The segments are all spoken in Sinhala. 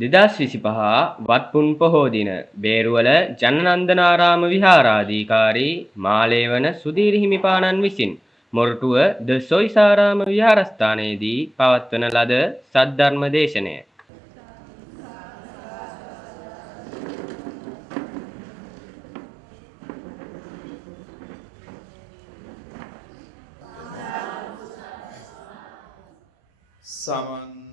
2025 වත්පුන් පොහෝ දින බේරුවල ජනනන්දනාරාම විහාරාධිකාරී මාලේවන සුධීර හිමිපාණන් විසින් මොරටුව ද සොයිසාරාම විහාරස්ථානයේදී පවත්වන ලද සද්ධර්ම දේශනය समन्त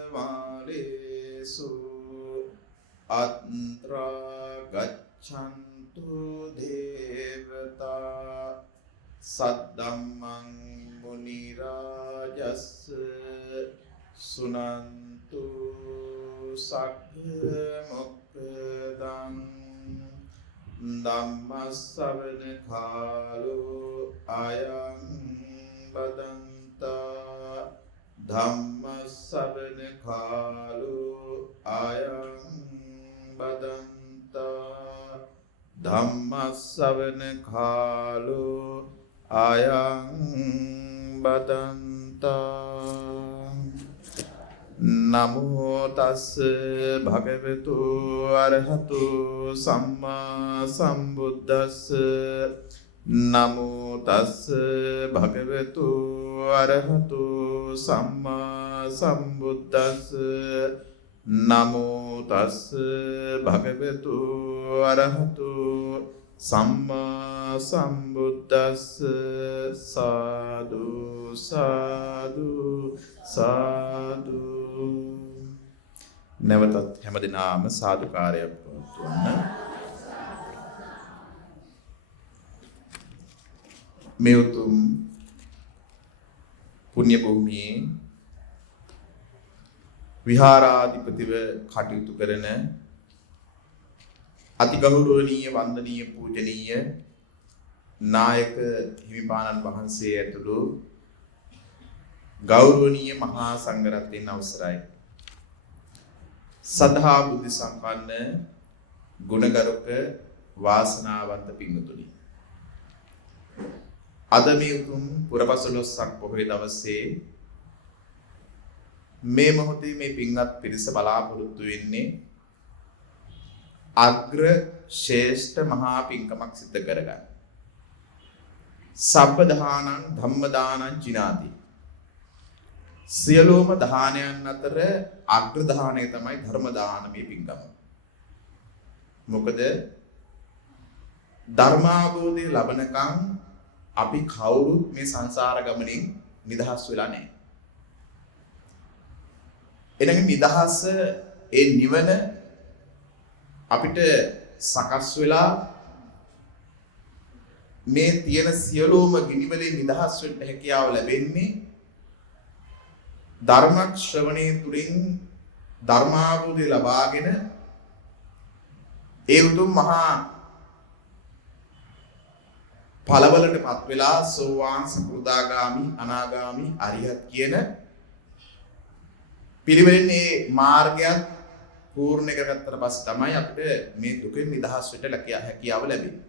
चक्रवालेषु अत्र गच्छन्तु देवता सद्धम्मं मुनिराजस् सुनन्तु सग्ग मोक्खदं ධම්මස්සවන කාලෝ අයං බදන්තා ධම්මස්සවන කාලෝ අයං බදන්තා ධම්මස්සවන කාලෝ අයං බදන්තා නමෝ තස් භගවතු අරහතු සම්මා සම්බුද්දස්ස නමෝ තස් භගවතු අරහතු සම්මා සම්බුද්දස්ස නමෝ තස් භගවතු අරහතු සම්මා සම්බුද්දස්ස සාදු සාදු සාදු නැවතත් හැමදිනාම සාදුකාරයක් පවත්වන්න. මේ උතුම් පුණ්‍ය භූමියේ විහාරාධිපතිව කටයුතු කරන අතිගෞරවනීය වන්දනීය පූජනීය නායක හිමිපාණන් වහන්සේ ඇතුළු ගෞරවනීය මහා සංඝරත්නයන් අවසරයි. සදා බුද්ධ සම්පන්න ගුණගරුක වාසනාවන්ත පින්වතුනි, අද මේ උතුම් පුරපසළොස්වක පොහොය දවසේ මේ මොහොතේ මේ පින්වත් පිරිස බලාපොරොත්තු වෙන්නේ අග්‍ර ශ්‍රේෂ්ඨ මහා පින්කමක් සිද්ධ කරගන්න. සබ්බ දානං ධම්ම දානං ජිනාති. සියලුම දානයන් අතර අග්‍ර දානය තමයි ධර්ම දානමේ පින්කම. මොකද ධර්මාභෝධය ලබනකම් අපි කවුරුත් මේ සංසාර ගමනින් නිදහස් වෙලා නැහැ. එනගේ නිදහස ඒ නිවන අපිට සකස් වෙලා මේ තියෙන සියලුම ගිනිවලින් නිදහස් වෙන්න හැකියාව ලැබෙන්නේ ධර්ම ශ්‍රවණයේ තුලින් ධර්මාභෝධය ලබාගෙන ඒ උතුම් මහා ඵලවලටපත් වෙලා සෝවාන් සකෘදාගාමි අනාගාමි අරිහත් කියන පිළිවෙලින් මේ මාර්ගයත් පූර්ණ කරගත්තට පස්සේ තමයි අපිට මේ දුකෙන් නිදහස් වෙන්න හැකියාව ලැබෙන්නේ.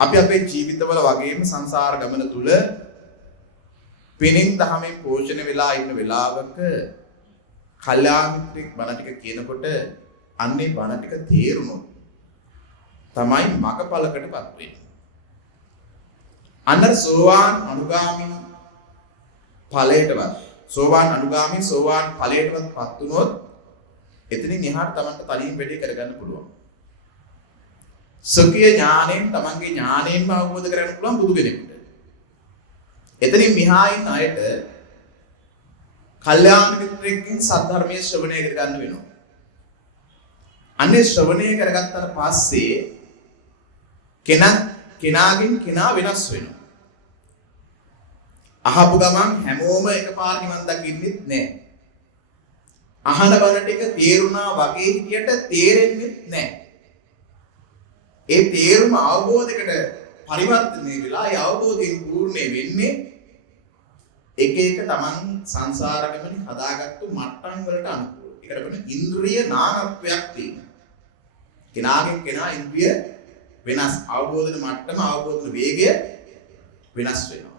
අපි අපේ ජීවිතවල වගේම සංසාර ගමන තුල පිනින් දහමෙන් පෝෂණය වෙලා ඉන්න වෙලාවක කල්යාණ මිත්‍රෙක් බණ ටික කියනකොට අන්නේ බණ ටික තේරුණොත් තමයි මගපලකටපත් වෙන්නේ. අnder සෝවාන් අනුගාමි ඵලයටවත් සෝවාන් අනුගාමි සෝවාන් ඵලයටවත්පත් වුණොත් එතනින් එහාට Tamanට තනියෙන් වැඩි කරගන්න පුළුවන්. සක්‍රීය ඥාණයෙන් Tamanගේ ඥාණයෙන්ම අවබෝධ කරගන්න පුළුවන් බුදු කෙනෙකුට. එතනින් මෙහා ඉන්න අයට කල්යාණ මිත්‍රෙක්ගෙන් සද්ධර්මයේ ශ්‍රවණය කරගන්න වෙනවා. අන්නේ ශ්‍රවණය කරගත්තාට පස්සේ කෙනාගෙන් කෙනා වෙනස් වෙනවා. අහපු ගමන් හැමෝම එකපාර නිවන් දකින්නෙත් නැහැ. අහන බණ ටික තේරුණා වගේ හිටියට තේරෙන්නේ නැහැ. ඒ තේරුම අවබෝධයකට පරිවර්තනය වෙලා ඒ අවබෝධයෙන් පූර්ණේ වෙන්නේ එක එක තමන් සංසාර ගමනේ හදාගත්තු මට්ටම් වලට අනුකූලව. ඒකට කියන ඉන්ද්‍රිය නානත්වයක් තියෙනවා. කෙනාගෙන් කෙනා ඉන්ද්‍රිය වෙනස්, අවබෝධන මට්ටම අවබෝධන වේගය වෙනස් වෙනවා.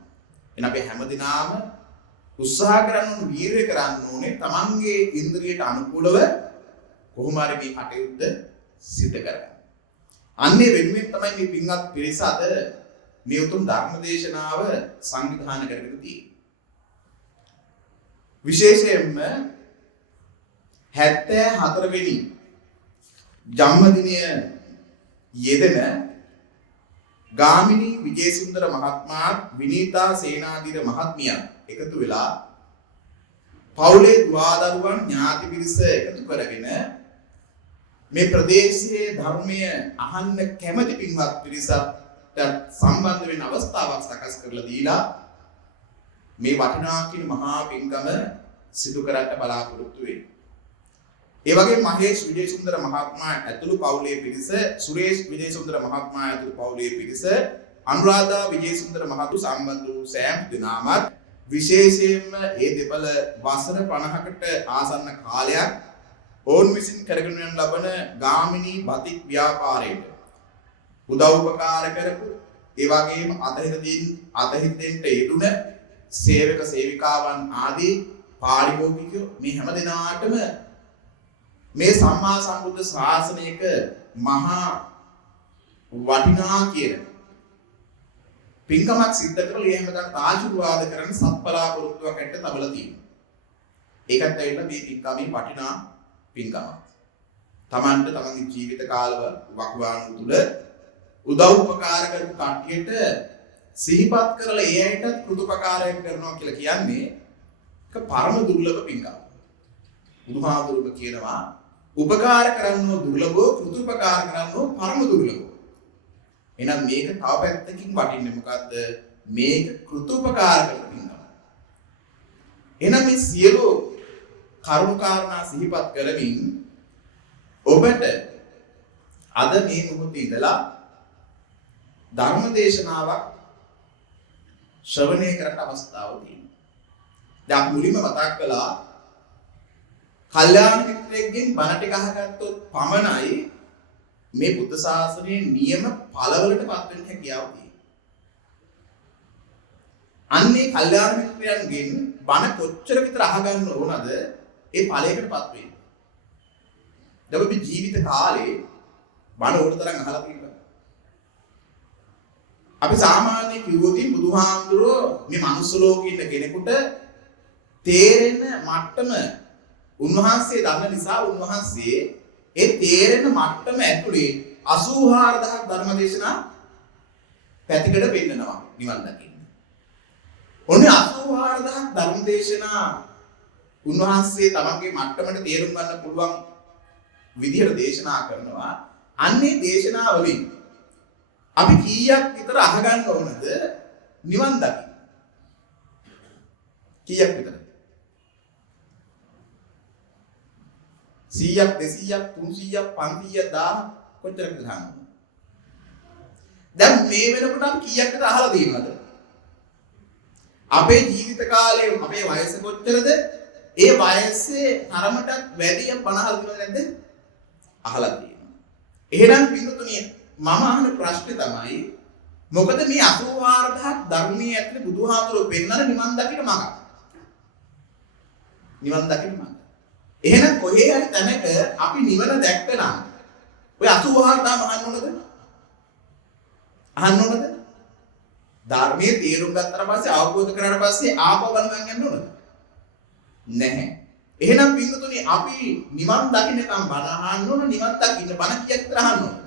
එන අපි හැමදිනාම උත්සාහ කරන්න ඕන වීරය කරන්න ඕනේ තමන්ගේ ඉන්ද්‍රියට අනුකූලව කොහොම හරි මේ කටයුත්ත සිදු කරගන්න. අන්නේ වෙනුවෙන් තමයි මේ පින්වත් පිරිස අද මේ උතුම් ධර්ම දේශනාව සංවිධානය කරගෙන තියෙන්නේ. විශේෂයෙන්ම 74 වෙනි ජන්මදිනය යෙදෙන ගාමිණී විජේසුන්දර මහත්මයා විනීතා සේනාධිර මහත්මිය එකතු වෙලා පවුලේ දුවදරුවන් ඥාති පිරිස එකතු කරගෙන මේ ප්‍රදේශයේ ධර්මය අහන්න කැමති පින්වත් පිරිසට සම්බන්ධ වෙන අවස්ථාවක් සකස් කරලා දීලා මේ වටිනා කින මහා පින්කම සිදු කරන්න බලාපොරොත්තු වෙන්නේ. ඒ වගේම මහේෂ් විජේසුන්දර මහත්මයා ඇතුළු පවුලේ පිරිස, සුරේෂ් විජේසුන්දර මහත්මයා ඇතුළු පවුලේ පිරිස, අනුරාධා විජේසුන්දර මහතු සම්බන්ධ වූ සෑම දෙනාමත් විශේෂයෙන්ම ඒ දෙපළ වසර 50කට ආසන්න කාලයක් ඔවුන් විසින් කරගෙන යන ලබන ගාමිණී බතික් ව්‍යාපාරයට උදව් උපකාර කරපු, ඒ වගේම අතහිතින්ට යෙදුන සේවක සේවිකාවන් ආදී පාරිභෝගිකයෝ මේ හැම දිනාටම මේ සම්මා සම්බුද්ධ ශාසනයක මහා වටිනා කියන පින්කමක් සිද්ධ කරලා එහෙම ගන්න ආශිර්වාද කරන සත්පලාපොරොත්තුවක් ඇట్ట තබලා තියෙනවා. ඒකත් ඇවිල්ලා මේ පින්කමේ වටිනා පින්කමක්. Tamanට තමන්ගේ ජීවිත කාලව වකවානු තුල උදව් උපකාර කරපු කට්ටියට සිහිපත් කරලා ඒ අයටත් කෘතපකාරයක් කරනවා කියලා කියන්නේ ඒක පරම දුර්ලභ පින්කමක්. බුදුහාමුදුරුවෝ කියනවා උපකාර කරන්නෝ දුර්ලභෝ කෘතපකාර කරන්නෝ පරම දුර්ලභෝ. එහෙනම් මේක තව පැත්තකින් වටින්නේ මොකද්ද? මේක කෘතපකාර කරන පින්කම. එහෙනම් මේ සියලු කරුණු කාරණා සිහිපත් කරමින් ඔබට අද මේ මොහොතේ ඉඳලා ධර්ම දේශනාවක් ශ්‍රවණය කරන්න අවස්ථාව තියෙනවා. දැන් මුලින්ම මතක් කළා කල්යාණ මිත්‍රයෙක්ගෙන් බණ ටික අහගත්තොත් පමණයි මේ බුද්ධ ශාසනයේ නියම ඵලවලටපත් වෙන්න හැකියාව තියෙන්නේ. අන්නේ කල්යාණ මිත්‍රයන්ගෙන් බණ කොච්චර විතර අහගන්න ඕනද ඒ ඵලයකටපත් වෙන්න. දැන් අපි ජීවිත කාලේ බණ ඕන තරම් අහලා තියෙනවා. අපි සාමාන්‍ය කිව්වොත් බුදුහාමුදුරුවෝ මේ මනුස්ස ලෝකේ ඉන්න කෙනෙකුට තේරෙන මට්ටම උන්වහන්සේ දන්න නිසා උන්වහන්සේ ඒ තේරෙන මට්ටම ඇතුලේ 84000ක් ධර්මදේශනා පැතිකඩ පෙන්නනවා නිවන් දකින්න. ඔන්නේ 84000ක් ධර්මදේශනා උන්වහන්සේ තමන්ගේ මට්ටමට තේරුම් ගන්න පුළුවන් විදිහට දේශනා කරනවා. අන්නේ දේශනා වලින් අපි කීයක් විතර අහගන්න ඕනද නිවන් දකින්න? කීයක් විතර? 100ක් 200ක් 300ක් 500ක් 1000 කොච්චරද ගන්න? දැන් මේ වෙනකොට අපි කීයක් විතර අහලා තියෙනවද? අපේ ජීවිත කාලයේ අපේ වයස කොච්චරද? ඒ වයසේ තරමටත් වැඩිය 50 දිනවද නැද්ද? අහලා තියෙනවා. එහෙනම් පිටුතුණිය මම අහන ප්‍රශ්නේ තමයි මොකද මේ 84000ක් ධර්මයේ ඇතුලේ බුදුහාමුදුරුවෝ පෙන්නන නිවන් දකින්න මඟ. නිවන් දකින්න මඟ. එහෙනම් කොහේ හරි තැනක අපි නිවන දැක්කනම් ඔය 84000ම අහන්න ඕනද? අහන්න ඕනද? ධර්මයේ තේරුම් ගත්තට පස්සේ අවබෝධ කරාට පස්සේ ආපහු බලන්න යන්න ඕනද? නැහැ. එහෙනම් පිටුතුනි අපි නිවන් දකින්නකම් බණ අහන්න ඕන. නිවන් දකින්න බණ කීයක් විතර අහන්න ඕනද?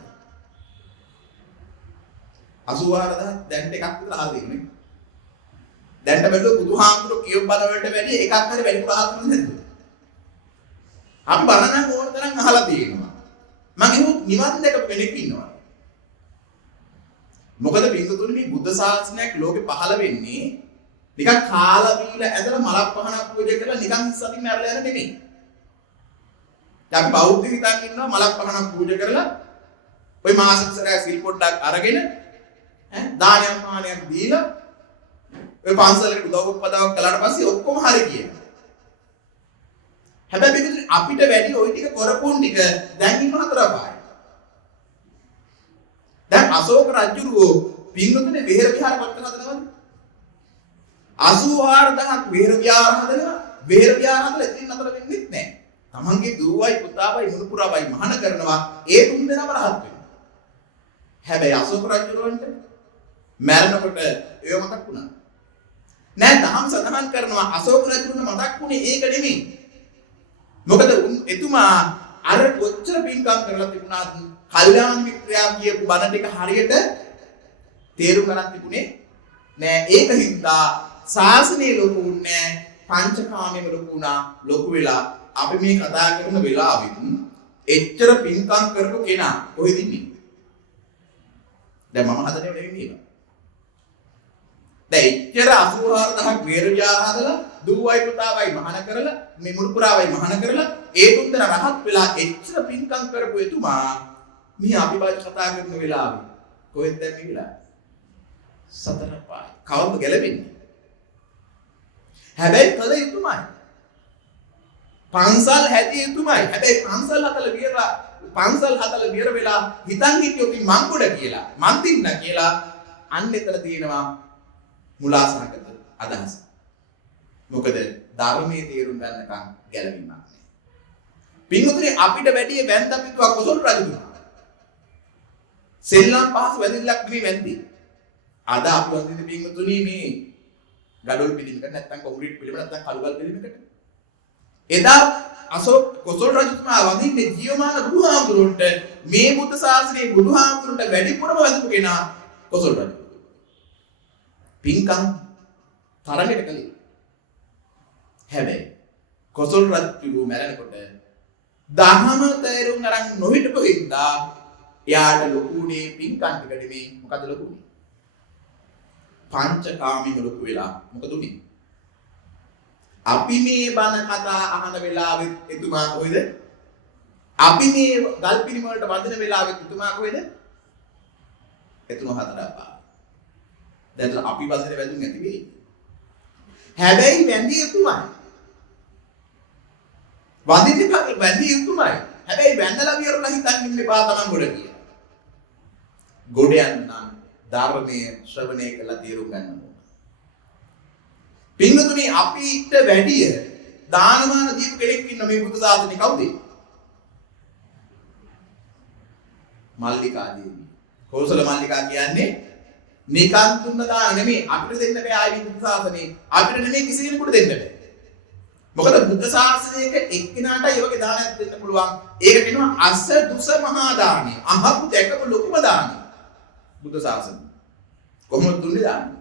84000 දැන් එකක් විතර අහලා තියෙන්නේ. දැන්ට බැලුවොත් බුදුහාමුදුරුවෝ කියව බණ වලට වැඩි එකක් හරි වැඩි ප්‍රාර්ථනා නැද්ද? අපි බණ නම් ඕන තරම් අහලා තියෙනවා. මම හිතුව නිවන් දැකපු කෙනෙක් ඉන්නවා. මොකද පිටුතුනි මේ බුද්ධ ශාසනයක් ලෝකෙ පහළ වෙන්නේ නිකන් කාලා බීලා ඇදලා මලක් පහනක් පූජා කරලා නිකන් සතින් මැරලා යන නෙමෙයි. දැන් බෞද්ධ හිතන් ඉන්නවා මලක් පහනක් පූජා කරලා ওই මාසෙකට සිල් පොඩ්ඩක් අරගෙන දානයක් මානයක් දීලා ඔය පන්සලකට උදව් උපදවක් කළාට පස්සේ ඔක්කොම හරි කියනවා. හැබැයි අපිට වැඩි ওই ටික කරපුන් ටික දැන් ඉන්න හතර පායි. දැන් අශෝක රජුරෝ පින්වතුනේ විහෙර විහාර කොට හදනවද? 84000ක් වෙර විහාර හදනවා. වෙර විහාර හදලා ඉතින් නතර වෙන්නේ නැහැ. තමන්ගේ දුවයි පුතාවයි මුණුපුරවයි මහාන කරනවා. ඒ තුන් දෙනාම රහත් වෙනවා. හැබැයි අශෝක රජුරවන්ට මරණකොට ඒව මතක් වුණා. නෑ දහම් සඳහන් කරනවා අශෝක රජුරවන්ට මතක් වුණේ ඒක නෙමෙයි. මොකද එතුමා අර කොච්චර පින්කම් කරලා තිබුණාත් කල්යාණ මිත්‍රයා කියපු බණ ටික හරියට තේරුම් ගන්න තිබුණේ නෑ. ඒක හින්දා ශාසනය ලොකු වුණේ පංචකාමයේ ලොකු වුණා. ලොකු වෙලා අපි මේ කතා කරන වෙලාවෙත් එච්චර පින්කම් කරපු කෙනා කොහෙද ඉන්නේ? දැන් මම හදන්නේ නෙවෙයි කියනවා. දැන් එච්චර 84000ක් වේර විහාර හදලා දුවයි පුතාවයි මහාන කරලා මේ මුණුපුරාවයි මහාන කරලා ඒ තුන්දෙන රහත් වෙලා එච්චර පින්කම් කරපු එතුමා මේ අපි බාජ කතා කරන වෙලාවෙ කොහෙද දැන් මේ වෙලාව? සතර පායි. කවද්ද ගැලපෙන්නේ? හැබැයි කල යුතුමයි. පන්සල් හැදී යුතුමයි. හැබැයි පන්සල් හදලා විතර වෙලා හිතන් හිටියොත් මං ගොඩ කියලා මං තින්න කියලා අන්න එතන තියෙනවා මුලාසහගත අදහස. මොකද ධර්මයේ තේරුම් ගන්නකම් ගැලවීමක් නැහැ. පින්වතුනි අපිට වැඩි වැන්ද පිටුවක් කොසල් රජුතුමා. සෙල්ලම් පහසු වැදිල්ලක් නෙමෙයි වැන්දි. අද අපි වන්දින පින්වතුනි මේ ගඩොල් පිළිමකට නැත්නම් කොන්ක්‍රීට් පිළිමකට නැත්නම් කළුගල් පිළිමකට. එදා අශෝක කොසල් රජතුමා වඳින්නේ ජීවමාන බුදුහාමුදුරන්ට මේ බුද්ධ ශාසනයේ බුදුහාමුදුරන්ට වැඩිපුරම වැඳපු කෙනා කොසල් රජු. පින්කම් තරගෙට කලේ. හැබැයි කොසල් රජු මැරෙනකොට දහම තේරුම් අරන් නොහිටපු හින්දා එයාට ලොකුනේ පින්කම් ටික නෙමෙයි මොකද ලොකුනේ? පංචකාමීම ලොකු වෙලා මොකද උනේ? අපි මේ බණ කතා අහන වෙලාවෙත් එතුමා කොහෙද? අපි මේ ගල් පිළිම වලට වදින වෙලාවෙත් එතුමා කොහෙද? එතුමා හතරපා. දැන් අපි වදින වැදුම් ඇති වෙයි. හැබැයි වැඳි එතුමයි. වදින්නේ පස්සේ වැඳි එතුමයි. හැබැයි වැඳලා විරලා හිතන් ඉන්නේ බා තමන් ගොඩ කියලා. ගොඩ යන්න නම් ධර්මයේ ශ්‍රවණය කළා තේරුම් ගන්න ඕන. පින්වතුනි අපිට වැඩිය දානමාන දීප කෙනෙක් ඉන්න මේ බුදු දාසනේ කවුද? මල්ලිකා දේවී. කෝසල මල්ලිකා කියන්නේ නිකන් තුන්න දාන නෙමෙයි අපිට දෙන්න බෑ ආයි බුදු දාසනේ. අපිට නෙමෙයි කිසි කෙනෙකුට දෙන්න බෑ. මොකද බුද්ධ ශාසනයක එක්කෙනාට ඒ වගේ දානයක් දෙන්න පුළුවන්. ඒක කියනවා අස්ස දුස මහා දානය. අහපු දැකපු ලොකුම දානය. බුද්ධ ශාසනය. කොහොමද දුන්නේ දාන්නේ?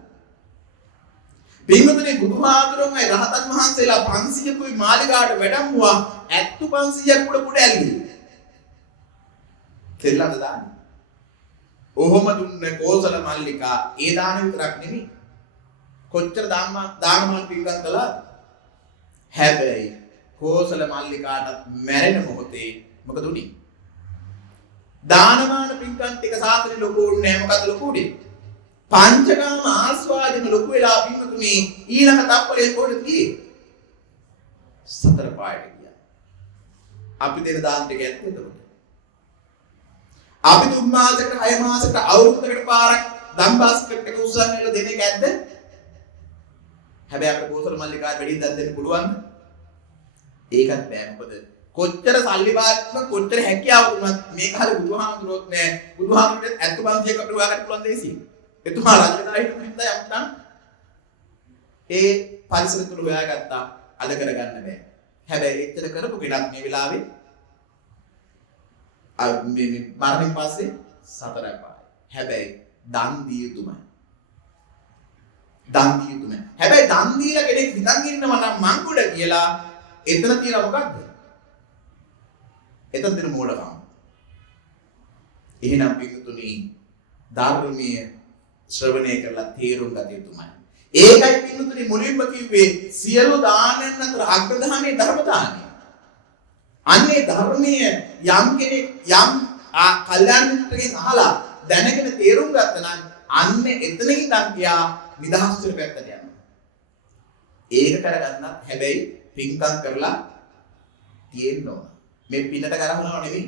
පින්වතුනි බුදුහාමුදුරුවෝයි රහතන් වහන්සේලා 500කුයි මාලිගාවට වැඩමුවා 500ක් උඩ ඇල්ලුවා. දෙල්ලද දාන්නේ. ඔහොම දුන්න කෝසල මල්ලිකා ඒ දාන විතරක් නෙමෙයි. කොච්චර දානමාන පින්කම් කළාද? හැබැයි කෝසල මල්ලිකාට මැරෙන මොහොතේ මොකද උනේ? දානමාන පින්කම් ටික සාසනෙ ලොකු උන්නේ මොකද ලොකු උනේ? පංචකාම ආස්වාදෙම ලොකු වෙලා පින්වතුනි ඊළඟ තප්පරේ කොහෙද ගියේ? සතර පායට ගියා. අපි දෙන දාන ටික ඇත්තද එතකොට? අපි 3 මාසයකට 6 මාසයකට අවුරුද්දකට පාරක් දම්බාස්කට් එක උස්සන් වල දෙන එක ඇද්ද? හැබැයි අපේ කෝසල මල්ලිකාට වැඩි දන් දෙන්න පුළුවන්ද? ඒකත් බෑ. මොකද කොච්චර සල්ලි බාග්ම කොච්චර හැකියාව වුණත් මේ කාලේ බුදුහාමුදුරුවෝත් නෑ. බුදුහාමුදුරුවෝත් 7500ක් අපිට හොයාගන්න පුළුවන් දෙයිසිය. එතුමා රජදා හිටපු හින්දා යම්තම් ඒ පරිසර තුල හොයාගත්තා. අද කරගන්න බෑ. හැබැයි එච්චර කරපු කෙනෙක් මේ වෙලාවේ මේ මරණයෙන් පස්සේ සතරයි පායි. හැබැයි දන් දිය යුතුමයි. දන් දිය යුතුමයි. හැබැයි දන් දීලා කෙනෙක් හිතන් ඉන්නවා නම් මං කුඩ කියලා එතන තියලා මොකද්ද? එතන තියෙන මෝඩකම. එහෙනම් පිටුතුනි ධර්මයේ ශ්‍රවණය කරලා තේරුම් ගත යුතුමයි. ඒකයි පිටුතුනි මුලින්ම කිව්වේ සියලු දානයන් අතර අග්‍රදානයේ ධර්ම දානය. අන්නේ ධර්මයේ යම් කෙනෙක් යම් කල්යාණ මිත්‍රගෙන් අහලා දැනගෙන තේරුම් ගත්තා නම් අන්න එතන ඉඳන් ගියා නිදහස් වෙන පැත්තට යනවා. ඒක කරගන්නත් හැබැයි පින්කම් කරලා තියෙන්න ඕන. මේ පිනට කරහනවා නෙමෙයි.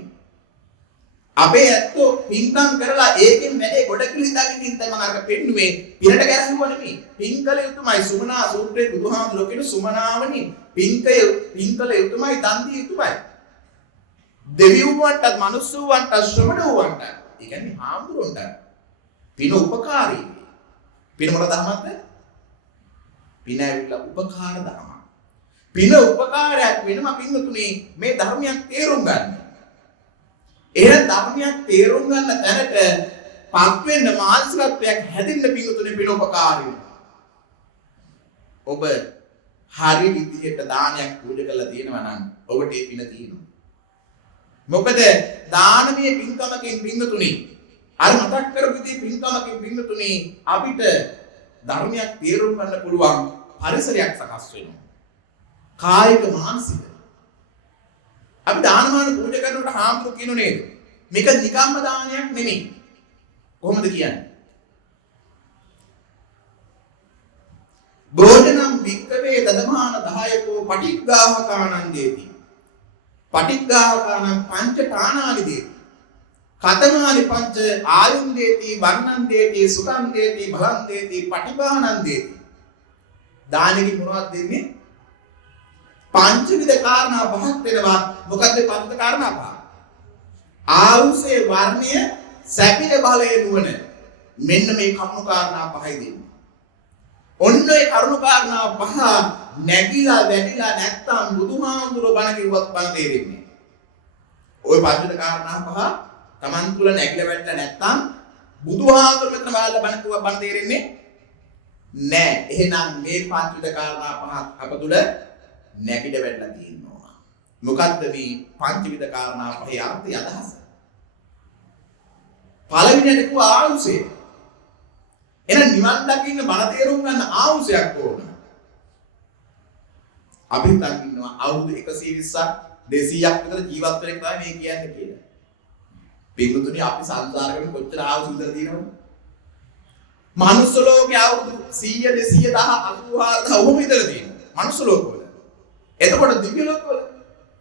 අපේ ඇත්තෝ පින්කම් කරලා ඒකෙන් වැඩේ ගොඩ කිලිදාගෙන ඉන්න තමයි මම අර පෙන්නුවේ පිනට ගැරහුවා නෙමෙයි. පින්කල යුතුමයි සුමනා සූත්‍රයේ බුදුහාමුදුරුවෝ කියන සුමනාවනි පින්කල යුතුමයි දන් දිය යුතුමයි. දෙවියන්ටත් මනුස්සයන්ටත් ශ්‍රමණයන්ට ඒ කියන්නේ හාමුදුරුවන්ට පින උපකාරී. පින මොන ධර්මයක්ද? පින ඇවිල්ලා උපකාර ධර්ම. පින උපකාරයක් වෙනම පින්තුනේ මේ ධර්මයක් තේරුම් ගන්න. එහෙනම් ධර්මයක් තේරුම් ගන්න තැනට පත් වෙන්න මානසිකත්වයක් හැදෙන්න පින්තුනේ පින උපකාරී වෙනවා. ඔබ හරි විදිහට දානයක් පූජා කරලා තියෙනවා නම් ඔබට ඒ පින තියෙනවා. මොකද දානමය පින්කමකින් පින්තුනේ අර මතක් කරපු විදිහේ පින්කමකින් පින්තුනේ අපිට ධර්මයක් තේරුම් ගන්න පුළුවන් පරිසරයක් සකස් වෙනවා. කායික මානසික අපි දානමාන පූජා කරනකොට හාමුදුරු කියනෝ නේද? මේක නිකම්ම දානයක් නෙමෙයි. කොහොමද කියන්නේ? භෝජනම් වික්කවේ දදමාන 10කෝ පටිග්ගාහකානං දේති. පටිග්ගාහකානං පංච ඨානානි දේති. කතමානි පංච ආයුන් දේති, වර්ණං දේති, සුඛං දේති, බලං දේති, පටිභානං දේති. දානෙකි මොනවද දෙන්නේ? පංචවිධ කාරණා පහක් වෙනවා. මොකද්ද පංච කාරණා පහ? ආයුෂේ, වර්ණය, සැපේ, බලය, නුවණ. මෙන්න මේ කරුණු කාරණා පහයි දෙන්නේ. ඔන්න ඒ කරුණු කාරණා පහ නැగిලා වැඩිලා නැත්තම් බුදුහාමුදුරුවෝ බණ කිව්වත් බණ තේරෙන්නේ. ওই පංචවිධ කාරණා පහ Taman තුල නැగిලා වැඩිලා නැත්තම් බුදුහාමුදුරුවෝ මෙතන බලලා බණ කිව්වත් බණ තේරෙන්නේ නෑ. එහෙනම් මේ පංචවිධ කාරණා පහ අප තුල නැගිට වෙන්න තියෙනවා. මොකද්ද මේ පංචවිධ කාරණා පහේ අර්ථය අදහස? පළවෙනියට කිව්ව ආයුෂය. එහෙනම් නිවන් දකින්න බණ තේරුම් ගන්න ආයුෂයක් ඕන. අපි හිතන් ඉන්නවා අවුරුදු 120ක් 200ක් විතර ජීවත් වෙන එක තමයි මේ කියන්නේ කියලා. පින්තුනි අපි සංසාර කරන කොච්චර ආයුෂ විතර තියෙනවද? මනුස්ස ලෝකේ අවුරුදු 100 200 10 84 ඔහොම විතර තියෙනවා. මනුස්ස ලෝකවල. එතකොට දිව්‍ය ලෝකවල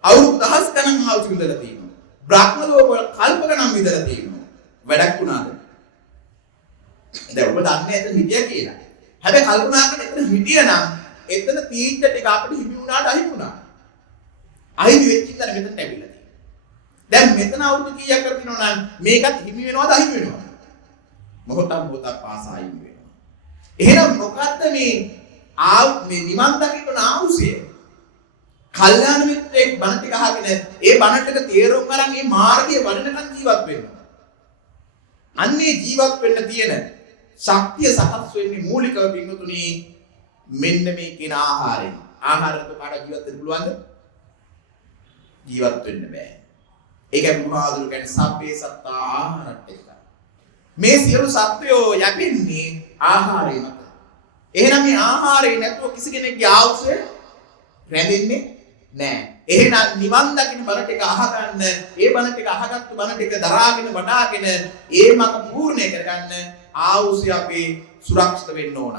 අවුරුදු දහස් ගණන් ආයුෂ විතර තියෙනවා. බ්‍රහ්ම ලෝකවල කල්ප ගණන් විතර තියෙනවා. වැඩක් වුණාද? දැන් ඔබ දන්නේ එතන හිටියා කියලා. හැබැයි කල්පනා කරලා එතන හිටියනම් එතන තීච්ඡ ටික අපිට හිමි වුණාට අහිමි වුණා. අහිමි වෙච්ච ඉතින් මෙතන ඇවිල්ලා තියෙනවා. දැන් මෙතන අවුරුදු කීයක් කරපිනවනම් මේකත් හිමි වෙනවද අහිමි වෙනවද? මොහොතක් පාසා හිමි වෙනවා. එහෙනම් මොකද්ද මේ නිවන් දකින්න ආවුසිය? කල්යාණ මිත්‍රයෙක් බණ ටික අහගෙන ඒ බණ ටික තේරුම් ගන්න මේ මාර්ගයේ වඩනකන් ජීවත් වෙනවා. අන්නේ ජීවත් වෙන්න තියෙන ශක්තිය සකස් වෙන්නේ මූලිකව පින්තුනි මෙන්න මේ කියන ආහාරයෙන්. ආහාරයට කාට ජීවත් වෙන්න පුළුවන්ද? ජීවත් වෙන්න බෑ. ඒකයි බුදුහාමුදුරු කියන්නේ සබ්බේ සත්තා ආහාරට්ඨික. මේ සියලු සත්වයෝ යැපෙන්නේ ආහාරය මත. එහෙනම් මේ ආහාරය නැතුව කිසි කෙනෙක්ගේ ආයුෂය රැඳෙන්නේ නෑ. එහෙනම් නිවන් දකින්න බණ ටික අහගන්න, ඒ බණ ටික අහගත්තු බණ ටික දරාගෙන වඩාගෙන ඒ මඟ පූර්ණේ කරගන්න ආයුෂය අපේ සුරක්ෂිත වෙන්න ඕන.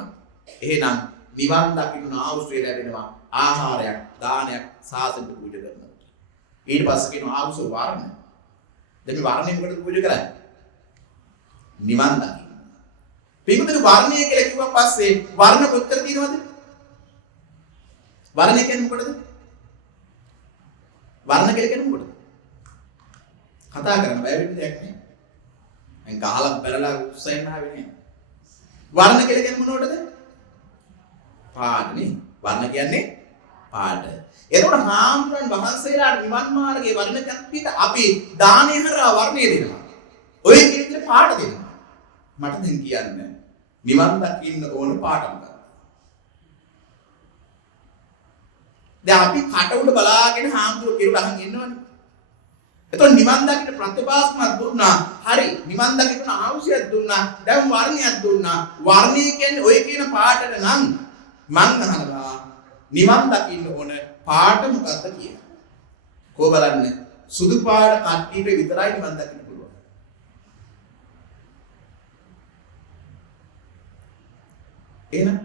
එහෙනම් නිවන් දකින්න ආයුෂය ලැබෙනවා ආහාරයක්, දානයක්, සාසන පූජා කරනවා. ඊට පස්සේ කියන ආයුෂ වර්ණ. දැන් මේ වර්ණය මොකටද පූජා කරන්නේ? නිවන් දකින්න. පිටුතුනේ වර්ණය කියලා කිව්වන් පස්සේ වර්ණ කොච්චර තියෙනවද? වර්ණය කියන්නේ මොකටද? වර්ණ කියලා කියන්නේ මොකටද? කතා කරන්න බෑ වෙන්නේ දෙයක් නේ. මම ගහලා බැලලා උස්සෙන්න ආවෙන්නේ. වර්ණ කියලා කියන්නේ මොනවටද? පාට නේ. වර්ණ කියන්නේ පාට. එතකොට හාමුදුරන් වහන්සේලාට නිවන් මාර්ගයේ වර්ණ කන්තිට අපි දානේ හරහා වර්ණය දෙනවා. ඔය කියන පාට දෙනවා. මට දැන් කියන්න නිවන් දකින්න ඕන පාට මොකක්ද? දැන් අපි කට උඩ බලාගෙන හාමුදුරුවෝ කිරුල අහන් ඉන්නවනේ. එතකොට නිවන් දකින්න ප්‍රතිපාස්මක් දුන්නා. හරි. නිවන් දකින්න ආවශ්‍යයක් දුන්නා. දැන් වර්ණයක් දුන්නා. වර්ණය කියන්නේ ඔය කියන පාටට නම් මං අහනවා නිවන් දකින්න ඕන පාට මොකක්ද කියලා. කොහොම බලන්න සුදු පාට කට්ටියට විතරයි නිවන් දකින්න පුළුවන්. එහෙනම්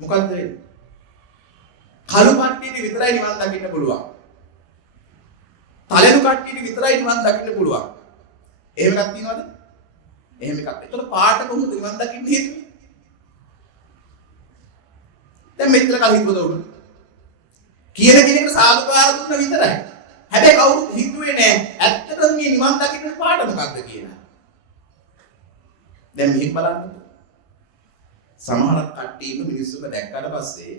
මොකක්ද වෙන්නේ? කළු කට්ටියට විතරයි නිවන් දකින්න පුළුවන්. තලෙලු කට්ටියට විතරයි නිවන් දකින්න පුළුවන්. එහෙම එකක් තියෙනවද? එහෙම එකක්. ඒතකොට පාට කොහොමද නිවන් දකින්න හේතුව? දැන් මෙතන කල් හිතුවද උඩ? කියන කෙනෙකුට සාදුකාර දුන්න විතරයි. හැබැයි කවුරුත් හිතුවේ නෑ ඇත්තටම මේ නිවන් දකින්න පාට මොකක්ද කියලා. දැන් මෙහෙම බලන්න. සමහර කට්ටිය ඉන්න මිනිස්සුක දැක්කට පස්සේ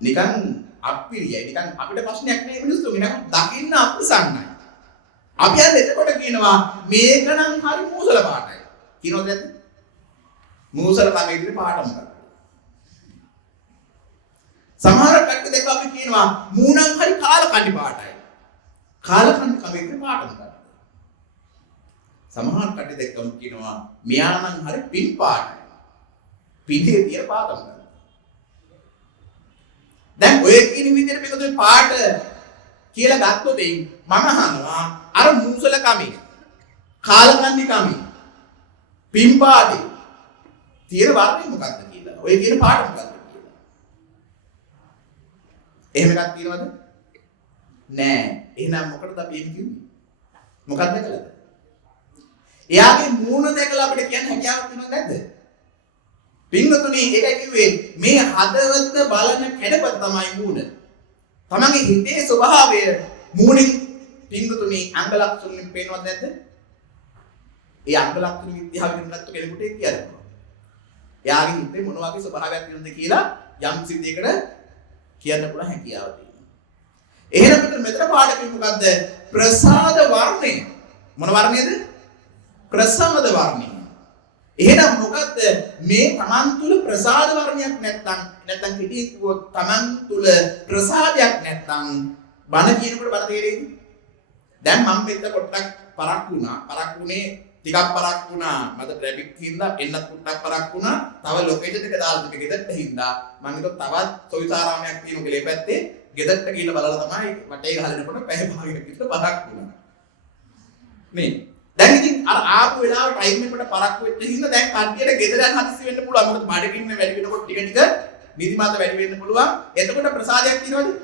නිකන් අප්පිරියයි නිකන් අපිට ප්‍රශ්නයක් නෑ මිනිස්සුන්ගේ නිකන් දකින්න අප්‍රසන්නයි. අපි අද එතකොට කියනවා මේක නම් හරි මූසල පාටයි. කියනවද නැද්ද? මූසල කමේ ඉතින් පාට මොකක්ද? සමහර කට්ටිය දැක්ක අපි කියනවා මූණන් හරි කාලකන්ණි පාටයි. කාලකන්ණි කමේ ඉතින් පාට මොකක්ද? සමහර කට්ටිය දැක්කම කියනවා මෙයා නම් හරි පින් පාටයි. පිටේ තියෙන පාට මොකක්ද? දැන් ඔය කියන විදිහට මේකද පාට කියලා ගත්තොත් මම අහනවා අර මූසල කමේ කාලකන්ණි කමේ පින්පාටි තියෙන වර්ණය මොකක්ද කියලා. ඔය කියන පාට මොකක්ද කියලා. එහෙම එකක් තියෙනවද? නෑ. එහෙනම් මොකටද අපි එහෙම කිව්වේ? මොකක්ද දැකලාද? එයාගේ මූණ දැකලා අපිට කියන්න හැකියාවක් තියෙනවද නැද්ද? පින්වතුනි ඒකයි කිව්වේ මේ හදවත බලන කැඩපත තමයි මූණ. තමන්ගේ හිතේ ස්වභාවය මූණින් පින්වතුනි අංග ලක්ෂණ පේනවද නැද්ද? ඒ අංග ලක්ෂණ විද්‍යාවෙන් ගත්ත කෙනෙකුට ඒක කියන්න. එයාගේ හිතේ මොන වගේ ස්වභාවයක් තියෙනවද කියලා යම් සිද්ධියකට කියන්න පුළුවන් හැකියාව තියෙනවා. එහෙනම් මෙතන පාඩකෙ මොකද්ද? ප්‍රසාද වර්ණය. මොන වර්ණයද? ප්‍රසාද වර්ණය. එහෙනම් මොකද්ද මේ තමන් තුල ප්‍රසාද වර්ණයක් නැත්නම් පිටින් කිව්වොත් තමන් තුල ප්‍රසාදයක් නැත්නම් බණ කියනකොට බණ තේරෙයිද? දැන් මම මෙතන පොට්ටක් පරක් වුණේ ටිකක් පරක් වුණා. මට ට්‍රැෆික් හින්දා එන්නත් පොට්ටක් පරක් වුණා. තව ලොකේෂන් එක දාලා තිබෙ ගෙදරට හින්දා මම හිතුවා තවත් සොයිසාරාමයක් තියෙන ගෙලේ පැත්තේ ගෙදරට ගිහිල්ලා බලලා තමයි වටේ ගහලනකොට පැය භාගයකට විතර පරක් වුණා. මේ දැන් ඉතින් අර ආපු වෙලාව ටයිම් එකට පරක්කු වෙච්ච හින්දා දැන් කඩියට ගෙදර යන හදිස්සි වෙන්න පුළුවන්. මොකද බඩගින්න වැඩි වෙනකොට ටික නිදිමත වැඩි වෙන්න පුළුවන්. එතකොට ප්‍රසාදයක් තියෙනවද?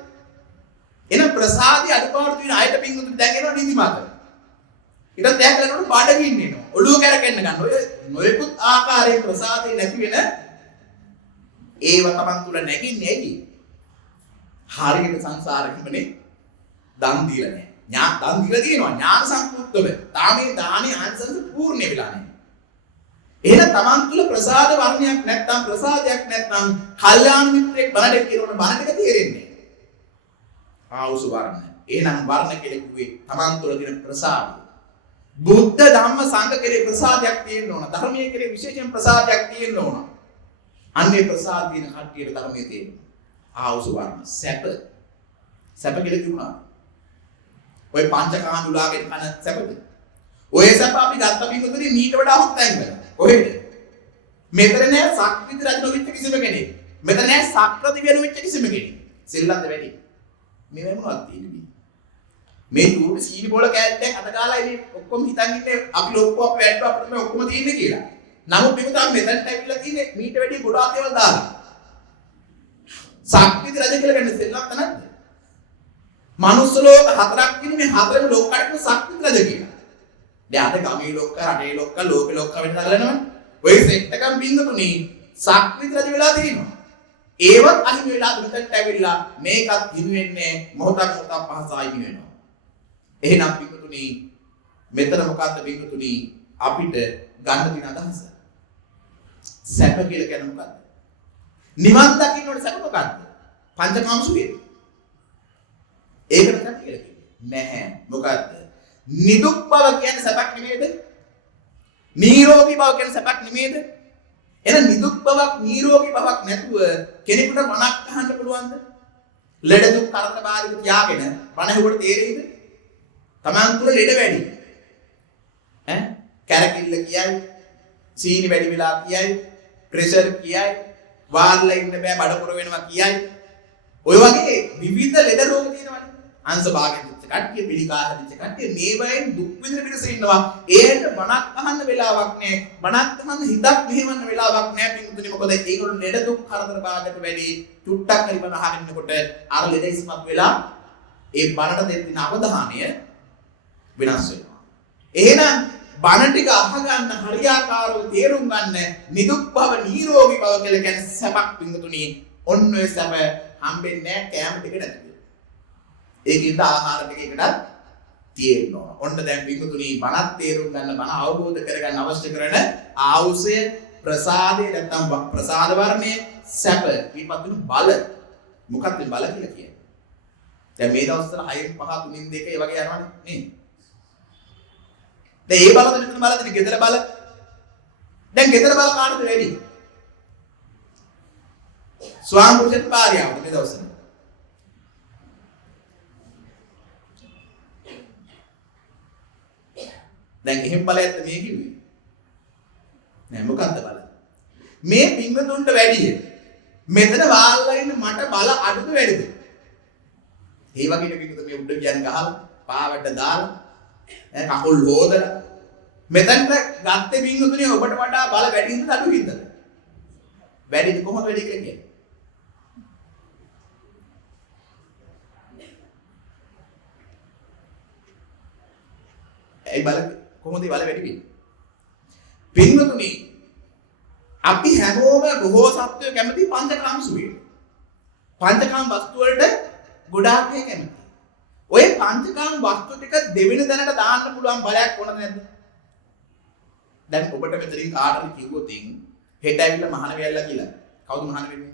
එහෙනම් ප්‍රසාදي අඩපාඩු තියෙන අයට පිංගුතුන් දැන් එනවා නිදිමත. ඊට දැන් කරනකොට බඩගින්න එනවා. ඔළුව කැරකෙන්න ගන්න. ඔය නොයෙකුත් ආකාරයේ ප්‍රසාදේ නැති වෙන ඒව තමන් තුල නැගින්නේ ඇයි? හරියට සංසාරෙකමනේ දන් දීලා නැහැ. දන් දීලා තියෙනවා ඥාන සම්පූර්ණව. තාමේ දානේ ආංශංශ පූර්ණ වෙලා නැහැ. එහෙනම් තමන් තුල ප්‍රසාද වර්ණයක් නැත්නම් ප්‍රසාදයක් නැත්නම් කල්යාණ මිත්‍රෙක් බණට කියනකොට බණ ටික තේරෙන්නේ නැහැ. ආවුස වර්ණ. එහෙනම් වර්ණ කියලා කිව්වේ තමන් තුල තියෙන ප්‍රසාදය. බුද්ධ ධම්ම සංඝ කෙරේ ප්‍රසාදයක් තියෙන්න ඕන. ධර්මයේ කෙරේ විශේෂයෙන් ප්‍රසාදයක් තියෙන්න ඕන. අන්නේ ප්‍රසාද දින කට්ටියට ධර්මයේ තියෙනවා. ආවුස වර්ණ සැප. සැප කියලා කිව්වනා. ඔය පංචකාම උලාගෙන කන සැපද? ඔය සැප අපි ගත්ත පිටුතුනි මීට වඩා හොත්තයින් කරා. කොහෙද? මෙතන නෑ සක්විති රජ නොවිච්ච කිසිම කෙනෙක්. මෙතන නෑ සක්‍රති වෙන වෙච්ච කිසිම කෙනෙක්. සෙල්ලම්ද වැඩි. මේ මොනවද තියෙන්නේ? මේ දුරු සීනි බෝල කෑල්ලෙන් අත ගාලා ඉන්නේ ඔක්කොම හිතන් ඉන්නේ අපි ලොක්කෝ අපි වැඩ අපිට මේ ඔක්කොම තියෙන්නේ කියලා. නමුත් මේක තමයි මෙතනට ඇවිල්ලා තියෙන්නේ මීට වැඩි ගොඩාක් දේවල් දාලා. සක්විති රජ කියලා කියන්නේ සෙල්ලම් නැද්ද? මනුස්ස ලෝක හතරක් තියෙන මේ හතරම ලෝකයකට සක්විති රජ කියලා. දැන් අද ගමේ ලෝක, රටේ ලෝක, ලෝකේ ලෝක වෙන්න හදලනවනේ. ඔය සෙට් එකක් බින්දුතුනි සක්විති රජ වෙලා තියෙනවා. ඒවත් අහිමි වෙලා මෙතනට ඇවිල්ලා මේකත් හිමි වෙන්නේ මොහොතක් පහසායි හිමි වෙනවා. එහෙනම් බින්දුතුනි මෙතන මොකද්ද බින්දුතුනි අපිට ගන්න දින අදහස? සැප කියලා කියන්නේ මොකද්ද? නිවන් දකින්නට සැප මොකද්ද? පංචකාම සුඛය. ඒකට තමයි කියලා කිව්වේ. නැහැ. මොකද්ද? නිදුක් බව කියන්නේ සැපක් නෙමෙයිද? නිරෝගී බව කියන්නේ සැපක් නෙමෙයිද? එහෙනම් නිදුක් බවක් නිරෝගී බවක් නැතුව කෙනෙකුට මනක් අහන්න පුළුවන්ද? ලෙඩ දුක් කරදර බාධක තියාගෙන මන හෙවට තේරෙයිද? Taman තුල ලෙඩ වැඩි. කැරකිල්ල කියයි, සීනි වැඩි වෙලා කියයි, ප්‍රෙෂර් කියයි, වාරලා ඉන්න බෑ බඩපොර වෙනවා කියයි. ඔය වගේ විවිධ ලෙඩ රෝග තියෙනවනේ. අංශ භාගයෙන් කට්ටිය පිළිකා හැදිච්ච කට්ටිය මේ වයින් දුක් විඳින පිටස ඉන්නවා. ඒකට බණක් අහන්න වෙලාවක් නැහැ. බණක් අහන්න හිතක් මෙහෙවන්න වෙලාවක් නැහැ. පිටුතුනි මොකද ඒගොල්ලෝ ලෙඩ දුක් කරදර බාධක වැඩි. චුට්ටක් හරි බණ අහන්නකොට අර ලෙඩ ඉස්මත් වෙලා ඒ බණට දෙන්න අවධානය වෙනස් වෙනවා. එහෙනම් බණ ටික අහගන්න හරියාකාරව තේරුම් ගන්න නිදුක් භව නිරෝගී භව කියලා කියන්නේ සැපක් පිංගුතුනි. ඔන්න ඔය සැප හම්බෙන්නේ නැහැ කෑම ටික නැතිව. ඒකින්ද ආහාර ටික එකටත් තියෙනවා. ඔන්න දැන් පිංගුතුනි බණත් තේරුම් ගන්න බණ අවබෝධ කරගන්න අවශ්‍ය කරන ආවුසය ප්‍රසාදේ නැත්නම් ප්‍රසාද වර්ණයේ සැප ඊපතුණු බල. මොකක්ද බල කියලා කියන්නේ? දැන් මේ දවස්වල 6න් 5 3න් 2 ඒ වගේ යනවනේ නේද? දැන් ඒ බලද මෙතන බලද ගෙදර බල. දැන් ගෙදර බල කාටද වැඩි? ස්වාම පුරුෂත් භාර්යාවට මේ දවස්වල. දැන් එහෙම බලයත් මේ කිව්වේ. නෑ මොකක්ද බල? මේ පින්වතුන්ට වැඩි. මෙතන වාල්ලා ඉන්න මට බල අඩුද වැඩිද? ඒ වගේ පින්වතුන් මේ උඩ කියන ගහලා පාවට දාලා කකුල් හොදලා මෙතනට ගත්තේ පින්වතුනේ ඔබට වඩා බල වැඩි හින්දාද අඩු හින්දාද? වැඩිද කොහොමද වැඩි කියලා කියන්නේ? ඒ බල කොහොමද බල වැඩි වෙන්නේ? පින්වතුනි අපි හැමෝම බොහෝ සත්වයෝ කැමති පංචකාම සුවේ. පංචකාම වස්තු වලට ගොඩාක් කැමති. ඔය පංචකාම වස්තු ටික දෙවෙනි දැනට දාන්න පුළුවන් බලයක් ඕනද නැද්ද? දැන් ඔබට මෙතනින් කාටද කිව්වොත් හෙට ඇවිල්ලා මහාන වෙයල්ලා කියලා. කවුද මහාන වෙන්නේ?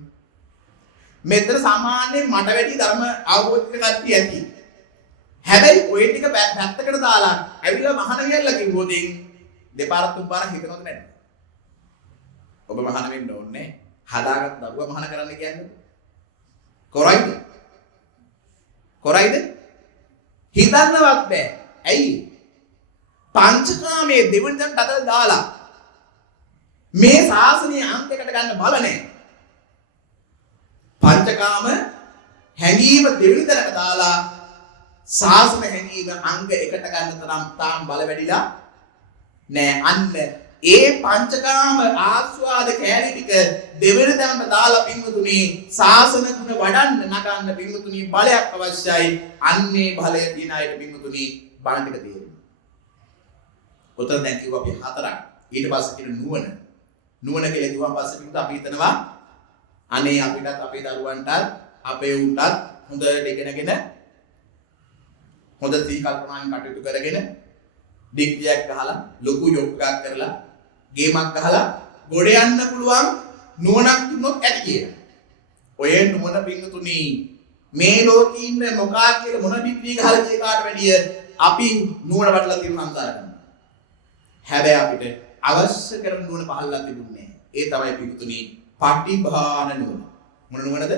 මෙතන සාමාන්‍යයෙන් මට වැඩි ධර්ම අවබෝධ කට්ටිය ඇති. හැබැයි ඔය ටික පැත්තකට දාලා ඇවිල්ලා මහාන වෙයල්ලා කිව්වොත් දෙපාරක් තුන්පාරක් හිතනවද නැද්ද? ඔබ මහාන වෙන්න ඕනේ. හදාගත් දරුවා මහාන කරන්න කියන්නේ. කොරයිද? කොරයිද? හිතන්නවත් බෑ. ඇයි? පංචකාමයේ දෙවෙනි තැනට අතට දාලා මේ ශාසනීය අංකයකට ගන්න බල නැහැ. පංචකාම හැඟීම දෙවෙනි තැනට දාලා ශාසන හැඟීම අංග එකට ගන්න තරම් තාම බල වැඩිලා නෑ. අන්න ඒ පංචකාම ආස්වාද කැලේ ටික දෙවෙනි තැනට දාලා පින්වතුනි ශාසන ගුණ වඩන්න නගන්න පින්වතුනි බලයක් අවශ්‍යයි. අන්නේ බලය තියෙන අයට පින්වතුනි බණ ටික තේරෙනවා. උතන දැන් කිව්වා අපි හතරක්. ඊට පස්සේ කියන නුවණ. නුවණ කියලා කිව්වන් පස්සේ පිටු අපි හිතනවා අනේ අපිටත් අපේ දරුවන්ටත් අපේ උන්ටත් හොඳට ඉගෙනගෙන හොඳ සී කල්පනාවෙන් කටයුතු කරගෙන ඩිග්‍රියක් ගහලා ලොකු ජොබ් එකක් කරලා ගේමක් ගහලා ගොඩ යන්න පුළුවන් නුවණක් දුන්නොත් ඇති කියලා. ඔය නුවණ පින්තුනි මේ ලෝකේ ඉන්න මොකා කියලා මොන ඩිග්‍රී ගහලා කිය කාට වැඩිය අපි නුවණ වඩලා තියෙන සංසාරේ. හැබැයි අපිට අවශ්‍ය කරන නුවණ පහළලා තිබුණේ. ඒ තමයි පිටුතුනි පටිභාන නුවණ. මොන නුවණද?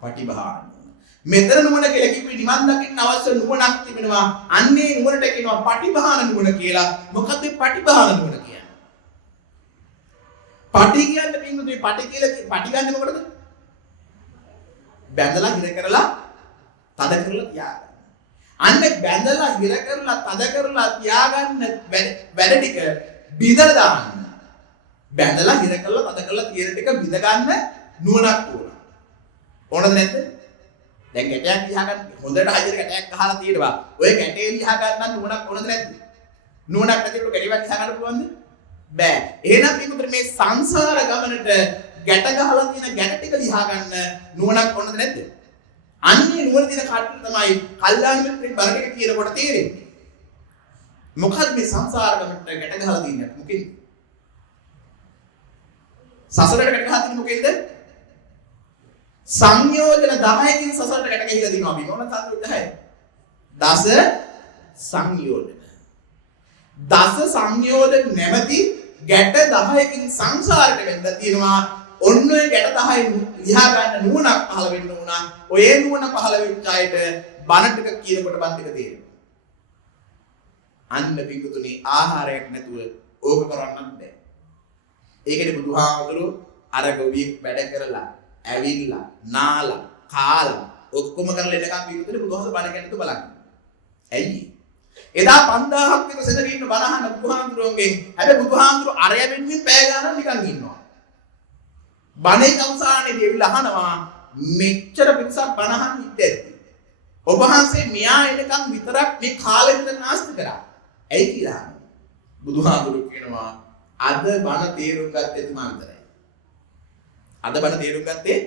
පටිභාන නුවණ. මෙතන නුවණ කියලා කිව්වේ නිවන් දකින්න අවශ්‍ය නුවණක් තිබෙනවා. අන්නේ නුවණට කියනවා පටිභාන නුවණ කියලා. මොකද පටිභාන නුවණ කියන්නේ? පටි කියන්නේ පිටුතුනි පටි කියලා පටි ගන්න මොකටද? බැඳලා හිර කරලා තද කරලා තියාගන්න. අන්නේ බැඳලා හිර කරලා තද කරලා තියාගන්න වැඩ ටික බිඳලා දාන්න. බැඳලා හිර කරලා තද කරලා තියෙන ටික බිඳ ගන්න නුවණක් ඕන. ඕනද නැද්ද? දැන් ගැටයක් ලියහගන්න හොඳට හයියට ගැටයක් ගහලා තියෙනවා. ඔය ගැටේ ලියහ ගන්න නුවණක් ඕනද නැද්ද? නුවණක් නැතිව ගැටයක් ලියහ ගන්න පුළුවන්ද? බෑ. එහෙනම් මේකට මේ සංසාර ගමනට ගැට ගහලා තියෙන ගැට ටික ලියහ ගන්න නුවණක් ඕනද නැද්ද? අන්නේ නුවණ දින කට්ටිය තමයි කල්යාණ මිත්‍රෙක් බරකට කියනකොට තේරෙන්නේ. මොකද මේ සංසාර ගමනට ගැට ගහලා තින්නේ මොකෙන්ද? සසරට ගැට ගහලා තින්නේ මොකෙන්ද? සංයෝජන 10කින් සසරට ගැට ගහලා දිනවා අපි. මොන සංයෝජන 10? දස සංයෝජන. දස සංයෝජන නැමැති ගැට 10කින් සංසාරට වෙන්න තියෙනවා. ඔන්න ඔය ගැට 10 ලියා ගන්න නුවණක් පහළ වෙන්න උනා. ඔය නුවණ පහළ වෙච්ච අයට බණ ටික කියනකොට බන් ටික තේරෙනවා. අන්න පිටුතුනි ආහාරයක් නැතුව ඕක කරන්නත් බෑ. ඒකනේ බුදුහාමුදුරුවෝ අර ගොවියෙක් වැඩ කරලා ඇවිල්ලා නාලා කාලා ඔක්කොම කරලා එනකම් පිටුතුනි බුදුහාමුදුරුවෝ බණ කියන්නත් බලන්න. ඇයි? එදා 5000ක් විතර සෙනග ඉන්න බණහන බුදුහාමුදුරුවෝගෙන් හැබැයි බුදුහාමුදුරුවෝ අරය වෙනුවෙන් පැය ගානක් නිකන් ඉන්නවා. බණේ අවසානයේදී එවිලා අහනවා මෙච්චර පිටසක් බණහන් ඉද්දැද්දි ඔබ වහන්සේ මෙයා එනකම් විතරක් මේ කාලෙ විතර නාස්ති කරා. ඇයි කියලා? බුදුහාමුදුරුවෝ කියනවා අද බණ තේරුම් ගත්තේ එතුමා විතරයි. අද බණ තේරුම් ගත්තේ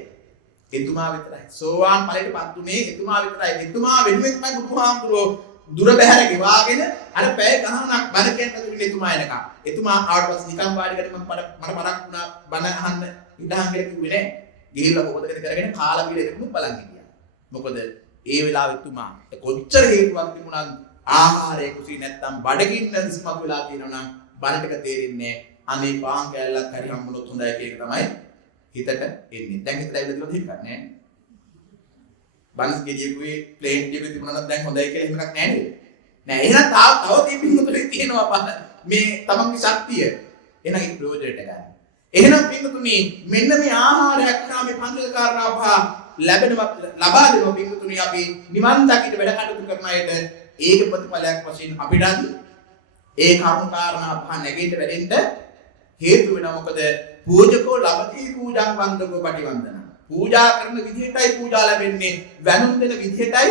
එතුමා විතරයි. සෝවාන් ඵලයටපත් උනේ එතුමා විතරයි. එතුමා වෙනුවෙන්මයි බුදුහාමුදුරුවෝ දුර බැහැර ගෙවාගෙන අර පැය ගහනක් බණ කියන්න දුන්නේ එතුමා එනකම්. එතුමා ආවට පස්සේ නිකන් වාඩිකට මට පරක් වුණා බණ අහන්න ඉඳහන් කියලා කිව්වේ නෑ. ගිහිල්ලා මොකදද කරගෙන කාලා බීලා එතනම බලන් හිටියා. මොකද ඒ වෙලාවෙ එතුමා කොච්චර හේතුවක් තිබුණත් ආහාරය කුසී නැත්තම් බඩගින්න දිස්මක් වෙලා තියෙනවා නම් බණ ටික තේරෙන්නේ අනේ පාන් කෑල්ලක් හරි හම්බුනොත් හොඳයි කියන එක තමයි හිතට එන්නේ. දැන් හිතට ඇවිල්ලා තියෙනවා හිතන්නේ නෑ. බන්ස් ගෙඩියකුයි ප්ලේන් ටිකකුයි තිබුණා නම් දැන් හොඳයි කියලා එහෙම එකක් නෑ නේද? නෑ එහෙනම් තව තිබුණුතුලේ තියෙනවා බල මේ තමන්ගේ ශක්තිය. එහෙනම් ඒක ප්‍රයෝජනට ගන්න. එහෙනම් පින්තුනි මෙන්න මේ ආහාරයක් නා මේ පංචක කාරණා පහ ලැබෙනවා ලබා දෙනවා පින්තුනි අපි නිවන් දකින්න වැඩ කටයුතු කරන අයට ඒක ප්‍රතිඵලයක් වශයෙන් අපිට ඒ කර්ම කාරණා පහ නැගෙන්න වැඩෙන්න හේතු වෙනවා. මොකද පූජකෝ ලබති පූජං වන්දකෝ පටිවන්දන. පූජා කරන විදිහටයි පූජා ලැබෙන්නේ, වැඳුම් දෙන විදිහටයි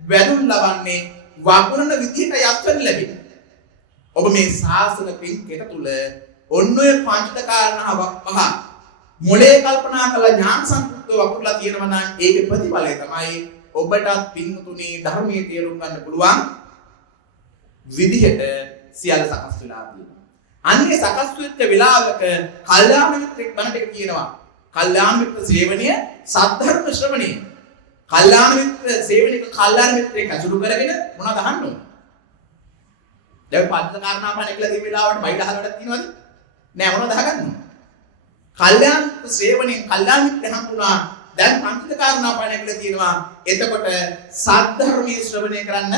වැඳුම් ලබන්නේ, වපුරන විදිහටයි අත්වන ලැබෙන්නේ. ඔබ මේ ශාසන පින්කෙට තුල ඔන්න ඔය පංච කාරණා පහ මොලේ කල්පනා කළ ඥාන සම්පූර්ණ වපුරලා තියෙනවා නම් ඒකේ ප්‍රතිඵලය තමයි ඔබටත් පින්තුණී ධර්මයේ තේරුම් ගන්න පුළුවන් විදිහට සියල්ල සකස් වෙලා තියෙනවා. අන්නේ සකස් වෙච්ච වෙලාවක කල්යාණ මිත්‍රෙක් බණට කියනවා. කල්යාණ මිත්‍ර සේවනය සද්ධර්ම ශ්‍රවණය. කල්යාණ මිත්‍ර සේවනික කල්යාණ මිත්‍රෙක් අසුරු කරගෙන මොනවද අහන්න ඕන? දැන් පංච කාරණා පහ නැගලා තියෙන වෙලාවට බයිඩ අහලවටක් තියෙනවද? නෑ මොනවද අහගන්න ඕන? කල්යාණ මිත්‍ර සේවනයේ කල්යාණ මිත්‍ර හම්බුණා. දැන් පංච කාරණා පහ නැගලා තියෙනවා. එතකොට සද්ධර්මයේ ශ්‍රවණය කරන්න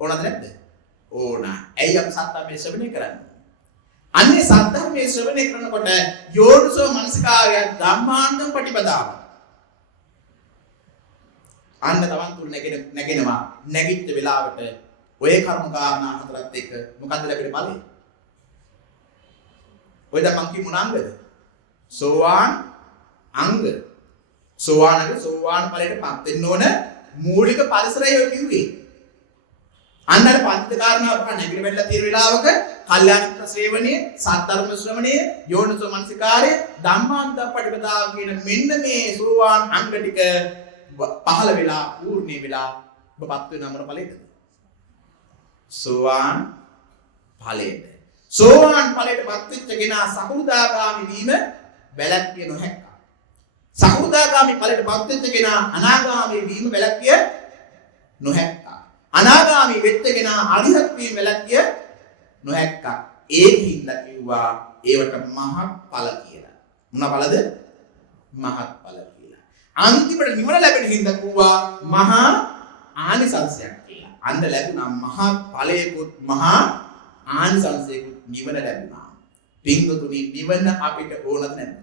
ඕනද නැද්ද? ඕන. ඇයි අපි සද්ධර්මයේ ශ්‍රවණය කරන්නේ? අන්නේ සද්ධර්මයේ ශ්‍රවණය කරනකොට යෝනිසෝ මනසිකාරය ධම්මාන්තම් ප්‍රතිපදාව. අන්න තමන් තුල නැගෙනවා. නැගිට වෙලාවට ඔය කර්ම කාරණා හතරත් එක්ක මොකද්ද ලැබෙන්නේ බලය? ඔය දැන් මං කිව්ව මොනංගද? සෝවාන් අංග. සෝවාන් ඵලයටපත් වෙන්න ඕන මූලික පරිසරය ඔය කිව්වේ. අන්නර පංච කාරණා පහ නැගිට වෙලා තියෙන වෙලාවක කල්යාණ මිත්‍ර ශ්‍රේවණය, සද්ධර්ම ශ්‍රවණය, යෝනිසෝ මනසිකාරය, ධම්මාන්ත පටිපදාව කියන මෙන්න මේ සෝවාන් අංග ටික පහළ වෙලා පූර්ණේ වෙලා ඔබපත් වෙන අමර ඵලයටද? සෝවාන් ඵලයට. සෝවාන් ඵලයටපත් වෙච්ච කෙනා සකෘදාගාමි වීම වැළැක්විය නොහැක්ක. සකෘදාගාමි ඵලයටපත් වෙච්ච කෙනා අනාගාමි වීම වැළැක්විය නොහැක්ක. අනාගාමි වෙච්ච කෙනා අරිහත් වීම වැළැක්විය නොහැක්ක. ඒකින්ද කිව්වා ඒවට මහත් ඵල කියලා. මොන ඵලද? මහත් ඵල කියලා. අන්තිමට නිවන ලැබෙන හින්දා කිව්වා මහා ආනිසංසයක් කියලා. අන්න ලැබුණා මහත් ඵලයකුත් මහා ආනිසංසයකුත් නිවන ලැබුණා. පින්වතුනි නිවන අපිට ඕනද නැද්ද?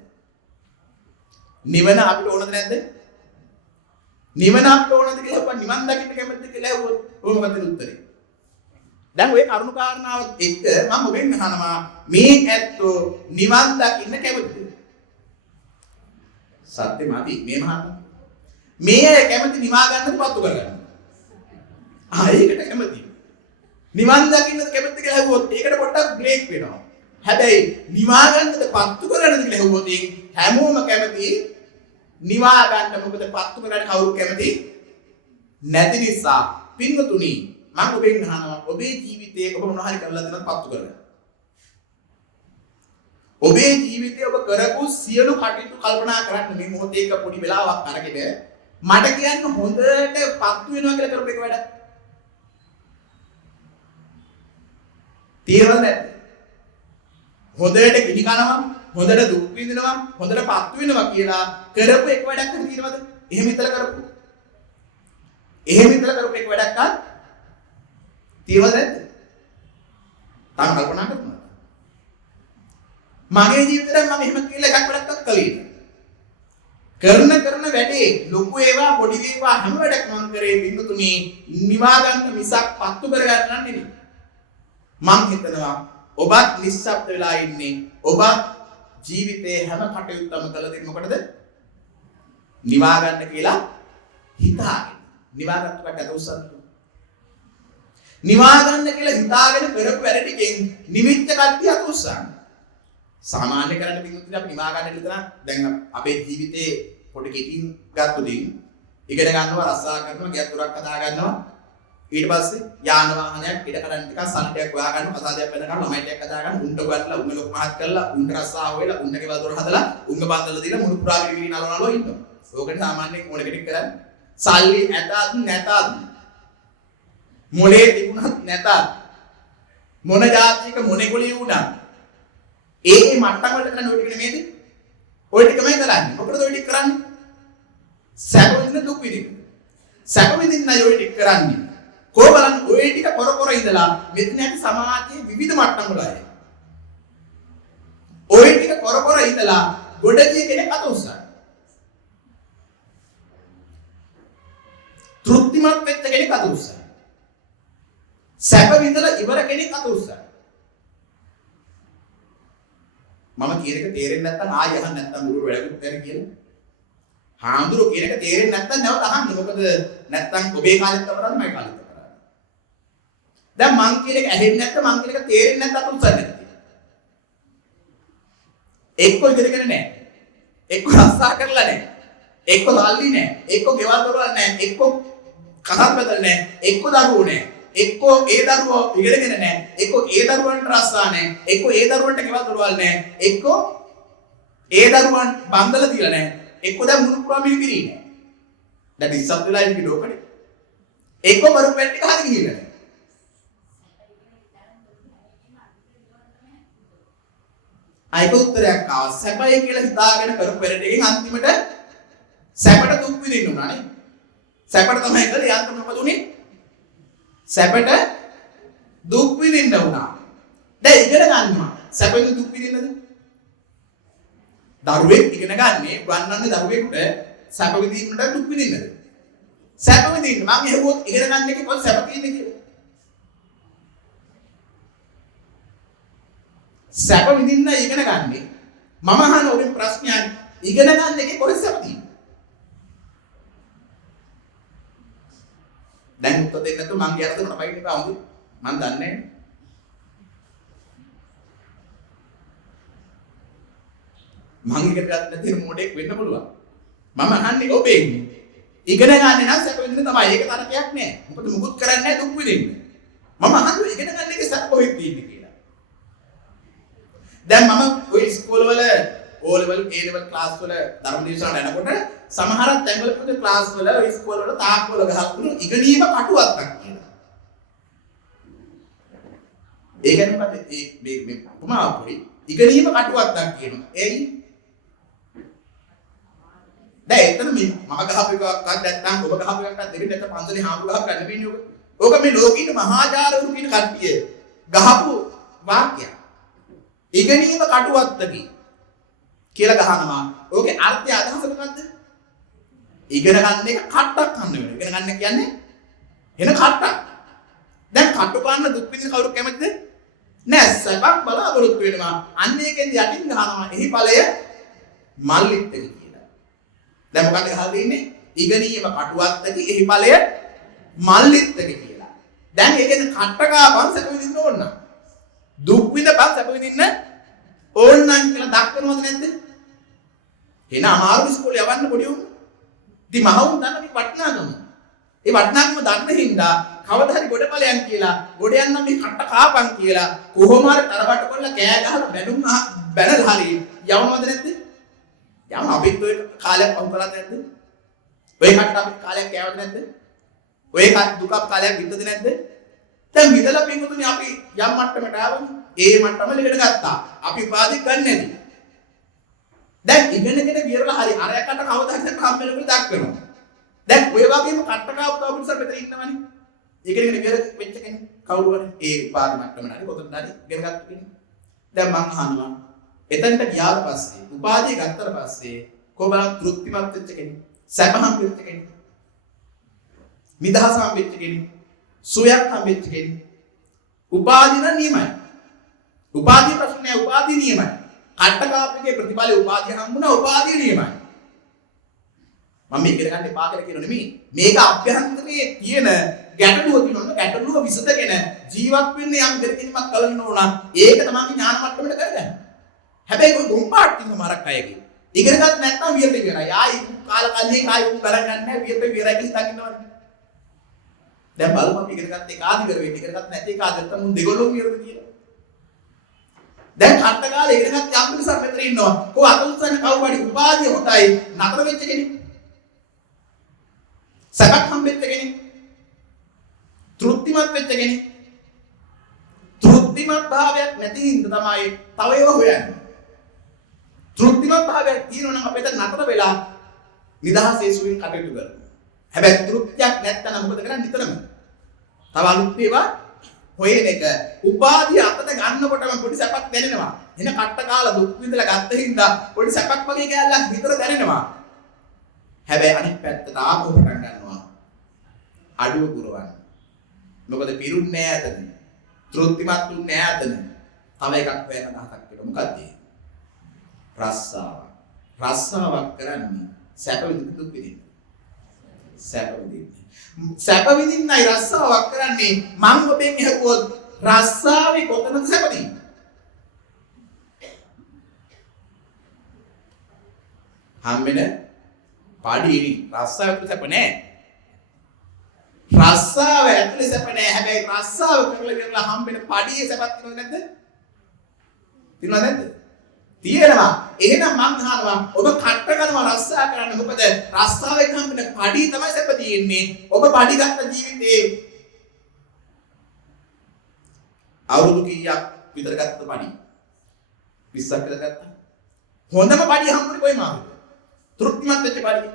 නිවන අපිට ඕනද නැද්ද? නිවන අපිට ඕනද කියලා අප්පා නිවන් දකින්න කැමතිද කියලා ඇහුවොත් ඔය මොකද උත්තරේ? දැන් ඔය කරුණු කාරණාවත් එක්ක මම ඔබෙන් අහනවා මේ ඇත්තෝ නිවන් දකින්න කැමතිද? සත්‍ය මාති මේ මහත්ම. මේ අය කැමති නිවා ගන්නද පත්තු කරගන්න? ඒකට කැමති. නිවන් දකින්නද කැමති කියලා ඇහුවොත් ඒකට පොඩ්ඩක් බ්‍රේක් වෙනවා. හැබැයි නිවා ගන්නද පත්තු කරගන්නද කියලා ඇහුවොත් හැමෝම කැමති නිවා ගන්න. මොකද පත්තු කරගන්න කවුරු කැමති නැති නිසා. පින්වතුනි මම ඔබෙන් අහනවා ඔබේ ජීවිතයේ ඔබ මොනවා හරි කරලා දෙනවද පත්තු කරගන්න? ඔබේ ජීවිතයේ ඔබ කරපු සියලු කටයුතු කල්පනා කරන්න මේ මොහොතේ එක පොඩි වෙලාවක් අරගෙන මට කියන්න හොඳට පත්තු වෙනවා කියලා කරපු එක වැඩ. තේරෙනවද නැද්ද? හොඳට කිනි කනවා, හොඳට දුක් විඳිනවා, හොඳට පත්තු වෙනවා කියලා කරපු එක වැඩක් හරි තියෙනවද? එහෙම හිතලා කරපු. එහෙම හිතලා කරපු එක වැඩක් අත් තියෙනවද නැද්ද? තාම කල්පනා කරනවා. මගේ ජීවිතේ මම එහෙම කියලා එකක් වැඩක්වත් කළේ නෑ. කරන වැඩේ ලොකු ඒවා පොඩි ඒවා හැම වැඩක් මම කරේ බින්දුතුනි නිවා ගන්න මිසක් පත්තු කර ගන්න නෙවෙයි. මම හිතනවා ඔබත් නිස්සබ්ද වෙලා ඉන්නේ. ඔබත් ජීවිතේ හැම කටයුත්තම කළ දෙන්නේ මොකටද? නිවා ගන්න කියලා හිතාගෙන. නිවාගත්ත කට අත උස්සන්න. නිවා ගන්න කියලා හිතාගෙන කරපු වැඩ ටිකෙන් නිවිච්ච කට්ටිය අත උස්සන්න. සාමාන්‍ය කරන්නේ පිටුතුනේ අපි නිවා ගන්න විතර දැන් අපේ ජීවිතේ පොඩි කෙටින් ගත්තොතින් ඉගෙන ගන්නවා රස්සා කරනවා ගැත් දොරක් හදා ගන්නවා ඊට පස්සේ යාන වාහනයක් ඉඩ කඩන් ටිකක් සනටයක් හොයා ගන්නවා කසාදයක් බඳ ගන්නවා ළමයිටයක් හදා ගන්න උන්ට ගන්නලා උන්න ලොකු මහත් කරලා උන්ට රස්සා හොයලා උන්ට ගෙවල් දොර හදලා උන්ග බන්දලා දීලා මුළු පුරා ගිරිගිරි නලනලෝ ඉන්නවා. ඕකට සාමාන්‍ය ඕන කෙනෙක් කරන්නේ සල්ලි ඇතත් නැතත් මොලේ තිබුණත් නැතත් මොන જાතියක මොනේගොලිය වුණා ඒ මට්ටම් වලට කරන්නේ ඔය ටික නෙමෙයිද? ඔය ටිකමයි කරන්නේ. මොකටද ඔය ටික කරන්නේ? සැප විඳින දුක් විඳින. සැප විඳින්න ඔය ටික කරන්නේ. කොහොම බලන්න ඔය ටික කර ඉඳලා මෙතන ඇති සමාජයේ විවිධ මට්ටම් වල අය. ඔය ටික කර ඉඳලා ගොඩගිය කෙනෙක් අත උස්සන. තෘප්තිමත් වෙච්ච කෙනෙක් අත උස්සන. සැප විඳලා ඉවර කෙනෙක් අත උස්සන. මම කියන එක තේරෙන්නේ නැත්නම් ආයෙ අහන්න නැත්නම් උරු වැඩකුත් නැහැ කියලා. හාමුදුරුවෝ කියන එක තේරෙන්නේ නැත්නම් නැවත අහන්න. මොකද නැත්නම් ඔබේ කාලෙත් කරන්නේ මගේ කාලෙත් කරන්නේ. දැන් මං කියන එක ඇහෙන්නේ නැත්නම් මං කියන එක තේරෙන්නේ නැත්නම් උත්සන්නේ නැහැ. එක්ක ඉගෙනගෙන නැහැ. එක්ක රස්සා කරලා නැහැ. එක්ක සල්ලි නැහැ. එක්ක ගෙවල් දොරවල් නැහැ. එක්ක කහත් බදල් නැහැ. එක්ක දරුවෝ නැහැ. එක්කෝ ඒ දරුවෝ ඉගෙනගෙන නැහැ. එක්කෝ ඒ දරුවන්ට රස්සා නැහැ. එක්කෝ ඒ දරුවන්ට ගෙවල් දොරවල් නැහැ. එක්කෝ ඒ දරුවන් බන්දලා තියලා නැහැ. එක්කෝ දැන් මුණු පුරා මිලිමිලි නැහැ. දැන් ඉස්සත් වෙලා ඉන්නේ ඩෝකනේ. එක්කෝ බරු පෙට් එක හරි ගිහිල්ලා නැහැ. අයික උත්තරයක් ආවා. සැපයි කියලා හිතාගෙන කරපු වැඩ ටිකෙන් අන්තිමට සැපට දුක් විඳින්න උනා නේ. සැපට තමයි කළේ යන්තම් මොකද උනේ? සැපට දුක් විඳින්න වුණා. දැන් ඉගෙන ගන්නවා. සැපෙන් දුක් විඳින්නද? දරුවෙක් ඉගෙන ගන්නේ ගන්නන්නේ දරුවෙකුට සැප විඳින්නද දුක් විඳින්නද? සැප විඳින්න. මම එහෙවොත් ඉගෙන ගන්න එකේ කොහොමද සැප තියෙන්නේ කියලා? සැප විඳින්න ඉගෙන ගන්නේ. මම අහන ඔබේ ප්‍රශ්නයක් ඉගෙන ගන්න එකේ කොහොමද සැප තියෙන්නේ? දැන් උත්තර දෙන්න නැතුව මං ගියත් උනට බයින්න එපා අමුතු මං දන්නේ නැහැ මං එකට ගන්න තියෙන මොඩෙක් වෙන්න පුළුවන් මම අහන්නේ ඔබෙන් ඉගෙන ගන්න නම් සැප විඳින්න තමයි ඒක තරකයක් නෑ මොකද මුකුත් කරන්නේ නැහැ දුක් විඳින්න මම අහන්නේ ඉගෙන ගන්න එකේ සැප කොහෙද තියෙන්නේ කියලා දැන් මම ඔය ස්කෝල වල O level A level class වල ධර්ම දේශනාවට යනකොට සමහර තැන්වල පුතේ ක්ලාස් වල ඉස්කෝල වල තාක් වල ගහපුණු ඉගෙනීම කටුවක්ක් කියලා. ඒ කියන්නේ මොකද? මේ උපමාවයි ඉගෙනීම කටුවක්ක් කියනවා. එයි. දැන් එතන මම ගහපු එකක් නැත්නම් ඔබ ගහපු එකක් දෙකෙන් නැත්නම් පන්සලේ හාමුදුරුවෝ ගහපු එකක් නෙවෙයි ඔබ. ඕක මේ ලෝකීය මහාචාර්යවරු කියන කට්ටිය ගහපු වාක්‍යයක්. ඉගෙනීම කටුවක්ක් කියලා ගහනවා. ඕකේ අර්ථය අදහස මොකද්ද? ඉගෙන ගන්න එක කට්ටක් ගන්න වෙනවා. ඉගෙන ගන්න කියන්නේ එන කට්ටක්. දැන් කට්ටු පාන්න දුක් විඳින කවුරු කැමතිද? නෑ සබක් බලාපොරොත්තු වෙනවා. අන්න ඒකෙන් යටින් ගහනවා. එහි ඵලය මල්ලිත් එක කියලා. දැන් මොකක්ද ගහලා තියෙන්නේ? ඉගෙනීම කටුවක්ද එහි ඵලය මල්ලිත් එක කියලා. දැන් ඒකෙන් කට්ට කාපන් සැප විඳින්න ඕන නම්. දුක් විඳපන් සැප විඳින්න ඕන නම් කියලා දක්වනවද නැද්ද? එන අමාරු ඉස්කෝලේ යවන්න පොඩි උන් ඉතින් මහවුන් දන්න මේ වටිනාකම. ඒ වටිනාකම දන්න හින්දා කවදා හරි ගොඩපලයන් කියලා ගොඩ යන්න මේ කට්ට කාපන් කියලා කොහොම හරි තරබට කරලා කෑ ගහලා බැනුම් බැනලා හරි යවනවද නැද්ද? යවන අපිත් ඔය කාලයක් පහු කරලා නැද්ද? ඔය කට්ට අපිත් කාලයක් කෑවද නැද්ද? ඔය දුකක් කාලයක් විඳද නැද්ද? දැන් විඳලා පින්වතුනි අපි යම් මට්ටමකට ආවනේ. ඒ මට්ටම ඉගෙන ගත්තා. අපි උපාධිය ගන්න නැති. දැන් ඉගෙනගෙන විරලා හරි අරයකට කවදා හරි හම්බෙන්න දක්වනවා. දැන් ඔය වගේම කට්ටකාව තව පිටසක් මෙතන ඉන්නවනේ. ඉගෙනගෙන විර වෙච්ච කෙනෙක් කවුරු හරි ඒ උපාධි මට්ටමන හරි කොතනද හරි ඉගෙන ගත්ත කෙනෙක්. දැන් මං අහනවා එතනට ගියාට පස්සේ උපාධිය ගත්තට පස්සේ කොහොමද තෘප්තිමත් වෙච්ච කෙනෙක්? සැප හම්බෙච්ච කෙනෙක්. නිදහස හම්බෙච්ච කෙනෙක්. සුවයක් හම්බෙච්ච කෙනෙක්. උපාධිය නම් නියමයි. උපාධිය ප්‍රශ්නය උපාධිය නියමයි. කට්ටකාපකේ ප්‍රතිඵල උපාධිය හම්බුණා උපාධිය නියමයි. මම මේක ඉගෙන ගන්න එපා කියලා කියනෝ නෙමෙයි. මේක අභ්‍යන්තරයේ තියෙන ගැටලුව තියෙනවා. ගැටලුව විසඳගෙන ජීවත් වෙන්න යම් දෙකකින්මක් කරන්න ඕන. ඒක තමයි ඥාන මට්ටමට කරගන්න. හැබැයි કોઈ ගොම්පාට් තියෙන මාරක් අයගේ. ඉගෙන ගන්න නැත්නම් වියට ඉවරයි. ආයි කාල කල්ලේ කායි උන් කරගන්න නැහැ. වියට ඉවරයි කියලා හිතන්නවනේ. දැන් බලමු අපි ඉගෙන ගත්ත එක ආදි කර වෙන්නේ. ඉගෙන ගත්ත නැති එක ආදි නැත්නම් උන් දෙගොල්ලෝම වියරද කියලා. දැන් කට්ට කාලේ ඉගෙන ගත්ත යම් මිනිස්සු මෙතන ඉන්නවා. කො අතුල්සන කවුරුහරි උපාධිය හොතයි නතර වෙච්ච කෙනෙක්. සබක් හම්බෙච්ච කෙනෙක්. තෘප්තිමත් වෙච්ච කෙනෙක්. තෘප්තිමත් භාවයක් නැති හින්දා තමයි තව ඒවා හොයන්නේ. තෘප්තිමත් භාවයක් තියෙනවා නම් අපිට නතර වෙලා නිදහසේ සුවින් කටයුතු කරනවා. හැබැයි තෘප්තියක් නැත්නම් මොකද කරන්නේ නිතරම? තව අලුත් ඒවා හොයන එක. උපාධිය අතට ගන්නකොටම පොඩි සැපක් දැනෙනවා. එන කට්ට කාලා දුක් විඳලා ගත්ත හින්දා පොඩි සැපක් වගේ කැලලක් විතර දැනෙනවා. හැබැයි අනිත් පැත්තට ආපහු පටන් ගන්නවා. අඩුව පුරවන්න. මොකද පිරුන්නේ නැහැ අතන. තෘප්තිමත් දුන්නේ නැහැ අතන. තව එකක් වෙන අදහසක් කියලා මොකක්ද ඒ? රස්සාව. රස්සාවක් කරන්නේ සැප විඳින්න දුක් විඳින්න. සැප විඳින්න. සැප විඳින්නයි රස්සාවක් කරන්නේ. මම ඔබෙන් අහුවොත් රස්සාවේ කොතනද සැප තියෙන්නේ? හම්බෙන පාඩියේ රස්සාව ඇතුළේ සැප නැහැ. රස්සාව ඇතුළේ සැප නැහැ. හැබැයි රස්සාව කරලා හම්බෙන පාඩියේ සැපක් තියෙනවද නැද්ද? තියෙනවද නැද්ද? තියෙනවා. එහෙනම් මං අහනවා ඔබ කට්ට කරනවා රස්සා කරන්න. මොකද රස්සාවෙන් හම්බෙන පඩි තමයි සැප තියෙන්නේ. ඔබ පඩි ගත්ත ජීවිතේ අවුරුදු කීයක් විතර ගත්ත පඩි? 20ක් විතර ගත්තා. හොඳම පඩි හම්බුනේ කොයි මාසෙද? තෘප්තිමත් වෙච්ච පඩි.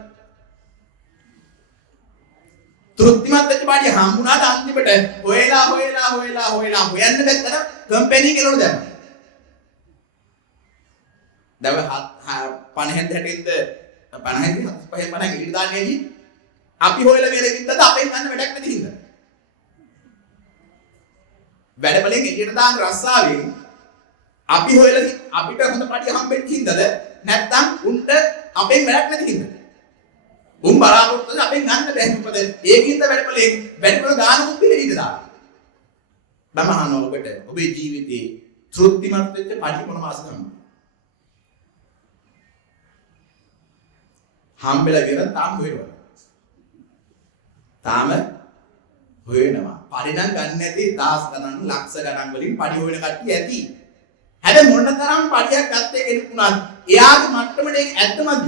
තෘප්තිමත් වෙච්ච පඩි හම්බුණාට අන්තිමට හොයලා හොයන්න බැත්තර කම්පැනි කෙලවල දැම්මා. දැන් 50න් 60න්ද 50න් 75න් 50න් ඉලි දාන්නේ ඇයි? අපි හොයලා මෙහෙරින්දද අපෙන් ගන්න වැඩක් නැති හින්දා. වැඩවලින් එළියට දාන රස්සාවෙන් අපි හොයලා අපිට හොඳ පඩිය හම්බෙච්ච හින්දාද නැත්නම් උන්ට අපෙන් වැඩක් නැති හින්දාද? උන් බලාපොරොත්තු වෙන අපෙන් ගන්න බැහැ. මොකද ඒකින්ද වැඩවල දානකුත් පිළිවිද දානවා. මම අහනවා ඔබට ඔබේ ජීවිතේ තෘප්තිමත් වෙච්ච පඩි මොන මාසෙද හම්බුනේ? හම්බෙලා ඉවර තාම හොයනවා. තාම හොයනවා. පඩි නම් ගන්න නැති දහස් ගණන් ලක්ෂ ගණන් වලින් පඩි හොයන කට්ටිය ඇති. හැබැයි මොන තරම් පඩියක් ගත්තේ කෙනෙක් වුණත් එයාගේ මට්ටමට ඒක ඇත්තමද?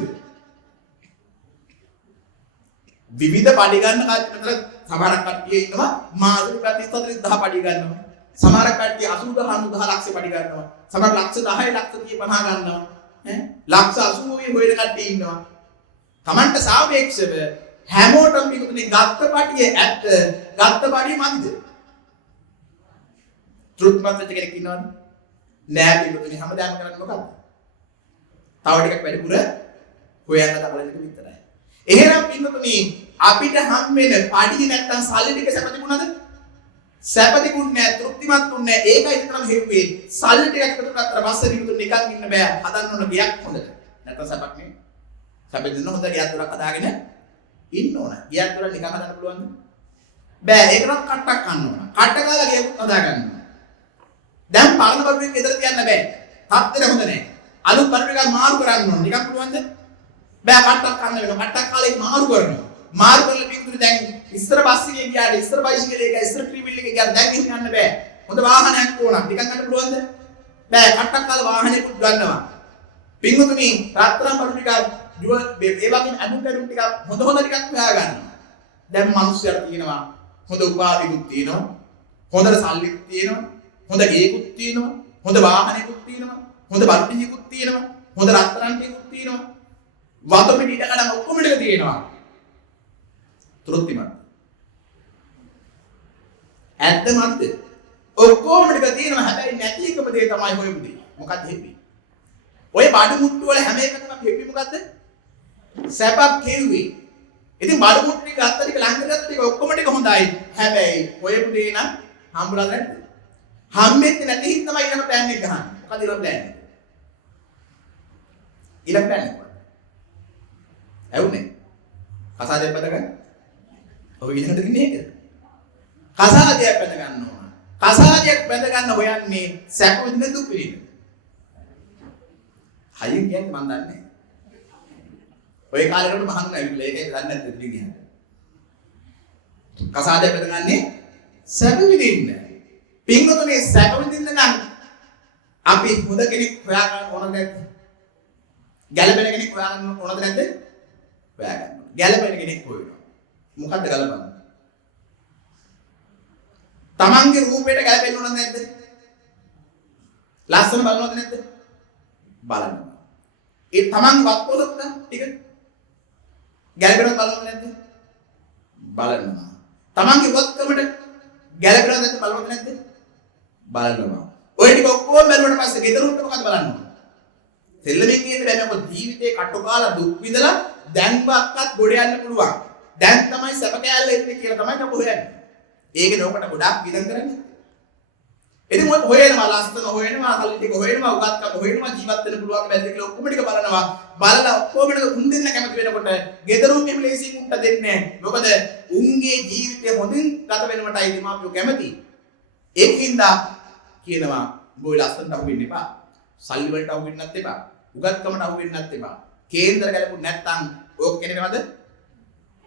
විවිධ පඩි ගන්න කට්ටිය සමහර කට්ටිය ඉන්නවා මාසෙට ප්‍රති 40000 පඩි ගන්නවා. සමහර කට්ටිය 80000 90000 ලක්ෂ පඩි ගන්නවා. සමහර ලක්ෂ 10 ලක්ෂ 30 50 ගන්නවා. ලක්ෂ 80 හොයන කට්ටිය ඉන්නවා. තමන්ට සාපේක්ෂව හැමෝටම පිටුනේ ගත්ත පඩිය ඇත්ත ගත්ත පඩිය මන්ද තෘප්තිමත් වෙච්ච කෙනෙක් ඉන්නවද නෑ පිටුනේ හැමදාම කරන්නේ මොකක්ද තව ටිකක් වැඩිපුර හොයන්න තකලන එක විතරයි එහෙනම් පිටුනේ අපිට හම් වෙන පඩිය නැත්තම් සල්ලි ටික සැප තිබුණාද සැප තිබුණේ නෑ තෘප්තිමත් උන්නේ නෑ ඒකයි විතරම හෙව්වේ සල්ලි ටිකක් එකතු කරලා පස්සේ පිටුනේ නිකන් ඉන්න බෑ හදන්න ඕන ගියක් හොඳට නැත්තම් සැපක් නෙමෙයි සැප දෙන්න හොඳ ගියක් දොරක් හදාගෙන ඉන්න ඕන. ගියක් දොරක් නිකන් හදන්න පුළුවන්ද? බෑ. ඒකවත් කට්ටක් ගන්න ඕන. කට්ට කාලා ගියක් හදා ගන්න ඕන. දැන් පරණ බඩුවෙන් ගෙදර තියන්න බෑ. තාත්තට හොඳ නෑ. අලුත් බඩු එකක් මාරු කරන්න ඕන. නිකන් පුළුවන්ද? බෑ කට්ටක් ගන්න වෙනවා. කට්ටක් කාලේ මාරු කරනවා. මාරු කරලා පිටුනේ දැන් ඉස්සර බස් එකේ ගියාට ඉස්සර බයිසිකලේ ගියා ඉස්සර ට්‍රිවිල් එකේ ගියාට දැන් එහෙම යන්න බෑ. හොඳ වාහනයක් ඕන. නිකන් ගන්න පුළුවන්ද? බෑ. කට්ටක් කාලා වාහනයකුත් ගන්නවා. පින්වතුනි රත්තරන් බඩු ටිකක් ඒ වගේම අඳුම් ටිකක් හොඳ ටිකක් හොයා ගන්නවා. දැන් මිනිස්සුන්ට තියෙනවා හොඳ උපාධියකුත් තියෙනවා. හොඳට සල්ලිත් තියෙනවා. හොඳ ගේකුත් තියෙනවා. හොඳ වාහනයකුත් තියෙනවා. හොඳ බඩුටිකුත් තියෙනවා. හොඳ රත්තරන් ටිකකුත් තියෙනවා. වතු පිටි ඉඩකඩම් ඔක්කොම ටික තියෙනවා. තෘප්තිමත්. ඇත්තමද? ඔක්කොම ටික තියෙනවා. හැබැයි නැති එකම දේ තමයි හොයමුදී. මොකක්ද හේතුව? ඔය බඩු මුට්ටු වල හැම එකකම හේතුව මොකද්ද? සැපක් කෙරුවේ. ඉතින් බඩු මුට්ටු ටික ගත්ත ටික ළඟ ගත්ත ටික ඔක්කොම ටික හොඳයි. හැබැයි හොයපු දේ නම් හම්බුලා නැද්ද? හම්බෙන්නේ නැති හින්දා තමයි ඊළඟ ප්ලෑන් එක ගහන්නේ. මොකද ඊළඟ ප්ලෑන් එක? ඊළඟ ප්ලෑන් එක. ඇවුනේ. කසාදයක් බඳ ගන්න. ඔය ඊළඟට කියන්නේ ඒක. කසාදයක් බඳ ගන්න ඕන. කසාදයක් බඳ ගන්න හොයන්නේ සැප විඳින දුක් විඳින. හයිය කියන්නේ මන් දන්නේ. ඔය කාලේකට මහන්න ඇවිල්ලා ඒකේ දන්නේ නැද්ද ඉතින් කියන්නේ. කසාදයක් බඳ ගන්නේ සැප විඳින්න. පින්වතුනි සැප විඳින්න නම් අපි හොඳ කෙනෙක් හොයාගන්න ඕනද නැද්ද? ගැළපෙන කෙනෙක් හොයාගන්න ඕනද නැද්ද? හොයාගන්න. ගැළපෙන කෙනෙක් හොයනවා. මොකද්ද ගැළපන්නේ? තමන්ගේ රූපයට ගැළපෙන්න ඕනද නැද්ද? ලස්සන බලනවද නැද්ද? බලනවා. ඒ තමන් වත්පොතක් ටික ගැළපෙනවද බලනවද නැද්ද? බලනවා. තමන්ගේ වත්කමට ගැළපෙනවද නැද්ද බලනවද නැද්ද? බලනවා. ඔය ටික ඔක්කොම බැලුවට පස්සේ ගෙදරුන්ට මොකද බලන්න ඕන? සෙල්ලමෙන් කියන්නේ බෑ මොකද ජීවිතේ කටුකාලා දුක් විඳලා දැන්වක්වත් ගොඩ යන්න පුළුවන්. දැන් තමයි සැප කෑල්ල එන්නේ කියලා තමයි අපි හොයන්නේ. ඒකේ නෝකට ගොඩක් විඳන් කරන්නේ. ඉතින් මොකද හොයනවා ලස්සන හොයනවා කල්ලි ටික හොයනවා උගත්කම හොයනවා ජීවත් වෙන්න පුළුවන් බැරිද කියලා ඔක්කොම ටික බලනවා. බලලා ඔක්කොම ටික උන් දෙන්න කැමති වෙනකොට ගෙදරුන් එහෙම ලේසියෙන් උන්ට දෙන්නේ නැහැ. මොකද උන්ගේ ජීවිතය හොඳින් ගත වෙනවටයි දෙමාපියෝ කැමති. ඒකින්ද කියනවා බොයි ලස්සනට අහු වෙන්න එපා. සල්ලි වලට අහු වෙන්නත් එපා. උගත්කමට අහු වෙන්නත් එපා. කේන්දර ගැලපුණ නැත්තම් ඕක කෙනෙක්වද?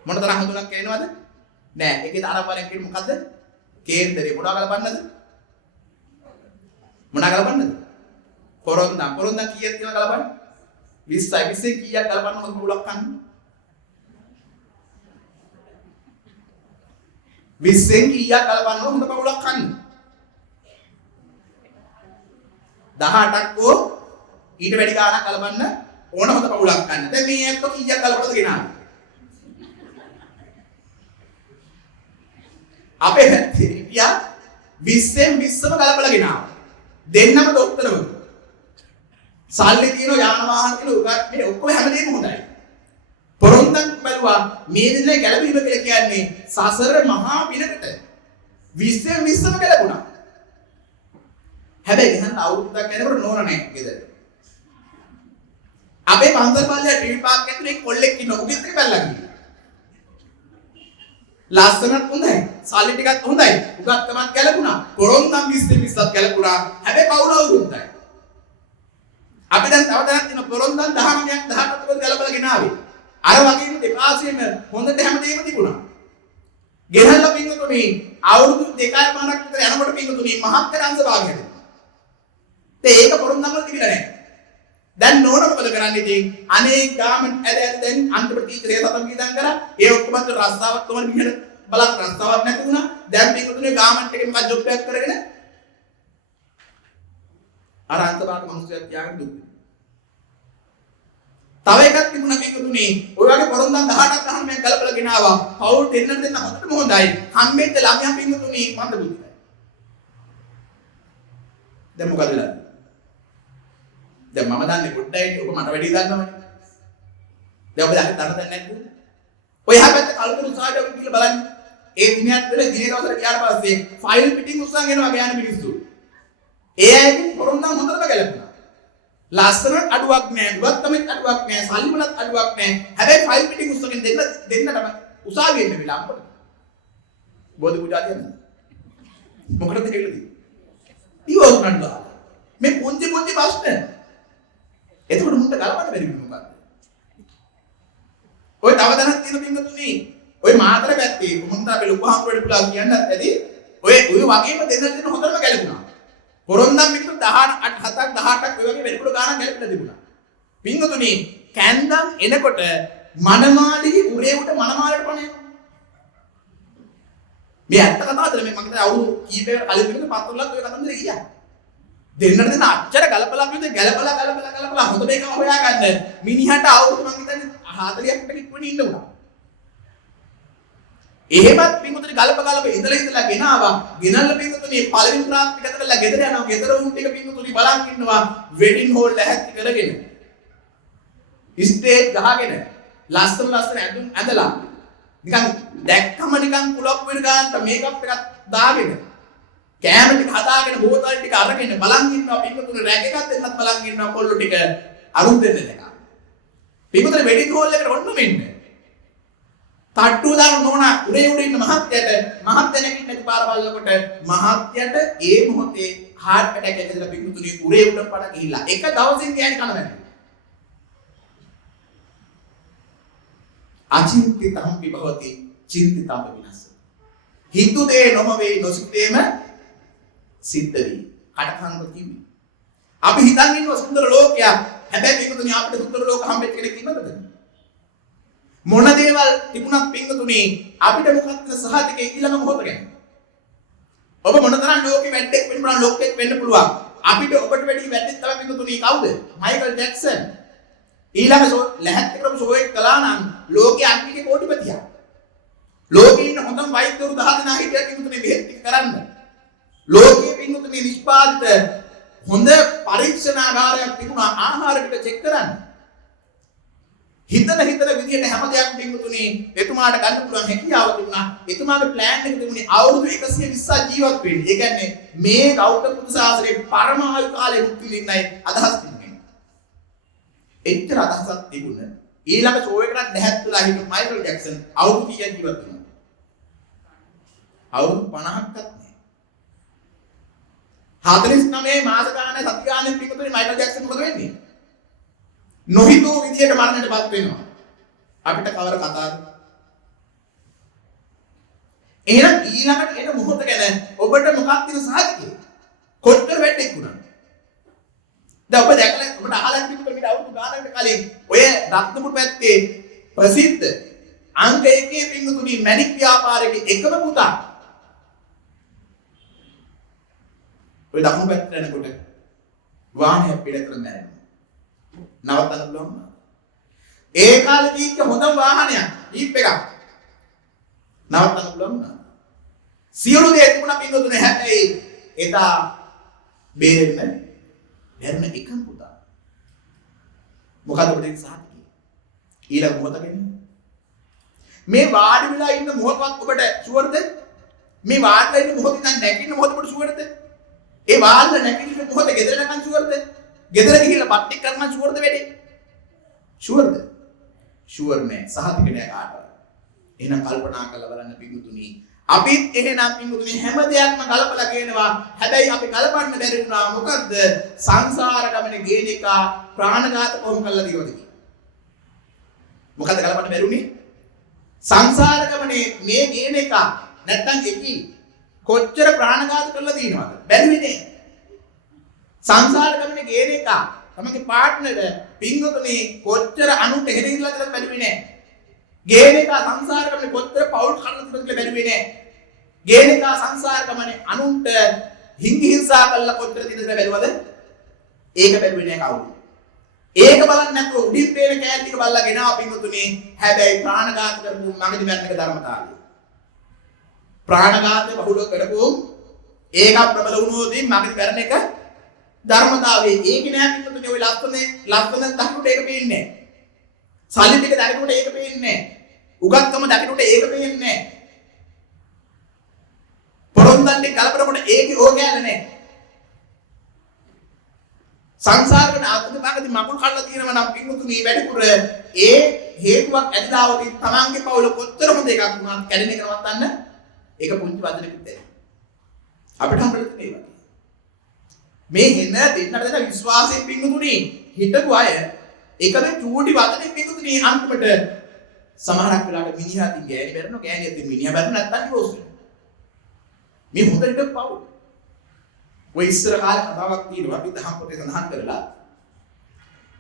මොනතරම් හඳුනක් කෙනවද? නෑ. ඒකේ දානපාරෙන් කියන්නේ මොකද්ද? කේන්දරේ මොනවා ගලපන්නද? මොනවා ගලපන්නද? පොරොන්දම් කීයක් තියෙනවද ගලපන්න? 20යි 20 කීයක් ගලපන්න මොකද මුලක් ගන්න? 20 කීයක් ගලපන්න හොඳ පවුලක් ගන්න? 18ක් ඕ ඊට වැඩි ගාණක් ගලපන්න ඕන හොඳ පවුලක් ගන්න. දැන් මේ ඇත්තෝ කීයක් ගලපනද ගෙනාවේ? අපේ පැත්තේ ඉතියා 20න් 20ම ගලපලා ගෙනාවා. දෙන්නම දොස්තරවරු. සල්ලි තියෙන යාන වාහන කියලා උගත් මේ ඔක්කොම හැමදේම හොඳයි. පොරොන්දම් බැලුවා මේ දිනේ ගැලපීම කියලා කියන්නේ සසර මහා පිනකට 20න් 20ම ගැලපුණා. හැබැයි ගහන්න අවුරුද්දක් යනකොට නෝන නැහැ ගෙදර. අපේ පන්සල් පාලේ ටීවී පාක් ඇතුලේ කොල්ලෙක් ඉන්න උගෙත් එක බැලලා ගියා. ලස්සනත් හොඳයි, සල්ලි ටිකත් හොඳයි, උගත්කමත් ගැලපුණා. පොරොන්දම් 20 20ක් ගැලපුණා. හැබැයි පවුල අවුරුද්දයි. අපි දැන් තව දැනක් තියෙන පොරොන්දම් 19ක් 18ක් ගැලපලා ගෙනාවේ. අර වගේම දෙපාසෙම හොඳට හැමදේම තිබුණා. ගෙනල්ලා පින්වතුනි අවුරුදු 2.5ක් විතර යනකොට පින්වතුනි මහත්තර අංශ භාගයට. ඒක පොරොන්දම් වල තිබිලා නැහැ. දැන් නෝන මොකද කරන්නේ ඉතින් අනේ ගාමන්ට් ඇද දැන් අන්තිමට ටීචර් ඒ සතම් කීදම් කරා ඒ ඔක්කොම රස්සාවක් තමයි මිනිහට බලක් රස්සාවක් නැති වුණා දැන් මේකතුනේ ගාමන්ට් එකේ මොකක් ජොබ් එකක් කරගෙන අර අන්තභාග මිනිස්සුත් යාගෙන දුක් තව එකක් තිබුණා මේකතුනේ ඔය වගේ පොරොන්දම් 18ක් ගහන මම ගලපලා ගෙනාවා පවුල් දෙන්න හොඳටම හොඳයි හම්බෙච්ච ළමයා පින්තුනේ මන්ද බුද්ධියි දැන් මොකද වෙලා දැන් මම දන්නේ පොඩ්ඩයි ඔබ මට වැඩි දන්නවනේ. දැන් ඔබ දන්නේ නැද්ද? ඔය හැපැත්ත කල්පන උසාවියට කියලා බලන්න. ඒ දිනයත් වෙල දිනේ දවසට ගියාට පස්සේ ෆයිල් පිටින් උස්සන් එනවා ගෑනු මිනිස්සු. ඒ අයකින් පොරොන්දම් හොඳටම ගැලපුණා. ලස්සනට අඩුවක් නැහැ, ගුවත්කමෙත් අඩුවක් නැහැ, සල්ලිවලත් අඩුවක් නැහැ. හැබැයි ෆයිල් පිටින් උස්සගෙන දෙන්නටම උසාවිය එන්න වෙලා අපට. බෝධි පූජා තියන්නේ. මොකටද කියලා ඉවෝ නඩුවා. මේ පුංචි ප්‍රශ්න එතකොට මුන්ට ගලපන්න බැරි මොකක්ද? ඔය තව දැනක් තියෙන පින්වතුනි ඔය මාතර පැත්තේ මොහොත අපි ලොකු හම්බුවට පුළා කියන්නත් ඇති ඔය වගේම දෙන්න හොඳටම ගැලපුණා. පොරොන්දම් මිනිත්තු 18ක් 18ක් ඔය වගේ වෙනකොට ගානක් ගැලපිලා තිබුණා. පින්වතුනි කැන්දම් එනකොට මනමාලිගේ උරේ උට මනමාලට පණ යනවා. මේ ඇත්ත කතාවද මේ මම හිතන්නේ අවුරුදු කීපයකට කලින් විතර පත්තරලක් ඔය කතන්දරේ ගියා. දෙන්නට දෙන්න අච්චර ගලපලා විතර ගලපලා හොඳ මේක හොයාගන්න මිනිහට අවුරුදු මං හිතන්නේ 40කට කිව්වනේ ඉන්න උනා. එහෙමත් පින්වතුනි ගලප ඉඳලා ගෙනාවා. ගෙනල්ලා පින්වතුනි පළවෙනි රාත්‍රී ගත කරලා ගෙදර යනවා. ගෙදර උන් ටික පින්වතුනි බලන් ඉන්නවා වෙඩින් හෝල් ඇහැත්ති කරගෙන. ස්ටේජ් ගහගෙන ලස්සන ඇඳුම් ඇඳලා නිකන් දැක්කම නිකන් කුලප් වෙන ගානට මේකප් එකක් දාගෙන කෑම ටික හදාගෙන බෝතල් ටික අරගෙන බලන් ඉන්නවා පින්වතුනි රැක් එකක් දෙන්නත් බලන් ඉන්නවා කොල්ලෝ ටික අරුත් දෙන්න එක. පින්වතුනි වෙඩින් හෝල් එකට ඔන්න මෙන්න. තට්ටුව දාන නෝනා උරේ උඩ ඉන්න මහත්යට මහත්ය නැගිටින්න පාර බලනකොට මහත්යට ඒ මොහොතේ heart attack එකකට පිටුතුනි උරේ උඩ පණ ගිහිල්ලා එක දවසින් ගෑණි කන මැරෙනවා. අචින්තිතම් විභවති චින්තිතම් විනාශ. හිතු දේ නොමවේ නොසිතේම සිද්ධ වේ. කටකන්ව කිව්වේ. අපි හිතන් ඉන්න සුන්දර ලෝකයක්. හැබැයි පිටුතුනි අපිට සුන්දර ලෝක හම්බෙච්ච කෙනෙක් ඉන්නවද? මොන දේවල් තිබුණත් පිටුතුනි අපිට මොකක්ද සහතිකේ ඊළඟ මොහොත ගැන. ඔබ මොනතරම් ලෝකෙ වැද්දෙක් වෙන්න පුළුවන් ලෝකෙක් වෙන්න පුළුවන්. අපිට ඔබට වැඩි වැද්දෙක් තමයි පිටුතුනි කවුද? Michael Jackson. ඊළඟ ලැහැත් කරපු ෂෝ එක කළා නම් ලෝකයේ අන්තිමේ කෝටිපතියා. ලෝකේ ඉන්න හොඳම වෛද්‍යවරු 10 දෙනා හිටියා පිටුතුනි බෙහෙත් ටික කරන්න. ලෝකයේ පිටුතුනි නිෂ්පාදිත හොඳ පරීක්ෂණාගාරයක් තිබුණා ආහාර ටික චෙක් කරන්න. හිතන විදියට හැම දෙයක් පිටුතුනි එතුමාට ගන්න පුළුවන් හැකියාව තිබුණා. එතුමාගේ ප්ලෑන් එක තිබුණේ අවුරුදු 120ක් ජීවත් වෙන්න. ඒ කියන්නේ මේ ගෞතම බුදු සාසනයේ පරමායු කාලේ මුක්ති විඳින්නයි අදහස් තිබුණේ. එච්චර අදහසක් තිබුණ ඊළඟ ෂෝ එකකට නැහැත් වෙලා හිටපු මයිකල් ජැක්සන් අවුරුදු කීයක් ජීවත් වුණා? අවුරුදු 50ක්වත් නෑ. 49 මාස ගානේ සති ගානේ පිටුතුනි මයිකල් ජැක්සන් මොකද වෙන්නේ? නොහිතෝ විදියට මරණයටපත් වෙනවා. අපිට කවර කතාවද? එහෙනම් ඊළඟට එන මොහොත ගැන ඔබට මොකක්ද තියෙන සාධකය? කොච්චර වැටෙක් වුණාද? දැන් ඔබ දැකලා ඔබට අහලා තිබුණා මේ අවුරුදු ගානකට කලින් ඔය රත්නපුර පැත්තේ ප්‍රසිද්ධ අංක 1 පින්තුනි මැණික් ව්‍යාපාරයේ එකම පුතා ඔය දකුණු පැත්තට යනකොට වාහනයක් පිට කරලා මැරෙනවා. නවත්තන්න පුළුවන්. ඒ කාලේ තිබ්බ හොඳම වාහනයක් ජීප් එකක්. නවත්තන්න පුළුවන්. සියලු දේ තිබුණා පින්තුනේ හැබැයි එදා බේරෙන්න බැරන එකම පුතා. මොකද ඔබට සාධකයි. ඊළඟ මොහොත වෙන්නේ. මේ වාඩි වෙලා ඉන්න මොහොතවත් ඔබට ෂුවර්ද? මේ වාඩිලා ඉන්න මොහොත ඉඳන් නැගින්න මොහොත ඔබට ෂුවර්ද? ඒ වාල්ල නැගිටින මොහොත ගෙදර නැකන් ෂුවර්ද? ගෙදර ගිහිල්ලා පට්ටි කරන ෂුවර්ද වෙන්නේ? ෂුවර්ද? ෂුවර් නෑ. සහතික නෑ කාටවත්. එහෙනම් කල්පනා කරලා බලන්න පිටුතුනි. අපිත් එහෙනම් පිටුතුනි හැම දෙයක්ම කලබල කියනවා. හැබැයි අපි කලබන්න බැරි වුණා. මොකද්ද? සංසාර ගමනේ ගේන එක ප්‍රාණඝාත කොහොම කළා දියවද කියලා. මොකද්ද කලබන්න බැරි උනේ? සංසාර ගමනේ මේ ගේන එක නැත්තම් එකී කොච්චර ප්‍රාණඝාත කරලා දිනවද? බැරි වෙන්නේ. සංසාර ගමනේ ගේන එක තමගේ පාර්ට්නර් පින්වතුනි කොච්චර අනුන්ට හෙදෙන්නලා කියලා බැරි වෙන්නේ. ගේන එක සංසාර ගමනේ කොච්චර පෞල් කරලා තිබුණද කියලා බැරි වෙන්නේ. ගේන එක සංසාර ගමනේ අනුන්ට හිංසා කළා කොච්චර දිනද බැලුවද? ඒක බැලුවේ නෑ කවුරු. ඒක බලන්න නැතුව උඩින් පේන කෑලි ටික බලලා ගෙනාව පින්වතුනි. හැබැයි ප්‍රාණඝාත කරපු මගදී මැරෙන එක ධර්මතාවය. ප්‍රාණඝාතය බහුල කරපු ඒක ප්‍රබල වුණොදී මගදී මැරෙන එක ධර්මතාවය. ඒක නෑ පින්වතුනි ඔය ලස්සන දකිනුට ඒක පේන්නේ නෑ. සල්ලි ටික දකිනුට ඒක පේන්නේ නෑ. උගත්කම දකිනුට ඒක පේන්නේ නෑ. පොරොන්දන්නේ කලබලකොට ඒකේ ඕගෑල නෑ. සංසාරේ ආත්මභාගදී මකුල් කඩලා තියෙනවා නම් පින්වතුනි වැඩිපුර ඒ හේතුවක් ඇතිදාවති තමන්ගේ පවුල කොච්චර හොඳ එකක් වුණත් කැඩෙන එක නවත්තන්න ඒක පුංචි වදනකුත් නැහැ. අපිට හම්බෙලා තියෙනවා. මේ හෙන දෙන්නට දෙන විශ්වාසයෙන් පින්වතුනි හිටපු අය එකම චූටි වදනේ පින්වතුනි අන්තිමට සමහරක් වෙලාවට මිනිහා තින් ගෑණි බැරනවා ගෑණිය තින් මිනිහා බැරන නැත්තම් ඩිවෝස් වෙනවා. මේ හොඳට පවු. ඔය ඉස්සර කාලේ කතාවක් තියෙනවා අපි දහම් පොතේ සඳහන් කරලා.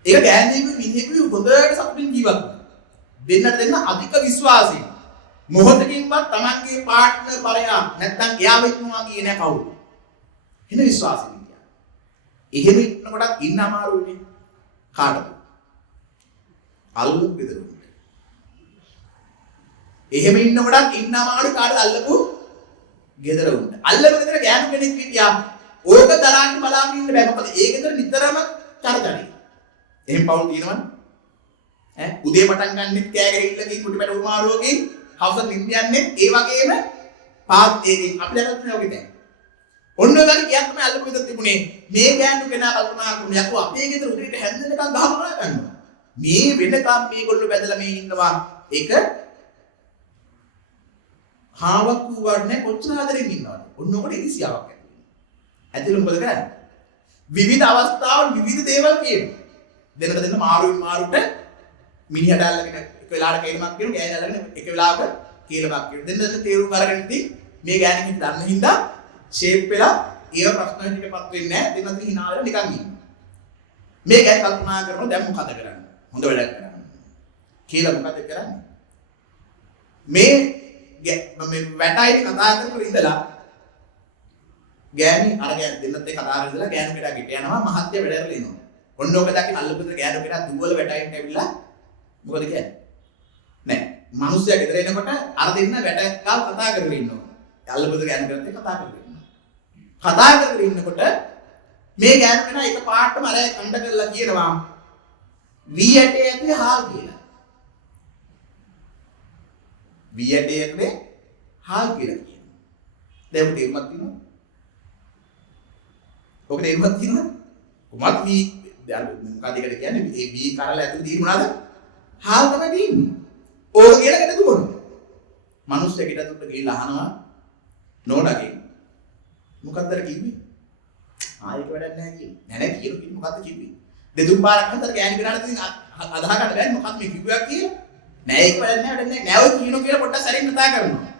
ඒක ගෑණියෙකු මිනිහෙකු හොඳට සතුටින් ජීවත් වෙනවා. දෙන්නට දෙන්න අධික විශ්වාසයෙන්. මොහොතකින්වත් Tamanගේ පාර්ට්නර් පරයා නැත්තම් එයාව ඉන්නවා කියන්නේ කවුරු? එන විශ්වාසයෙන් කියන්නේ. එහෙම ඉන්නකොටත් ඉන්න අමාරුයි කාටද? අල්ලපු බෙදරුනේ. එහෙම ඉන්නකොටත් ඉන්න අමාරු කාටද අල්ලපු ගෙදර උන්න. අල්ලපු ගෙදර ගෑනු කෙනෙක් හිටියා. ඕක දරාගෙන බලාගෙන ඉන්න බෑ. මොකද ඒ ගෙදර නිතරම චරචරයි. එහෙම පවුල් තියෙනවනේ. උදේ පටන් ගන්නෙත් කෑ ගහilla කුටි පැට උමාරුවකින් හවස නිින්ද යන්නේ ඒ වගේම පාත් ඒකෙන් අපිට කරන්නේ ඔගේ දැන්. ඔන්න ඔය වගේ කියක් තමයි අල්ලපු ගෙදර තිබුණේ. මේ ගෑනු කෙනා කල්පනා කරුණා යකෝ අපේ ගෙදර උදේට හැන්දෙනකන් ගහනවා ගන්නවා. මේ වෙනකම් මේගොල්ලෝ බැදලා මේ ඉන්නවා. ඒක හාවක් වුණාට නෑ කොච්චර ආදරෙන් ඉන්නවද? ඔන්න ඔකට ඉරිසියාවක් ඇති වෙනවා. ඇතුළේ මොකද කරන්නේ? විවිධ අවස්ථාවල විවිධ දේවල් කියනවා. දෙන්න මාරුට මිනිහට අල්ලගෙන එක වෙලාවකට කේලමක් කියනවා, ගෑණි අල්ලගෙන එක වෙලාවක කේලමක් කියනවා. දෙන්න තේරුම් අරගෙන ඉතින් මේ ගෑණි හිත දන්න හින්දා ෂේප් වෙලා ඒව ප්‍රශ්න හිතටපත් වෙන්නේ නෑ. දෙන්න අතර hina වෙලා නිකන් ඉන්නවා. මේ ගෑණි කල්පනා කරනවා දැන් මොකද කරන්නේ? හොඳ වැඩක් කරන්නේ. කියලා මොකද කරන්නේ? මේ වැටයි කතා කර ඉඳලා ගෑණි අර දෙන්නත් ඒ කතා කරලා ඉඳලා ගෑණි කෙනා ගෙට යනවා මහත්ය වැඩ කරලා එනවා. ඔන්න ඔක දකින්න අල්ලපුතර ගෑණි කෙනා දුවල වැටයින්ට ඇවිල්ලා මොකද කියන්නේ? නෑ. මිනිස්සයා ගෙදර එනකොට අර දෙන්න වැටකාව කතා කරගෙන ඉන්නවා. අල්ලපුතර ගෑණි කෙනාත් කතා කරගෙන ඉන්නවා. කතා කරගෙන ඉන්නකොට මේ ගෑණි කෙනා එක පාටම අර කණ්ඩ කරලා කියනවා වී ඇටේ ඇතුලේ හාල් කියලා. වී ඇටේ ඇතුලේ හාල් කියලා කියනවා. දැන් ඔක තේරුමක් තියෙනවද? ඔක තේරුමක් තියෙනවද? කොහොමද වී මොකද ඒකට කියන්නේ මේ වී කරල ඇතුලේ තියෙන්නේ මොනවද? හාල් තමයි තියෙන්නේ. ඕක කියලා කට දුවනවා. මිනිස්සු එකට දුන්න ගිහිල්ලා අහනවා නෝනාගෙන් මොකක්ද කිව්වේ? ආයෙක වැඩක් නැහැ කියන්නේ. නෑ කියන මොකද්ද කිව්වේ? දෙතුන් පාරක් අතර ගෑණි කෙනාට ඉතින් අදහ ගන්න බැහැ මොකක්ද මේ කිව්වා කියලා. නෑ ඒක වැඩක් නැහැ වැඩක් නැහැ. නෑ ඔය කියනෝ කියලා පොඩ්ඩක් සැරින් කතා කරනවා.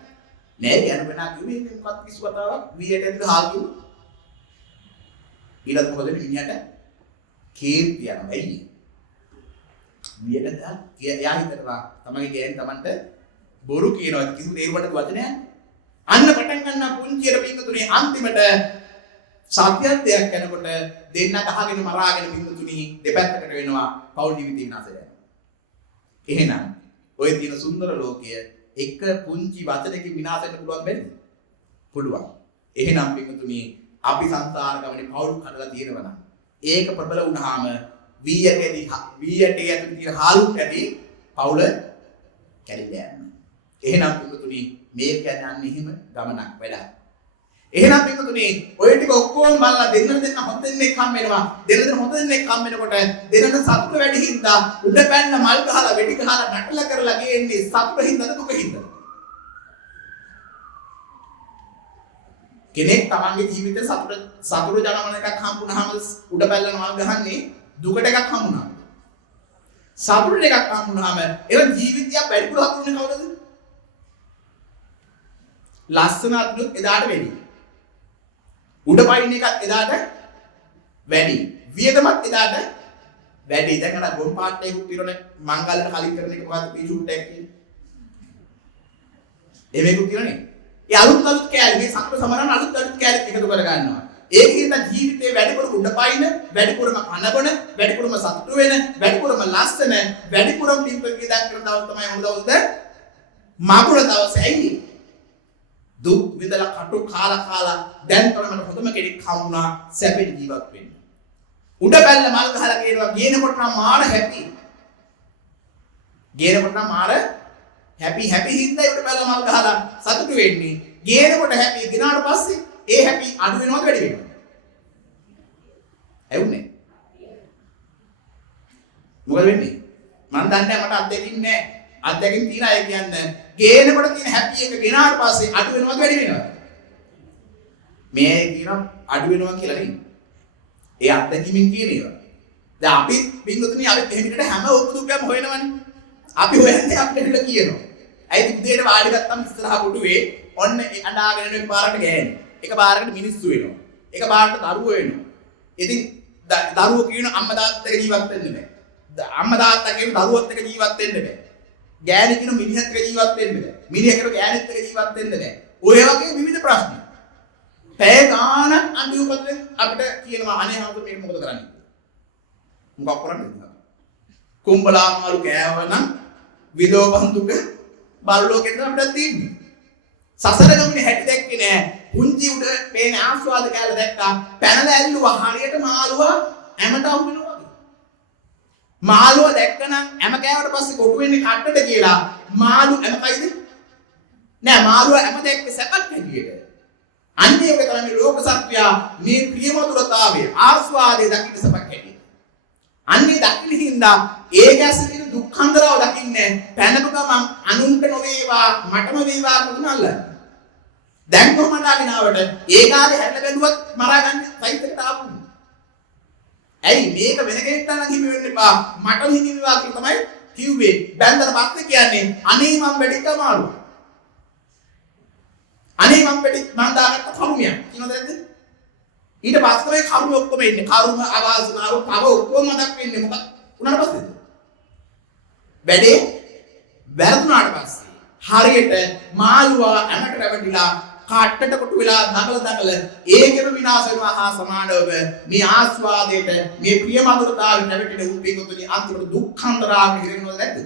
නෑ ගෑණි කෙනා කිව්වේ මේක මොකක්ද කිසි කතාවක් වීයට ඇතුළේ හාල් කිව්වා. ඊළඟ මොකද මිනිහට කේන්ති යනවා. ඇයි? වීයට යා හිතනවා තමන්ගේ ගෑණි තමන්ට බොරු කියනවා කිසිම තේරුමකට වචනයක්. අන්න පටන් ගන්න පුංචියට පිටුතුනේ අන්තිමට සත්‍යත්වයක් යනකොට දෙන්න ගහගෙන මරාගෙන පිටුතුනි දෙපැත්තකට වෙනවා පෞල් ජීවිතය විනාශ වෙනවා. එහෙනම් ඔය තියෙන සුන්දර ලෝකය එක පුංචි වචනකින් විනාශ වෙන්න පුළුවන් බැරිද? පුළුවන්. එහෙනම් පිටුතුනි අපි සංසාර ගමනේ පෞල් කඩලා තියෙනවා නම් ඒක ප්‍රබල වුණාම වී ඇටේ ඇතුළේ තියෙන හාලුත් ඇති පෞල කැඩිලා යනවා. එහෙනම් පිටුතුනි මේ කියන්නේ අන්න එහෙම ගමනක් වැඩක්. එහෙනම් පිටුතුනි ඔය ටික ඔක්කොම බලලා දෙන්න හොඳ දෙන්නෙක් හම් වෙනවා. දෙන්න හොඳ දෙන්නෙක් හම් වෙනකොට දෙන්න සතුට වැඩි හින්දා උඩ පැන්න මල් ගහලා වෙඩි ගහලා නටලා කරලා ගේන්නේ සතුට හින්දාද දුක හින්දාද? කෙනෙක් තමන්ගේ ජීවිතේ සතුට ජනමන එකක් හම්බුනහම උඩ පැල්ලන මල් ගහන්නේ දුකට එකක් හම්බුනහම. සතුට එකක් හම්බුනහම ඒ ජීවිතය වැඩිපුර හතුනේ කවුද? ලස්සන අතුලුත් එදාට වැඩි. උඩ පයින් එකක් එදාට වැඩි. වියදමත් එදාට වැඩි. දැන් අර ගොන් පාට් එකක් පිරෝනේ මංගලට කලින් කරන එක මොකද්ද පී ෂූට් එකක් කියන්නේ. එහෙමකුත් තියෙනනේ. ඒ අලුත් කෑලි මේ සතුට සමරන අලුත් කෑලි එකතු කර ගන්නවා. ඒකෙන් ජීවිතේ වැඩිපුරම උඩ පයින්, වැඩිපුරම කනබන, වැඩිපුරම සතුට වෙන, වැඩිපුරම ලස්සන, වැඩිපුරම ලිම්පකේ දක්වන දවස් තමයි මොන දවස්ද? මාකුල දවසේ ඇයි? දුක් විඳලා කටු කාලා දැන් තමයි මට හොඳම කෙනෙක් හම්බුණා සැපෙන් ජීවත් වෙන්න. උඩ බැල්ල මල් ගහලා කියනවා ගේනකොට නම් මාර හැපි. ගේනකොට නම් මාර හැපි හින්දා උඩ බැල්ල මල් ගහලා සතුටු වෙන්නේ. ගේනකොට හැපි ගිනාට පස්සේ ඒ හැපි අඩු වෙනවද වැඩි වෙනවද? ඇවුනේ. මොකද වෙන්නේ? මම දන්නේ මට අත්දැකීම් නැහැ. අත්දැකීම් තියෙන අය කියන්නේ ගේනකොට තියෙන හැපි එක ගෙනාට පස්සේ අඩු වෙනවද වැඩි වෙනවද? මේ කියන අඩු වෙනවා කියලා නෙවෙයි. ඒ අත්දැකීමින් කියන ඒවා. දැන් අපි බින්දුතුනි අපි එහෙමිට හැම උපදුක්කම හොයනවනේ. අපි හොයන්නේ අපිට කියනවා. ඇයි උදේට වාඩි ගත්තම ඉස්සරහා කොටුවේ ඔන්න අඬාගෙන යන පාරකට ගෑනේ. එක පාරකට මිනිස්සු වෙනවා. එක පාරකට දරුවෝ වෙනවා. ඉතින් දරුවෝ කියන අම්මා තාත්තා එක්ක ජීවත් වෙන්න බෑ. අම්මා තාත්තා කියන දරුවොත් එක්ක ජීවත් වෙන්න බෑ. ගෑණි කියන මිනිහත් එක්ක ජීවත් වෙන්න බෑ. මිනිහ කියන ගෑණිත් එක්ක ජීවත් වෙන්න බෑ. ඔය වගේ විවිධ ප්‍රශ්න. පැය ගාණක් අඳුපතෙන් අපිට කියනවා අනේ හවුද මේක මොකද කරන්නේ? මොකක් කරන්නේද? කුඹලා මාළු කෑවනම් විදෝ බන්දුක බල්ලෝකෙන් අපිට තියෙන්නේ. සසර ගමනේ හැටි දැක්කේ නෑ. පුංචි උඩ පේන ආස්වාද කාලා දැක්කා. පැනලා ඇල්ලුවා හරියට මාළුවා හැමට අහු වෙනවා වගේ. මාළුවා දැක්කනම් හැම කෑවට පස්සේ කොටු වෙන්නේ කට්ටට කියලා. මාළු හැම කයිද? නෑ මාළුවා හැම දැක්කේ සැපක් හැටියට. අන්නේ ඔබ තමයි ලෝක සත්‍යය මේ ප්‍රියමధుරතාවය ආස්වාදයේ දකින්න සැපක් හැටියට. අන්නේ දකින්න හින්දා ඒ ගැසෙන දුක්ඛන්දරව දකින්නේ පැනපු ගමන් අනුන්ට නොවේවා මටම වේවා කියනල්ල. දැන් කොහමද ආගෙනාවට ඒ කාලේ හැටල බැලුවත් මරා ගන්න සයිට් එකට ආපු. ඇයි මේක වෙන කෙනෙක්ට නම් හිමි වෙන්න එපා මට හිමි වේවා කියලා තමයි කිව්වේ. බැන්දර පස්සේ කියන්නේ අනේ මම වැඩිට අමාරු. අනේ මම දාගත්ත කරුමියක් කියනද නැද්ද? ඊට පස්සේ මේ කරුම ඔක්කොම ඉන්නේ. කරුම අවාසනාව පව ඔක්කොම මතක් වෙන්නේ මොකක් උනාට පස්සේද? වැඩේ වැරදුනාට පස්සේ හරියට මාළුවා ඇමට රැවටිලා කාට්ටට කොටු වෙලා දඟල ඒකෙම විනාශ වෙනවා හා සමානව මේ ආස්වාදයට මේ ප්‍රියමధుරතාවයට රැවටෙන උපේකතුනි අන්තිමට දුක්ඛන්තරාවට හිර වෙනවද නැද්ද?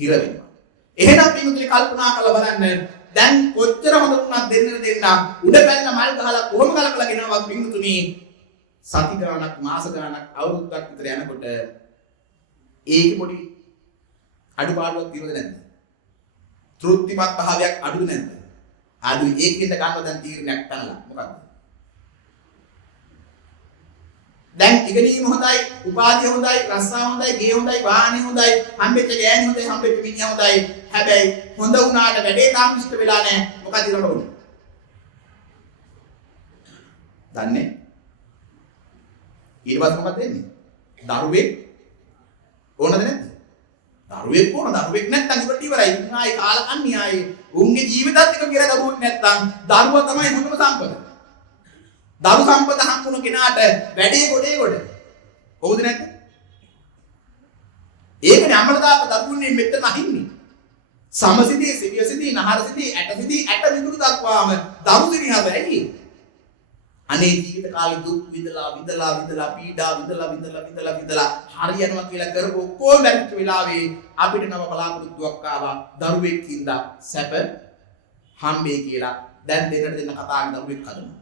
හිර වෙනවා. එහෙනම් පිටුතුනි කල්පනා කරලා බලන්න දැන් කොච්චර හොඳ වුණත් දෙන්න උඩ පැන්න මල් ගහලා කොහොම කලකලා ගෙනාවක් පිටුතුනි සති ගානක් මාස ගානක් අවුරුද්දක් විතර යනකොට ඒකෙ පොඩි අඩුපාඩුවක් තියෙනවද නැද්ද? තෘප්තිමත් භාවයක් අඩුද නැද්ද? අඩුයි. ඒකෙන්ද ගන්න දැන් තීරණයක් ගන්නලා මොකක්ද? දැන් ඉගෙනීම හොඳයි, උපාධිය හොඳයි, රස්සාව හොඳයි, ගේ හොඳයි, වාහනේ හොඳයි, හම්බෙච්ච ගෑණි හොඳයි, හම්බෙච්ච මිනිහා හොඳයි. හැබැයි හොඳ වුණාට වැඩේ තාම ඉෂ්ට වෙලා නැහැ. මොකද ඊළඟට උනේ? දන්නේ? ඊට පස්සේ මොකද වෙන්නේ? දරුවෙක් ඕනද නැද්ද? දරුවෙක් ඕන. දරුවෙක් නැත්නම් ඉවරට ඉවරයි. ආයි කාලකන්ණි ආයි උන්ගේ ජීවිතත් එක කියලා දරුවෙක් නැත්නම් දරුවා තමයි හොඳම සම්පත. දරු සම්පත හම්බුන කෙනාට වැඩේ ගොඩ. හවුද නැද්ද? ඒකනේ අම්මලා තාත්තා දරුවන්නේ මෙතන අහින්නේ. සමසිතී, සිවියසිතී, නහරසිතී, ඇටසිතී, ඇට විදුරු දක්වාම දරු සිරිහව ඇයි? අනේ ජීවිත කාලේ දුක් විඳලා පීඩා විඳලා හරියනවා කියලා කරපු ඔක්කොම වැරදිච්ච වෙලාවේ අපිට නම බලාපොරොත්තුවක් ආවා දරුවෙක් ඉඳලා සැප හම්බේ කියලා. දැන් දෙන්න කතා කරන දරුවෙක් හදනවා.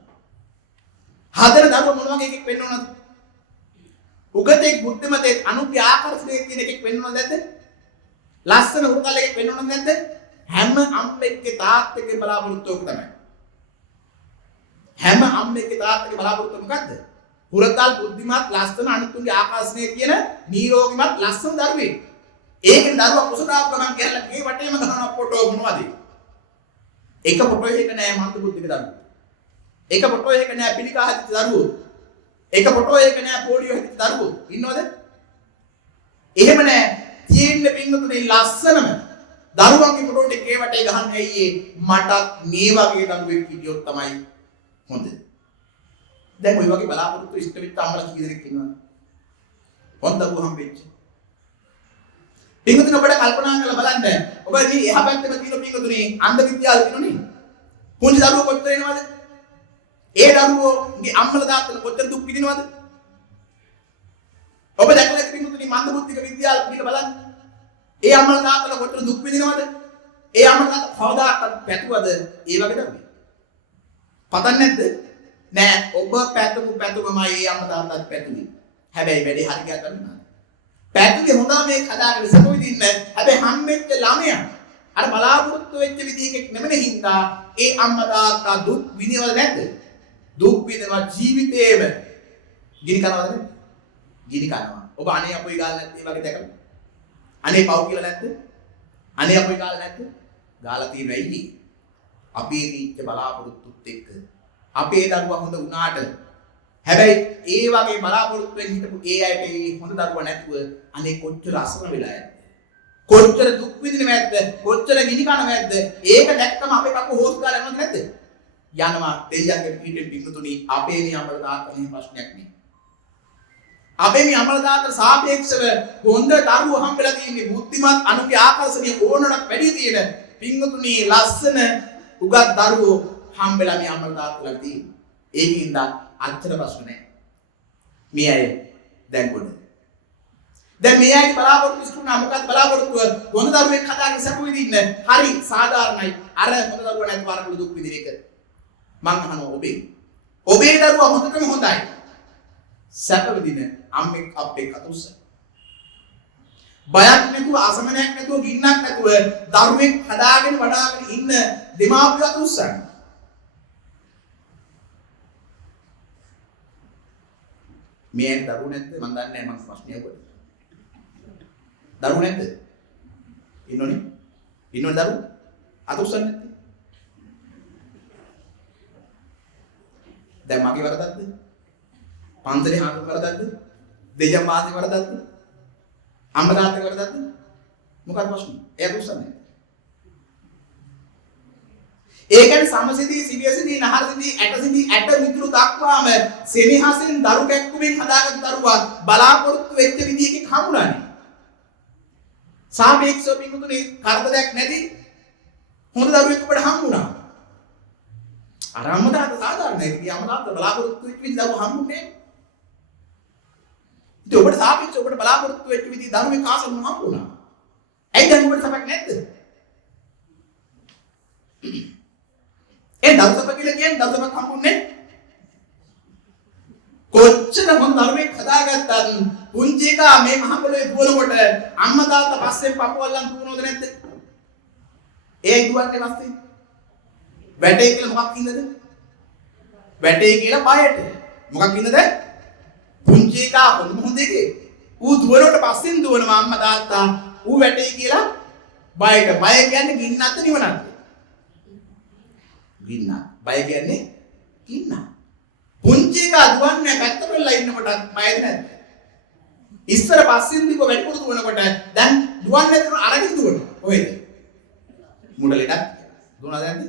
හදන දරුවා මොන වගේ එකෙක් වෙන්න ඕනද? උගතෙක් බුද්ධිමතෙක් අනුන්ගේ ආකර්ෂණය කියන එකෙක් වෙන්න ඕනද නැද්ද? ලස්සන උරුකලෙක් වෙන්න ඕනද නැද්ද? හැම අම්මෙක්ගේ තාත්තෙක්ගේ බලාපොරොත්තුවක් තමයි. හැම අම්මෙක්ගේ තාත්තගේ බලාපොරොත්තුව මොකද්ද? හුරතල් බුද්ධිමත් ලස්සන අනිත්තුන්ගේ ආකාශනය කියන නිරෝගිමත් ලස්සන දරුවෙක්. ඒකෙන් දරුවා කුසලාව ගමන් කරලා මේ වටේම ගහන ෆොටෝ මොනවද? එක ෆොටෝ එක නෑ මන්ද බුද්ධික දරුවෝ. එක ෆොටෝ එක නෑ පිළිකා හදිච්ච දරුවෝ. එක ෆොටෝ එක නෑ පොලියෝ හදිච්ච දරුවෝ. ඉන්නවද? එහෙම නෑ. තියෙන්නේ පින්වතුනි ලස්සනම දරුවන්ගේ ෆොටෝ ටික ඒ වටේ ගහන්නේ ඇයි මටත් මේ වගේ දරුවෙක් හිටියොත් තමයි හොඳ. දැන් ඔය වගේ බලාපොරොත්තු ඉෂ්ට වෙච්ච අම්මලා කී දෙනෙක් ඉන්නවද? හොඳ දරුවෝ හම්බෙච්ච. පින්වතුනි ඔබට කල්පනා කරලා බලන්න. ඔබ මේ එහා පැත්තේ තියෙන පින්වතුනි අන්ධ විද්‍යාව තියෙනනේ. පුංචි දරුවෝ කොච්චර එනවද? ඒ දරුවෝගේ අම්මලා තාත්තලා කොච්චර දුක් විඳිනවද? ඔබ දැකලා ඇති පින්වතුනි මන්ද බුද්ධික විද්‍යාව කියලා බලන්න. ඒ අම්මලා තාත්තලා කොච්චර දුක් විඳිනවද? ඒ අම්මලා තාත්තා කවදාකවත් පැතුවද ඒ වගේ දරුවෙක්? පතන්නේ නැද්ද? නෑ ඔබ පැතුමමයි ඒ අම්මා තාත්තාත් පැතුනේ. හැබැයි වැඩේ හරි ගියා පැතුගේ හොඳා මේ කඩාගෙන සතු විදින්න. හැබැයි හම්බෙච්ච ළමයා අර බලාපොරොත්තු වෙච්ච විදිහකට නෙමෙයි හින්දා ඒ අම්මා තාත්තා දුක් විඳිනවද නැද්ද? දුක් විඳිනවා ජීවිතේම. ගිනි කනවද නැද්ද? ගිනි කනවා. ඔබ අනේ අපොයි ගාලා නැත්නම් ඒ වගේ දැකලා. අනේ පව් කියලා නැද්ද? අනේ අපොයි ගාලා නැද්ද? ගාලා තියෙනවා ඇයි? අපේ දීච්ච බලාපොරොත්තුත් එක්ක අපේ දරුවා හොඳ වුණාට හැබැයි ඒ වගේ බලාපොරොත්තුෙන් හිටපු ඒ අයට ඒ හොඳ දරුවා නැතුව අනේ කොච්චර අසරණ වෙලා ඇද්ද? කොච්චර දුක් විඳිනවද? කොච්චර ගිනි කනවද? ඒක දැක්කම අපේ කකු හොස් ගාලා යනවද නැද්ද? යනවා. දෙයියන්ගේ පිටින් පිටුතුනි අපේ මේ අමල තාත්තගේ ප්‍රශ්නයක් නේ. අපේ මේ අමල තාත්තට සාපේක්ෂව හොඳ දරුවෝ හම්බෙලා තියෙන්නේ බුද්ධිමත් අනුගේ ආකර්ෂණීය ඕනකට වැඩි තියෙන පින්වතුනි ලස්සන උගත් දරුවෝ හම්බෙලා මේ අම්මලා තාත්තලා තියෙන්නේ. ඒකින්ද අච්චර ප්‍රශ්න නැහැ. මේ අය දැන් ගොඩ. දැන් මේ අයගේ බලාපොරොත්තු ඉස්තුනා මොකක්ද බලාපොරොත්තුව? හොඳ දරුවෙක් හදාගෙන සැප විඳින්න. හරි සාධාරණයි. අර හොඳ දරුවා නැති වරකට දුක් විඳින එක. මං අහනවා ඔබේ. ඔබේ දරුවා හොඳටම හොඳයි. සැප විඳින අම්මෙක් අප්පෙක් අතුස්ස. බයක් නැතුව අසමනයක් නැතුව ගින්නක් නැතුව දරුවෙක් හදාගෙන වඩාගෙන ඉන්න දෙමාපියෝ අතුස්සන්. මේ දරුවෝ නැත්නම් මම දන්නේ නැහැ මම ප්‍රශ්නයක් වුණා. දරුවෝ නැද්ද? ඉන්නෝනේ. ඉන්නෝනේ දරුවෝ. අත උස්සන්නේ නැත්තේ. දැන් මගේ වරදක්ද? පන්සලේ හාමුදුරුවෝ වරදක්ද? දෙජම් වාසේ වරදක්ද? අම්මා තාත්තගේ වරදක්ද? මොකක්ද ප්‍රශ්නේ? ඒක උස්සන්නේ. ඒ කියන්නේ සමසිතී, සිවියසිතී, නහරසිතී, ඇටසිතී, ඇට මිතුරු දක්වාම සෙනෙහසෙන් දරු කැක්කුමෙන් හදාගත් දරුවා බලාපොරොත්තු වෙච්ච විදිහකින් හමුණානේ. සාපේක්ෂව පිටුතුනේ කරදරයක් නැති හොඳ දරුවෙක් ඔබට හම්බුණා. අර අම්මා තාත්තා සාධාරණයි. ඉතින් අම්මා තාත්තා බලාපොරොත්තු වෙච්ච විදිහ දරුවා හම්බුනේ. ඉතින් ඔබට සාපේක්ෂව ඔබට බලාපොරොත්තු වෙච්ච විදිහ දරුවෙක් ආසන්න හම්බුණා. ඇයි දැන් ඔබට සපක් නැද්ද? ඒ දවසක කියලා කියන්නේ දවසක් හම්බුනේ කොච්චර හොඳ දරුවෙක් හදාගත්තත් පුංචි එකා මේ මහ පොළොවේ දුවනකොට අම්මා තාත්තා පස්සෙන් පපුවල්ලන් දුවනවද නැද්ද? ඒ දුවන්නේ පස්සේ වැටේ කියලා මොකක් ඉන්නද? වැටේ කියලා බයට. මොකක් ඉන්නද? පුංචි එකා හොඳ එකේ. ඌ දුවනකොට පස්සෙන් දුවනවා අම්මා තාත්තා. ඌ වැටේ කියලා බයට. බය කියන්නේ ගින්නක්ද නිවනක්ද? ගින්න. බය කියන්නේ ගින්න. පුංචි එකා දුවන්නේ පැත්තට වෙලා ඉන්නකොට බයද නැද්ද? ඉස්සර පස්සෙන් දීප වැඩිපුර දුවනකොට දැන් දුවන්නේ නැතුව අරගෙන දුවනවා. කොහෙද? මුඩලෙටත් දුවනවා දැන්ද?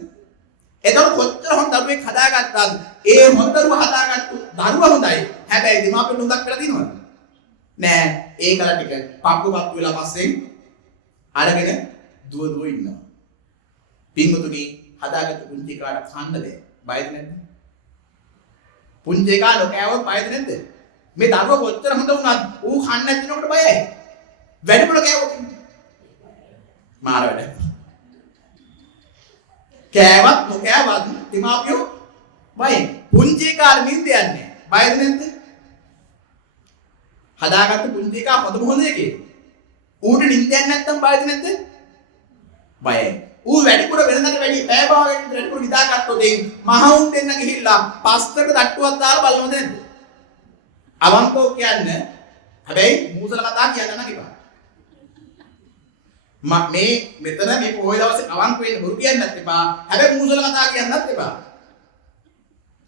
එතකොට කොච්චර හොඳ දරුවෙක් හදාගත්තත් ඒ හොඳ දරුවා හදාගත්තු දරුවා හොඳයි. හැබැයි දෙමාපියන් හොඳක් කරලා දිනවද? නෑ. ඒකල ටික පප්පුපත් වෙලා පස්සෙන් අරගෙන දුව ඉන්නවා. පින්වතුනි හදාගත්තු පුංචි කාට කන්න බෑ. බයද නැද්ද? පුංචි එකා ලෝකෑවොත් බයද නැද්ද? මේ දරුවා කොච්චර හොඳ වුණත් ඌ කන්න නැතිනකොට බයයි. වැඩිපුර කෑවොත් මාර වැඩ. කෑවත් නොකෑවත් දෙමාපියෝ බයයි. පුංචි කාලේ නිින්ද යන්නේ. බයද නැද්ද? හදාගත්තු පුංචි එකා හොඳ එකේ. ඌට නිින්ද යන්නේ නැත්තම් බයද නැද්ද? බයයි. ඌ වැඩිපුර වෙනකට වැඩි පැය භාගයකට වැඩිපුර නිදාගත්තොත් මහවුන් දෙන්න ගිහිල්ලා පස්සට තට්ටුවක් දාලා බලනවද නැද්ද? අවංකව කියන්නේ හැබැයි මූසල කතා කියන්න නැතිපා. මේ මෙතන මේ පොයේ දවසේ අවංක වෙන්න බොරු කියන්නත් එපා. හැබැයි මූසල කතා කියන්නත් එපා.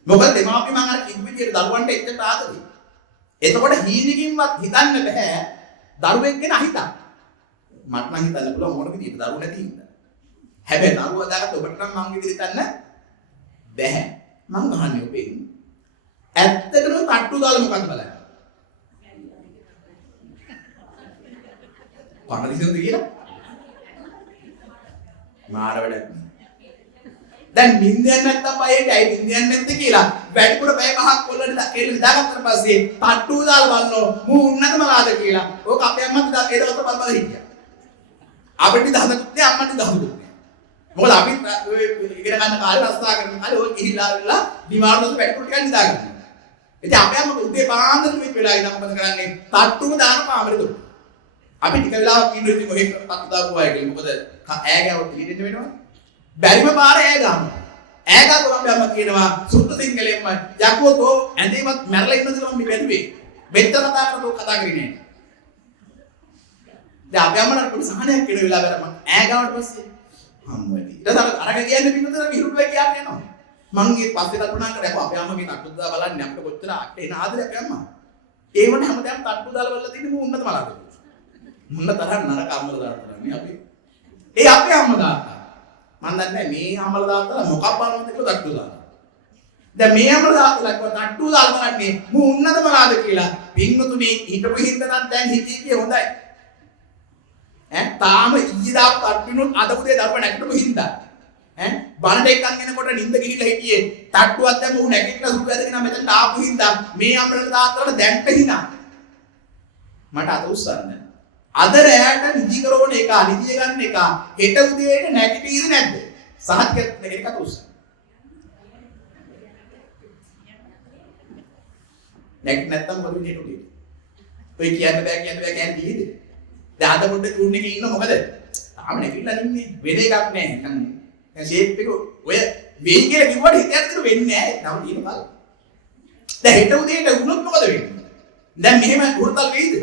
මොකද දෙමාපිය මං අර කිව්ව විදිහට දරුවන්ට එච්චර ආතති. එතකොට හීනකින්වත් හිතන්න බෑ දරුවෙක් ගැන හිතා. මට නම් හිතන්න පුළුවන් මොන විදිහට දරුවෝ නැති හින්දා. හැබැයි දරුවා දාගත්ත ඔබට නම් මං විදිහට හිතන්න බෑ. මං අහන්නේ ඔබෙන්. ඇත්තටම තට්ටු දාලා මොකද බලන්නේ? පරදිසෙන්ද කියලා? මාර වැඩක් නේ. දැන් නිින්දයක් නැත්තම් බයෙට ඇයි නිින්දයක් නැද්ද කියලා වැඩිපුර පැය පහක් කොල්ලට කෙල්ල නිදාගත්තට පස්සේ තට්ටු දාලා බලනවා මූ උන්නද මලාද කියලා. ඕක අපේ අම්මත් ඒ දවස්වල බල හිටියා. අපිට දහසකුත් නෑ අම්මට දහසකුත් නෑ. මොකද අපි ඉගෙන ගන්න කාලේ රස්සා කරන කාලේ ඔය ගිහිල්ලා දිවාරවල වැඩිපුර ටිකක් නිදාගන්නවා. ඉතින් අපේ අම්ම උදේ පාන්දර මෙත් වෙලා ඉඳන් මොකද කරන්නේ? තට්ටුම දාන කාමරේ දුන්නා. අපි ටික වෙලාවක් ඉන්න ඉතින් ඔහෙ තට්ටු දාපුවා කියලා. මොකද ඈ ගාවට පිටින් වෙනවා. බැරිම පාර ඈ ගාම. ඈ ගාව අපේ අම්ම කියනවා සුද්ධ සිංහලෙන්ම යකෝ ඇඳේවත් මැරලා ඉන්නද කියලා මම බැලුවේ. මෙච්චර කතා කරලා කතා කරේ නෑ. දැන් අපේ අම්මට පොඩි සහනයක් කියන වෙලාව කරා මම ඈ ගාවට පස්සේ හම්බුනේ. ඊට පස්සේ අරගෙන කියන්නේ පිටතට විහිළුවක් කියන්නේ යනවා. මං ඊ පස්සේ කල්පනා කරා අපේ අම්මගේ තට්ටු දාලා බලන්නේ අපිට කොච්චර එන ආදරේ අපේ අම්මා. ඒ වුණේ හැමදාම තට්ටු දාලා බලලා තින්නේ මු උන්නත මලාද. මුන්න තරහ නරක අම්මලා දාලා අපි. ඒ අපේ අම්මා දාලා. මන් දන්නේ මේ අම්මලා දාලා මොකක් බලනවද කියලා තට්ටු දාලා. දැන් මේ අම්මලා දාලා තට්ටු දාලා බලන්නේ මු උන්නත මලාද කියලා. පින්වතුනි හිටපු හින්දා නම් දැන් හිතේ හොඳයි. තාම ඊදාව තට්ටුනොත් අද උදේ දරුවා නැගිටපු හින්දා බණට එක්කන් එනකොට නිින්ද ගිහිල්ලා හිටියේ තට්ටුවක් දැම්ම උ නැගිටලා සුදු ඇදගෙන මෙතනට ආපු හින්දා මේ අම්මලට තාත්තලට දැන්ට හිනා මට අත උස්සන්න අද රැයට නිදි කරවන එක නිදිය ගන්න එක හෙට උදේට නැගිටීද නැද්ද සහත්කත් දෙකක් අත උස්සන්න නැගිට නැත්තම් මොකද වෙන්නේ උදේ ඔය කියන්න බෑ කියන්නේ දීද දැන් අද පොඩ්ඩක් රූම් එකේ ඉන්න මොකද තාම නැගිටලා ඉන්නේ වෙන එකක් නෑ නිකන් ෂේප් එක ඔය වෙයි කියලා කිව්වට හිත ඇත්තට වෙන්නේ නෑ තව තියෙන බල දැන් හෙට උදේට වුණොත් මොකද වෙන්නේ දැන් මෙහෙම හුරතල් වෙයිද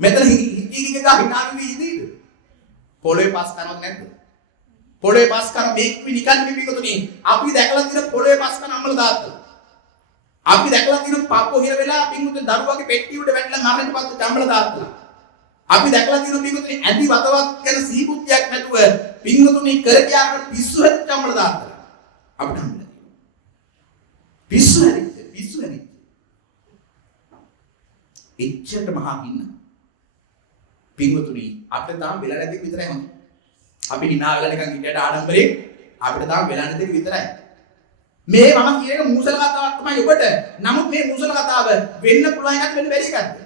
මෙතන හිකීක ගා හිනාවි ඉදීද? පොළවේ පස් කරනවද නැද්ද? පොළවේ පස් කරන මේක නිකන් පිටුතුනි අපි දැකලා තියෙන පොළවේ පස් කරන අම්මල තාත්තලා. අපි දැකලා තියෙන පප්පෝ හිර වෙලා පිටුතුනි දරුවාගේ පෙට්ටිය උඩ වැටලා මරණයට පත් අම්මල තාත්තලා. අපි දැකලා තියෙන පිටුතුනි ඇඳි වතවත් කරන සීබුද්ධියක් නැතුව පිටුතුනි කර කියාගෙන පිස්සු හැදිච්ච අම්මල තාත්තලා. අපිට හම්බෙලා තියෙනවා. පිස්සු හැදිච්ච. එච්චරට මහා පින්න. පිටුතුනි අපිට තාම වෙලා නැති විතරයි හොඳ. අපි hina වෙලා නිකන් හිටියට ආඩම්බරේ අපිට තාම වෙලා නැති විතරයි. මේ මම කියන එක මූසල කතාවක් තමයි ඔබට. නමුත් මේ මූසල කතාව වෙන්න පුළුවන් එකක් වෙන්න බැරි එකක්ද?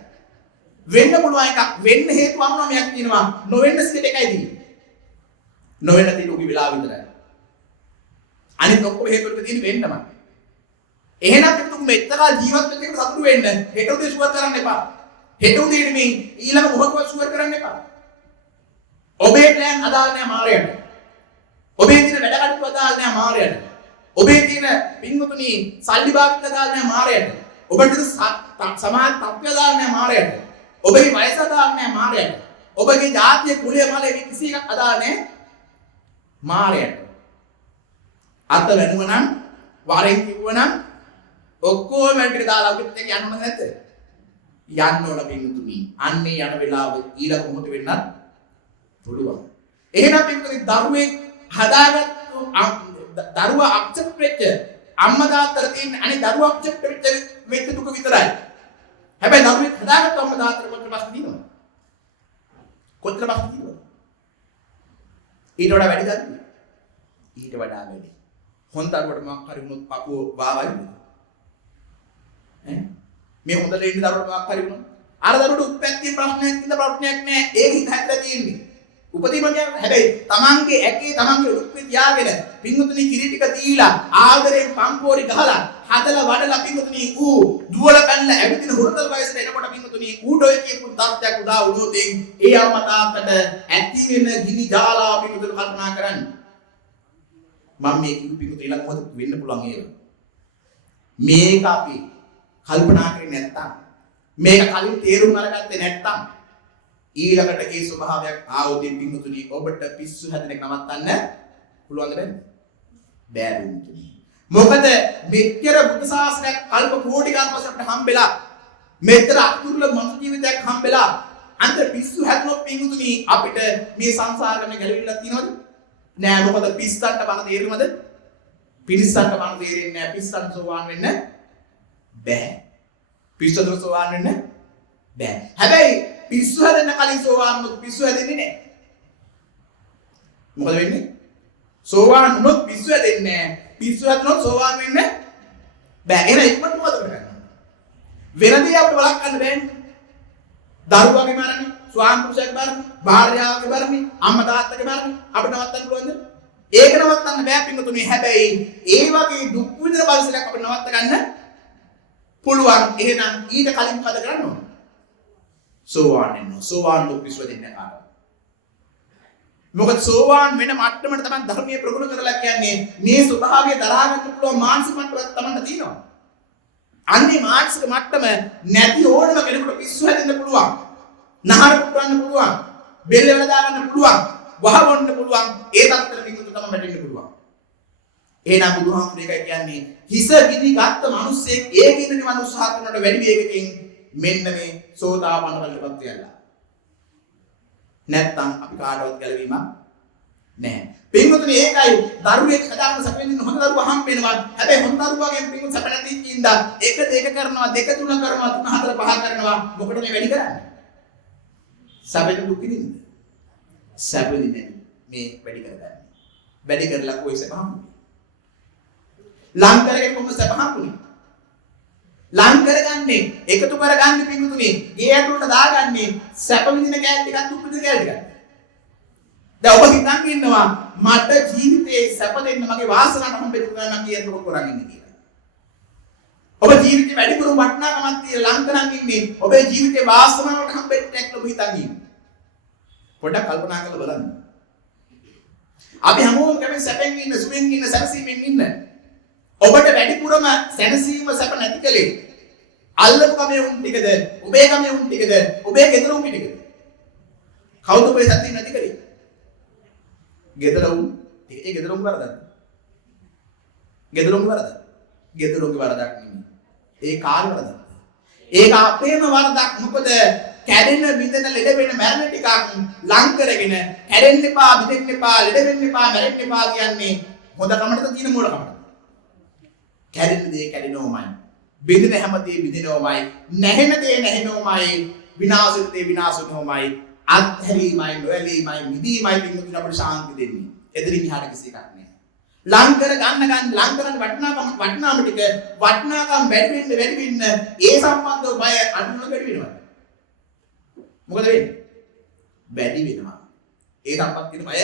වෙන්න පුළුවන් එකක් වෙන්න හේතු අනුනමයක් තියෙනවා. නොවෙන්න සිට එකයි තියෙන්නේ. නොවෙන්න තියෙන උගේ වෙලාව විතරයි. අනිත් ඔක්කොම හේතු වලට තියෙන වෙන්නම. එහෙනම් අපි මෙච්චර ජීවත් වෙන්න එක සතුටු වෙන්න. හෙට උදේ සුවර් කරන්න එපා. හෙට උදේ මේ ඊළඟ මොහොතවත් සුවර් කරන්න එපා. ඔබේ ප්ලෑන් අදාළ නැහැ මාරයට. ඔබේ තියෙන වැඩ කටයුතු අදාළ නැහැ මාරයට. ඔබේ තියෙන පින්වතුනි සල්ලි බාග්‍ය අදාළ නැහැ මාරයට. ඔබට සමාජ තත්ත්වය අදාළ නැහැ මාරයට. ඔබේ වයස අදාළ නැහැ මාරයට. ඔබගේ ජාතිය කුලය මලය මේ කිසි එකක් අදාළ නැහැ මාරයට. අත වෙනුවනම් වරෙන් කිව්වනම් ඔක්කොම වැඩට දාලා ඔබට එක යන්න නැද්ද? යන්න ඕන පින්වතුනි. අන්නේ යන වෙලාව ඊළඟ මොහොත වෙන්නත් පුළුවන්. එහෙනම් පිටුනේ දරුවෙක් හදාගත්තු දරුවා අක්සෙප්ට් වෙච්ච අම්මා තාත්තට තියෙන අනේ දරුවා අක්සෙප්ට් වෙච්ච දුක විතරයි. හැබැයි දරුවෙක් හදාගත්තු අම්මා තාත්තට කොච්චර ප්‍රශ්න තියෙනවද? කොච්චර ප්‍රශ්න තියෙනවද? ඊට වඩා වැඩි දරුවෙක්. ඊට වඩා වැඩි. හොඳ දරුවට මොකක් හරි වුණොත් පපුව වාවයි. මේ හොඳට ඉන්න දරුවට මොකක් හරි වුණොත් අර දරුවට උත්පත්ති ප්‍රශ්නයක් නෑ. ඒක හිතලා තියෙන්නේ. උපදීම කියන්නේ හැබැයි තමන්ගේ ඇකේ තමන්ගේ උත්පත්ති තියාගෙන පින්වතුනි කිරි ටික දීලා ආදරයෙන් පම්පෝරි ගහලා හදලා වඩලා පින්වතුනි ඌ දුවල පැනලා ඇවිදින හුරතල් වයසට එනකොට පින්වතුනි ඌට ඔය කියපු තාත්තයක් උදා වුණොත් ඒ අම්මා තාත්තට ඇති වෙන ගිනි ජාලා පින්වතුනි කල්පනා කරන්න. මම මේ කිව්ව පින්වතුනි ඊළඟ මොහොත වෙන්න පුළුවන් ඒක. මේක අපි කල්පනා කරේ නැත්තම් මේක කලින් තේරුම් අරගත්තේ නැත්තම් ඊළඟට ඒ ස්වභාවයක් ආවොත් පින්වතුනි ඔබට පිස්සු හැදෙන එක නවත්තන්න පුළුවන්ද බැරිද? බෑ පින්වතුනි. මොකද මෙච්චර බුද්ධ ශාසනයක් කල්ප කෝටි ගණන් පස්සේ අපිට හම්බෙලා මෙච්චර අතුරුල මනුස්ස ජීවිතයක් හම්බෙලා අන්ත පිස්සු හැදුනොත් පින්වතුනි අපිට මේ සංසාරෙම ගැලවිලා තියෙනවද? නෑ. මොකද පිස්සන්ට බන තේරෙනවද? පිරිස්සන්ට බන තේරෙන්නේ නෑ. පිස්සන් සෝවාන් වෙන්න බෑ. පිස්සුතර සෝවාන් වෙන්න බෑ. හැබැයි පිස්සු හැදෙන්න කලින් සෝවාන් වුණොත් පිස්සු හැදෙන්නේ නැහැ. මොකද වෙන්නේ? සෝවාන් වුණොත් පිස්සු හැදෙන්නේ නැහැ. පිස්සු හැදුනොත් සෝවාන් වෙන්න බෑ. එහෙනම් ඉක්මනට මොකද කරන්නේ? වෙනදී අපිට වළක්වන්න බෑනේ. දරුවාගේ මරණය, ස්වාමි පුරුෂයාගේ මරණය, භාර්යාවගේ මරණය, අම්මා තාත්තගේ මරණය අපිට නවත්තන්න පුළුවන්ද? ඒක නවත්තන්න බෑ පින්වතුනි. හැබැයි ඒ වගේ දුක් විඳින පරිසරයක් අපිට නවත්ත ගන්න පුළුවන්. එහෙනම් ඊට කලින් මොකද කරන්න ඕන? සෝවාන් වෙන්න. සෝවාන් වූ පිස්සු දෙන්නේ කාටද? මොකද සෝවාන් වෙන මට්ටමට තමයි ධර්මයේ ප්‍රගුණ කරලා කියන්නේ මේ ස්වභාවය දරා ගන්න පුළුවන් මානසික මට්ටමක් තමයි තියෙනවා. අන්නේ මානසික මට්ටම නැති ඕනම කෙනෙකුට පිස්සු හැදෙන්න පුළුවන්. නහර පුරන්න පුළුවන්. බෙල්ල වල දාගන්න පුළුවන්. වහවන්න පුළුවන්. ඒ තත්ත්වෙට පිටුතු තමයි වැටෙන්න පුළුවන්. එහෙනම් බුදුහාමුදුරේ එකයි කියන්නේ හිස ගිනි ගත්ත මිනිස්සෙක් ඒ කිනනේ මනුස්සහත් වෙනට වැඩි වේගකින් මෙන්න මේ සෝතාපන්න ඵලයටපත් වෙලා. නැත්තම් අපි කාටවත් ගැලවීමක් නැහැ. පින්වතුනි ඒකයි දරුවෙක් හදාගන්න සැපෙන්න හොඳ දරුවා හම්බ වෙනවා. හැබැයි හොඳ දරුවාගෙන් පින්වතුන් සැප නැති ඉඳා 1 2 කරනවා 2 3 කරනවා 3 4 5 කරනවා. මොකටද මේ වැඩි කරන්නේ? සැපෙට දුක් විඳින්න. සැපෙන්නේ මේ වැඩි කරගන්න. වැඩි කරලා කොයි සැප හම්බුනේ? ලං කරගෙන කොහොමද සැප හම්බුනේ? ලං කරගන්නේ එකතු කරගන්නේ පින්වතුනි ගේ ඇතුළට දාගන්නේ සැප විඳින කෑල්ල ටිකක් දුක් විඳින කෑල්ල ටිකක්. දැන් ඔබ හිතන් ඉන්නවා මට ජීවිතේ සැප දෙන්න මගේ වාසනාවට හම්බෙච්ච ගමන් මම කියන කොට කරන් ඉන්නේ කියලා. ඔබ ජීවිතේ වැඩිපුර වටිනාකමක් තියලා ලං කරන් ඉන්නේ ඔබේ ජීවිතේ වාසනාවට හම්බෙච්ච එකක් ඔබ හිතන් ඉන්නේ. පොඩ්ඩක් කල්පනා කරලා බලන්න. අපි හැමෝම කැමති සැපෙන් ඉන්න, සුවෙන් ඉන්න, සැනසීමෙන් ඉන්න. ඔබට වැඩිපුරම සැනසීම සැප නැති කලේ අල්ලපු ගමේ උන් ටිකද ඔබේ ගමේ උන් ටිකද ඔබේ ගෙදර උන් ටිකද කවුද ඔබේ සත්‍ය නැති කරේ ගෙදර උන් ටික ඒ ගෙදර උන් වරදක් ගෙදර උන් වරදක් ගෙදර උන්ගේ වරදක් නෙමෙයි ඒ කාර්ය වරදක් ඒක අපේම වරදක් මොකද කැඩෙන බිඳෙන ලෙඩ වෙන මරණ ටිකක් ලං කරගෙන කැඩෙන්න එපා බිඳෙන්න එපා ලෙඩ වෙන්න එපා මැරෙන්න එපා කියන්නේ හොඳ කමකට තියෙන මූල කමකට කැඩෙන දේ කැඩෙනවමයි බිඳෙන හැම දේ බිඳෙනවමයි නැහෙන දේ නැහෙනවමයි විනාශ වෙන දේ විනාශ වෙනවමයි අත්හැරීමයි නොඇලීමයි මිදීමයි පින්නුතුන් අපිට ශාන්ති දෙන්නේ එතනින් එහාට කිසි එකක් නෑ ලං කර ගන්න ලං කරන වටිනාකම ටික වටිනාකම් වැඩි වෙන්න ඒ සම්බන්ධව බය අඩු වැඩි වෙනවා මොකද වෙන්නේ වැඩි වෙනවා ඒ සම්පත්තියේ බය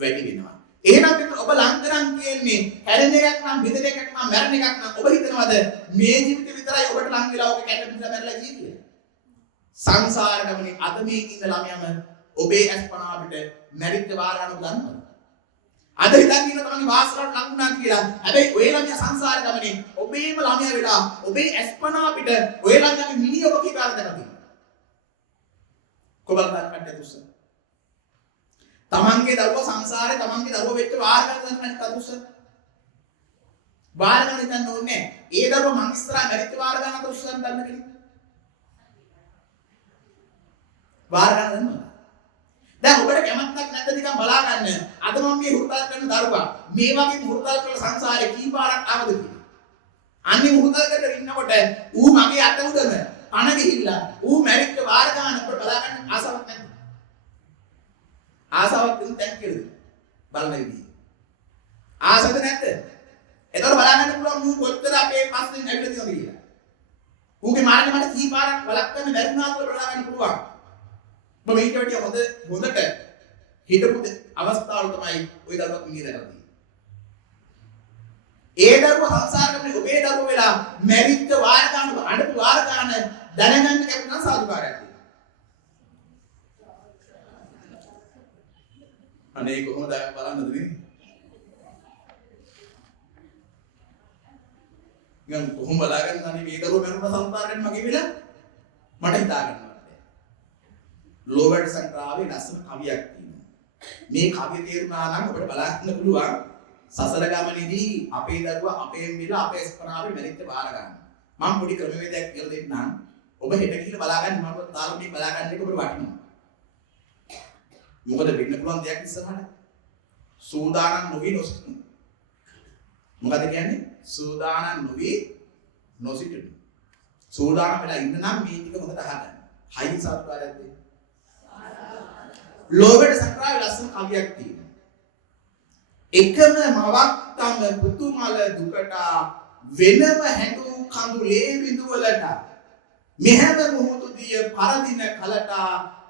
වැඩි වෙනවා එහෙනම් ඔබ ලං කරන් කියන්නේ හැරෙන එකක් නම් බිඳෙන එකක් නම් මැරෙන එකක් නම් ඔබ හිතනවාද මේ ජීවිතේ විතරයි ඔබට ලං වෙලා ඔබ කැඩ බිඳලා මැරලා ජීවිතේ සංසාර ගමනේ අද මේ ඉන්න ළමයාම ඔබේ අස්පනා අපිට මැරිච්ච වාර ගන්න දන්නවද අද හිතන් ඉන්න තමයි වාසලට ලං වුණා කියලා හැබැයි ඔය ළමයා සංසාර ගමනේ ඔබේම ළමයා වෙලා ඔබේ අස්පනා අපිට ඔය ළමයාගේ මිනිහ ඔබ කී කාලද කරන්නේ කොබලට කට්ටේ දුස්ස තමන්ගේ දරුවා සංසාරේ තමන්ගේ දරුවා වෙච්ච වාර ගන්න නැත්නම් දුස්ස වාර ගන්න හිතන්න ඕනේ ඒ දරුවා මං ඉස්සරහා මැරිච්ච වාර ගන්න දුස්ස ගන්න කෙනෙක් වාර ගන්න දන්නවද දැන් ඔබට කැමැත්තක් නැද්ද නිකන් බලා ගන්න අද මම මේ හුරුතල් කරන දරුවා මේ වගේ හුරුතල් කරලා සංසාරේ කී පාරක් ආවද කියලා අන්නේ හුරුතල් කරගෙන ඉන්නකොට ඌ මගේ අත උඩම අන ගිහිල්ලා ඌ මැරිච්ච වාර ගන්න ඔබ බලා ගන්න ආසාවක් නැද්ද ආසාවක් දෙන්න දැන් කියලා බලන විදිහ ආසද නැද්ද එතකොට බලා ගන්න පුළුවන් ඌ කොච්චර අපේ පස්සෙන් ඇවිල්ලා තියෙනවද කියලා ඌගේ මාර්ගෙ මට කී පාරක් වළක්වන්න බැරි වුණාද කියලා බලා ගන්න පුළුවන් ඔබ මේක වැඩි හොඳට හිතපු අවස්ථාවල තමයි ওই දරුවක් මිනිහ දැකලා ඒ දරුවා සංසාර ගමනේ ඔබේ දරුවා වෙලා මැරිච්ච වාර ගන්න අඬපු වාර ගන්න දැනගන්න කැමති නම් සාදුකාරයක් දෙන්න අනේ කොහොමද බලන්නද නේ ගම් කොහොම බලාගන්න අනේ මේ දරුවා මරුණ සංසාරයෙන් මගේ වෙලා මට හිතා ගන්න ලෝවර්ඩ් සංග්‍රහයේ ලස්සන කවියක් තියෙනවා. මේ කවිය තේරුණා නම් අපිට බලන්න පුළුවන් සසර ගමනේදී අපේ දරුවා අපේන් මිලා අපේ ස්පනාවේ මැරිච්ච බාර ගන්න. මම පොඩි ක්‍රමවේදයක් කියලා දෙන්නම්. ඔබ හෙට ගිහලා බලාගන්න මම තාලුණේ බලාගන්න එක ඔබට වටිනවා. මොකද වෙන්න පුළුවන් දෙයක් ඉස්සරහට. සූදානම් නොවි නොසිටින. මොකද කියන්නේ? සූදානම් නොවි නොසිටින. සූදානම් වෙලා ඉන්න නම් මේ ටික හොඳට අහගන්න. හයින් සත්කාරයක් දෙන්න. ලෝභයට සංග්‍රහයේ ලස්සන කවියක් තියෙනවා. එකම මවක් තම පුතුමල දුකට වෙනම හැඬු කඳුලේ විදුවලට මෙහෙම මොහොත දිය පරදින කලට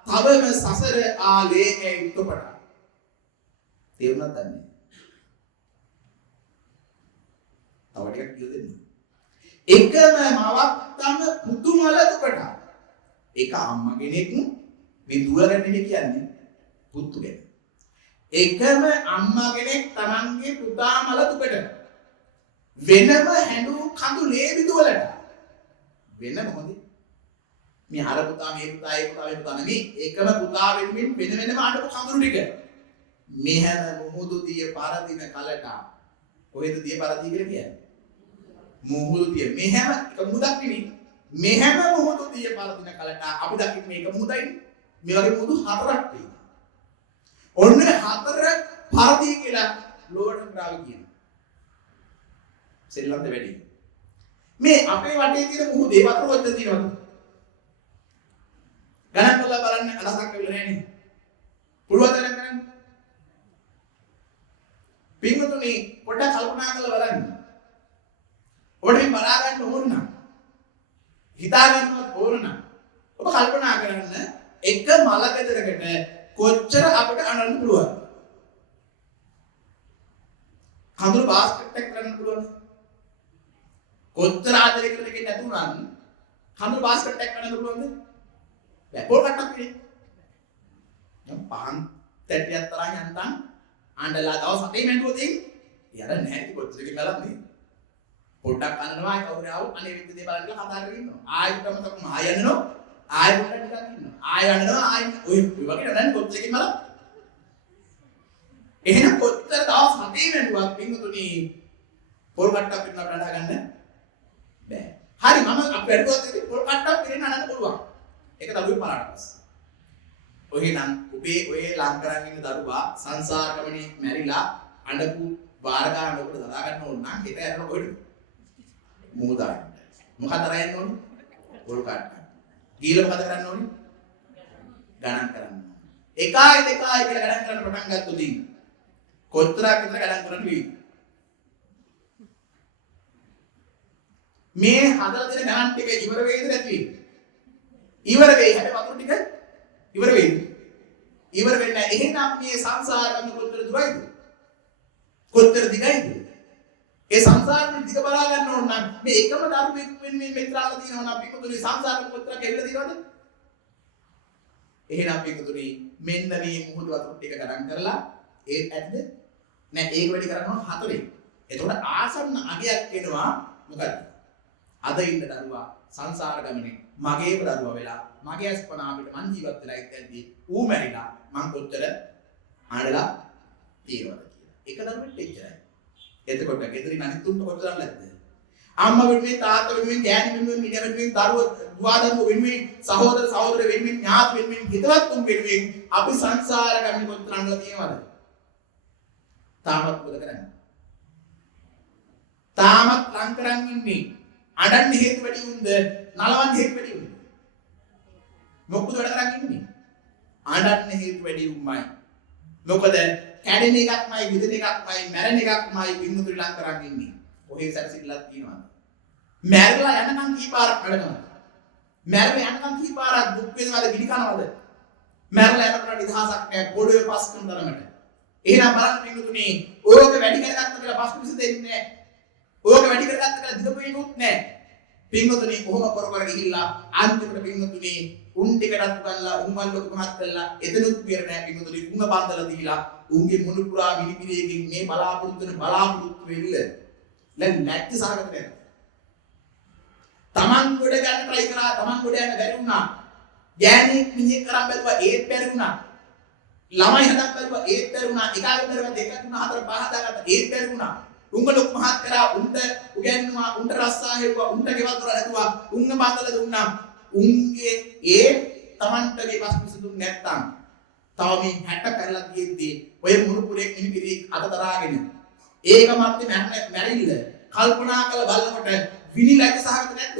තවම සසර ආලේ උත්තපට තේරුණාද නැහැ. තව ටිකක් කියලා දෙන්න. එකම මවක් තම පුතුමල දුකට එක අම්මා කෙනෙක් මේ දුවගෙන නෙමෙයි කියන්නේ පුතු ගැන. එකම අම්මා කෙනෙක් තමන්ගේ පුතා මල දුකට වෙනම හැඬු කඳුලේ විදුවලට වෙනම හොඳේ මේ අර පුතා මේ පුතා ඒ පුතා මේ පුතා නෙමෙයි එකම පුතා වෙනුවෙන් වෙන වෙනම අඬපු කඳුළු ටික මෙහෙම මුහුදු දිය පරදින කලට කොහෙද දිය පරදී කියලා කියන්නේ මුහුදු දිය මෙහෙම එක මුහුදක් නෙමෙයි මෙහෙම මුහුදු දිය පරදින කලට අපි දකින්නේ මේක මුහුදයි මේ වගේ මුහුදු හතරක් තියෙනවා ඔන්න හතර පරදී කියලා ලෝඩ් ග්‍රාවි කියනවා සෙල්ලම්ද වැඩි මේ අපේ වටේ තියෙන මුහුදේ වතුර කොච්චර තියෙනවද ගණන් කරලා බලන්න අදහසක් වෙලා නැහැ නේ පුළුවන් තරම් ගණන් පින්වතුනි පොඩ්ඩක් කල්පනා කරලා බලන්න ඔබට මේ බලා ගන්න ඕන නම් හිතා ගන්නවත් ඕන නම් ඔබ කල්පනා කරන්න එක මල ගෙදරකට කොච්චර අපිට අනන්න පුළුවන් කඳුළු බාස්කට් එකක් කරන්න පුළුවන් කොච්චර ආදරය කරන කෙනෙක් නැතුණා කඳුළු බාස්කට් එකක් කරන්න පුළුවන්ද බෑ පොල් කට්ටක් නේ දැන් පහන් තැටියක් තරම් යන්තම් අඬලා දවස් 7 මැන්ඩුවොත් එන්නේ යාර නැහැ කොච්චරකින් ගලන්නේ පොඩ්ඩක් අනනවා ආයි කවුරු ආවොත් අනේ විද්ද දේ බලන්න කියලා කතා කරගෙන ඉන්නවා. ආයෙත් මතකම ආය යනවා. ආයෙ පොඩ්ඩක් නිකන් ඉන්නවා. ආය යනවා ආයි ඔය වගේ නෑ කොච්චරකින් බලන්න. එහෙනම් කොච්චර දවස් 7 වෙනුවක් පින්තුනි පොල් කට්ටක් පිටන කඩා ගන්න බෑ. හරි මම අපේ වැඩිපුරත් පොල් කට්ටක් පිරෙන්න අනන්න පුළුවන්. ඒක දරුවෙක් බලන්න පස්සේ. ඔය නම් ඔබේ ඔය ලං කරන් ඉන්න දරුවා සංසාර ගමනේ මැරිලා අඬපු බාර ගන්න ඔබට දරා ගන්න ඕන නම් හිත ඇරලා කොහෙද? මොහොතයි. මොකද රයන්න ඕනේ? පොල් කට්ටක්. ගීල මොකද කරන්න ඕනේ? ගණන් කරන්න. 1 2 කියලා ගණන් කරන්න පටන් ගත්තොත් කොතරක් විතර ගණන් කරන්න වෙයි? මේ හදලා දෙන ගණන් ටික ඉවර වෙයිද නැති වෙයිද? ඉවර වෙයි. හැබැයි වතුර ටික ඉවර වෙයිද? ඉවර වෙන්නේ නැහැ. එහෙනම් මේ සංසාර ගමන කොතර දුරයිද? කොතර දිගයිද? ඒ සංසාරෙ දිග බලා ගන්න ඕන නම් මේ එකම ධර්මයක් වෙන්නේ මෙත්‍රාල තියෙනවා නම් පිටුතුනි සංසාරෙ කොතරක් ඇවිල්ලා තියෙනවද? එහෙනම් පිටුතුනි මෙන්න මේ මුහුදු වතුර ටික ගණන් කරලා ඒත් ඇද්ද? නෑ ඒක වැඩි කරනවා 4. එතකොට ආසන්න අගයක් එනවා මොකද? අද ඉන්න දරුවා සංසාර ගමනේ මගේම දරුවා වෙලා මගේ අස්පන අපිට මං ජීවත් වෙලා ඉඳද්දී ඌ මැරිලා මං කොච්චර ආඩලා තියෙනවද කියලා. එක දරුවෙක් එච්චරයි. එතකොට ගෙදරින් අනිත් උන්ට කොච්චර නැද්ද? අම්මා වෙනුවෙන් තාත්තා වෙනුවෙන් ගෑණි වෙනුවෙන් මිනිහා වෙනුවෙන් දරුවෝ දුවදරුවෝ වෙනුවෙන් සහෝදර සහෝදර වෙනුවෙන් ඥාති වෙනුවෙන් හිතවත් උන් වෙනුවෙන් අපි සංසාර ගමනේ කොච්චර අඬලා තියෙනවද? තාමත් මොකද කරන්නේ? තාමත් ලං කරන් ඉන්නේ. අඬන්න හේතු වැඩි උන්ද නලවන්න හේතු වැඩි උන්ද? මොකද වැඩ කරන් ඉන්නේ? අඬන්න හේතු වැඩි උන්මයි. මොකද කැඩෙන එකක්මයි විදින එකක්මයි මැරෙන එකක්මයි පින්නුතුරි ලං කරන් ඉන්නේ. කොහේ සැරසිල්ලක් තියෙනවද? මැරලා යනකම් කීපාරක් වැඩනවද? මැරලා යනකම් කීපාරක් දුක් වෙනවද ගිනි කනවද? මැරලා යනකොට නිදහසක් නැහැ පොළොවේ පස් කරන තරමට. එහෙනම් බලන්න පින්නුතුනි ඕක වැඩි කරගත්ත කියලා පස් විසඳෙන්නේ නැහැ. ඕක වැඩි කරගත්ත කියලා දිනපොයිනුත් නැහැ. පින්නුතුනි කොහොම කර කර ගිහිල්ලා අන්තිමට පින්නුතුනි උන් ටිකටත් ගන්නලා උන් මල්ලක මහත් කළා එතනුත් පිර නැහැ පින්නුතුනි උන් බන්දලා දීලා උන්ගේ මුණු පුරා මිනිපිරියකින් මේ බලාපොරොත්තු වෙන්න දැන් නැති සහගත නැහැ. තමන් ගොඩ ගන්න try කරා තමන් ගොඩ යන්න බැරි වුණා. ගෑණි මිනිහෙක් කරන් බැලුවා ඒත් බැරි වුණා. ළමයි හදන්න බැලුවා ඒත් බැරි වුණා. එකාගෙන් බැලුවා 2 3 4 5 හදාගත්තා ඒත් බැරි වුණා. උංග ලොකු මහත් කරා උන්ට උගන්වුවා උන්ට රස්සා හෙව්වා උන්ට ගෙවල් දොර හැදුවා උන්ව බඳලා දුන්නා. උන්ගේ ඒ තමන්ටගේ පස්පිස දුන්නේ නැත්තම් තව මේ 60 කරලා තියෙද්දී ඔය මුරුපුරේ මිනිපිරි අත දරාගෙන ඒක මැත්තේ මැරිල්ල කල්පනා කරලා බලනකොට විනිලක සහගත නැද්ද?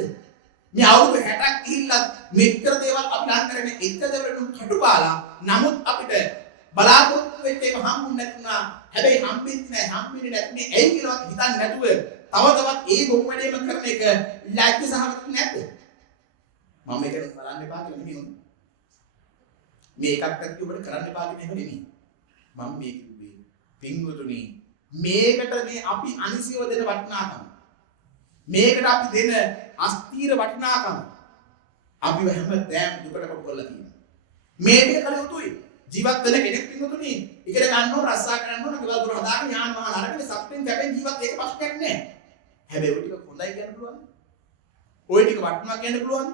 මේ අවුරුදු 60ක් ගිහිල්ලා මෙච්චර දේවල් අපි ලං කරන්නේ එක දෙවලුම් කටුපාලා නමුත් අපිට බලාපොරොත්තු වෙච්ච එක හම්බුනේ නැතුණා. හැබැයි හම්බෙන්නේ නැත්නේ ඇයි කියලාවත් හිතන්නේ නැතුව තව තවත් ඒ ගොම් වැඩේම කරන එක ලැජ්ජ සහගත නැද්ද? මම මේක බලන්න එපා කියලා නෙමෙයි. මේ එකක් පැත්ත ඔබට කරන්න එපා කියන එක නෙමෙයි. මම මේ කිව්වේ පින්වතුනි මේකට මේ අපි අනිසියව දෙන වටිනාකම මේකට අපි දෙන අස්තීර වටිනාකම අපි හැමදාම දුකට කොට කරලා තියෙනවා. මේ ටික කල යුතුයි. ජීවත් වෙන කෙනෙක් පින්වතුනි ඉගෙන ගන්න ඕන රස්සා කරන්න ඕන ගෙවල් දොර හදාගෙන යාන වාහන අරගෙන සත්‍යෙන් කැපෙන් ජීවත් ඒක ප්‍රශ්නයක් නෑ. හැබැයි ඔය ටික හොඳයි කියන්න පුළුවන්ද? ඔය ටික වටිනවා කියන්න පුළුවන්ද?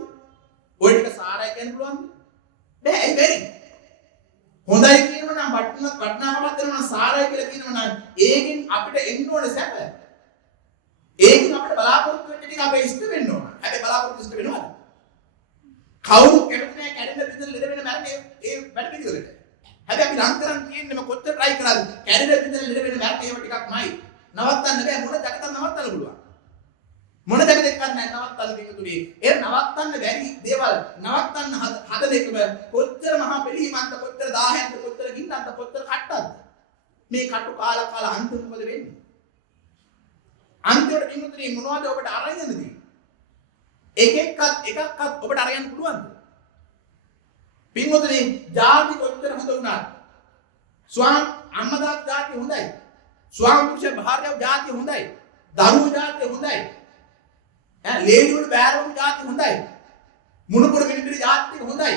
ඔය ටික සාරයි කියන්න පුළුවන්ද? බෑ ඒ බැරි. හොඳයි කියනවා නම් වටිනාකමක් දෙනවා නම් සාරයි කියලා කියනවා නම් ඒකෙන් අපිට එන්න ඕනේ සැප. ඒකෙන් අපිට බලාපොරොත්තු වෙන්න ටික අපේ ඉෂ්ට වෙන්න ඕන. හැබැයි බලාපොරොත්තු ඉෂ්ට වෙනවද? කවුරු කැමති නැහැ කැඩෙන්න බින්දල ලෙඩ වෙන මරන්නේ ඒ වැඩ පිළිවෙලට. හැබැයි අපි ලං කරන් තියෙන්නේ කොච්චර try කරාද? කැඩෙන්න බින්දල ලෙඩ වෙන මරන්නේ ඒව ටිකක්මයි. නවත්තන්න බෑ මොන ජගතක් නවත්තන්න පුළුවන්. මොන ජගතයක් කරන්න නවත්තන්න පිටුතුනි. ඒ නවත්තන්න බැරි දේවල් නවත්තන්න හදන එකම කොච්චර මහා පිළිහිමක්ද කොච්චර දාහයක්ද කොච්චර ගින්නක්ද කොච්චර කට්ටක්ද? මේ කටු කාලා අන්තිම මොකද වෙන්නේ? අන්තිමට පිටුතුනි මොනවද ඔබට අරගෙන යන්නේ? එකක්වත් ඔබට අරගෙන පුළුවන්ද? පින්වතුනි ජාති කොච්චර හොඳ වුණාද? අම්මදාත් ජාති හොඳයි. ස්වාමි පුරුෂ භාර්යාව ජාති හොඳයි. දරුවෝ ජාති හොඳයි. ලේලිවල බෑරවල ජාති හොඳයි. මුණුපුර මිනිපිරි ජාති හොඳයි.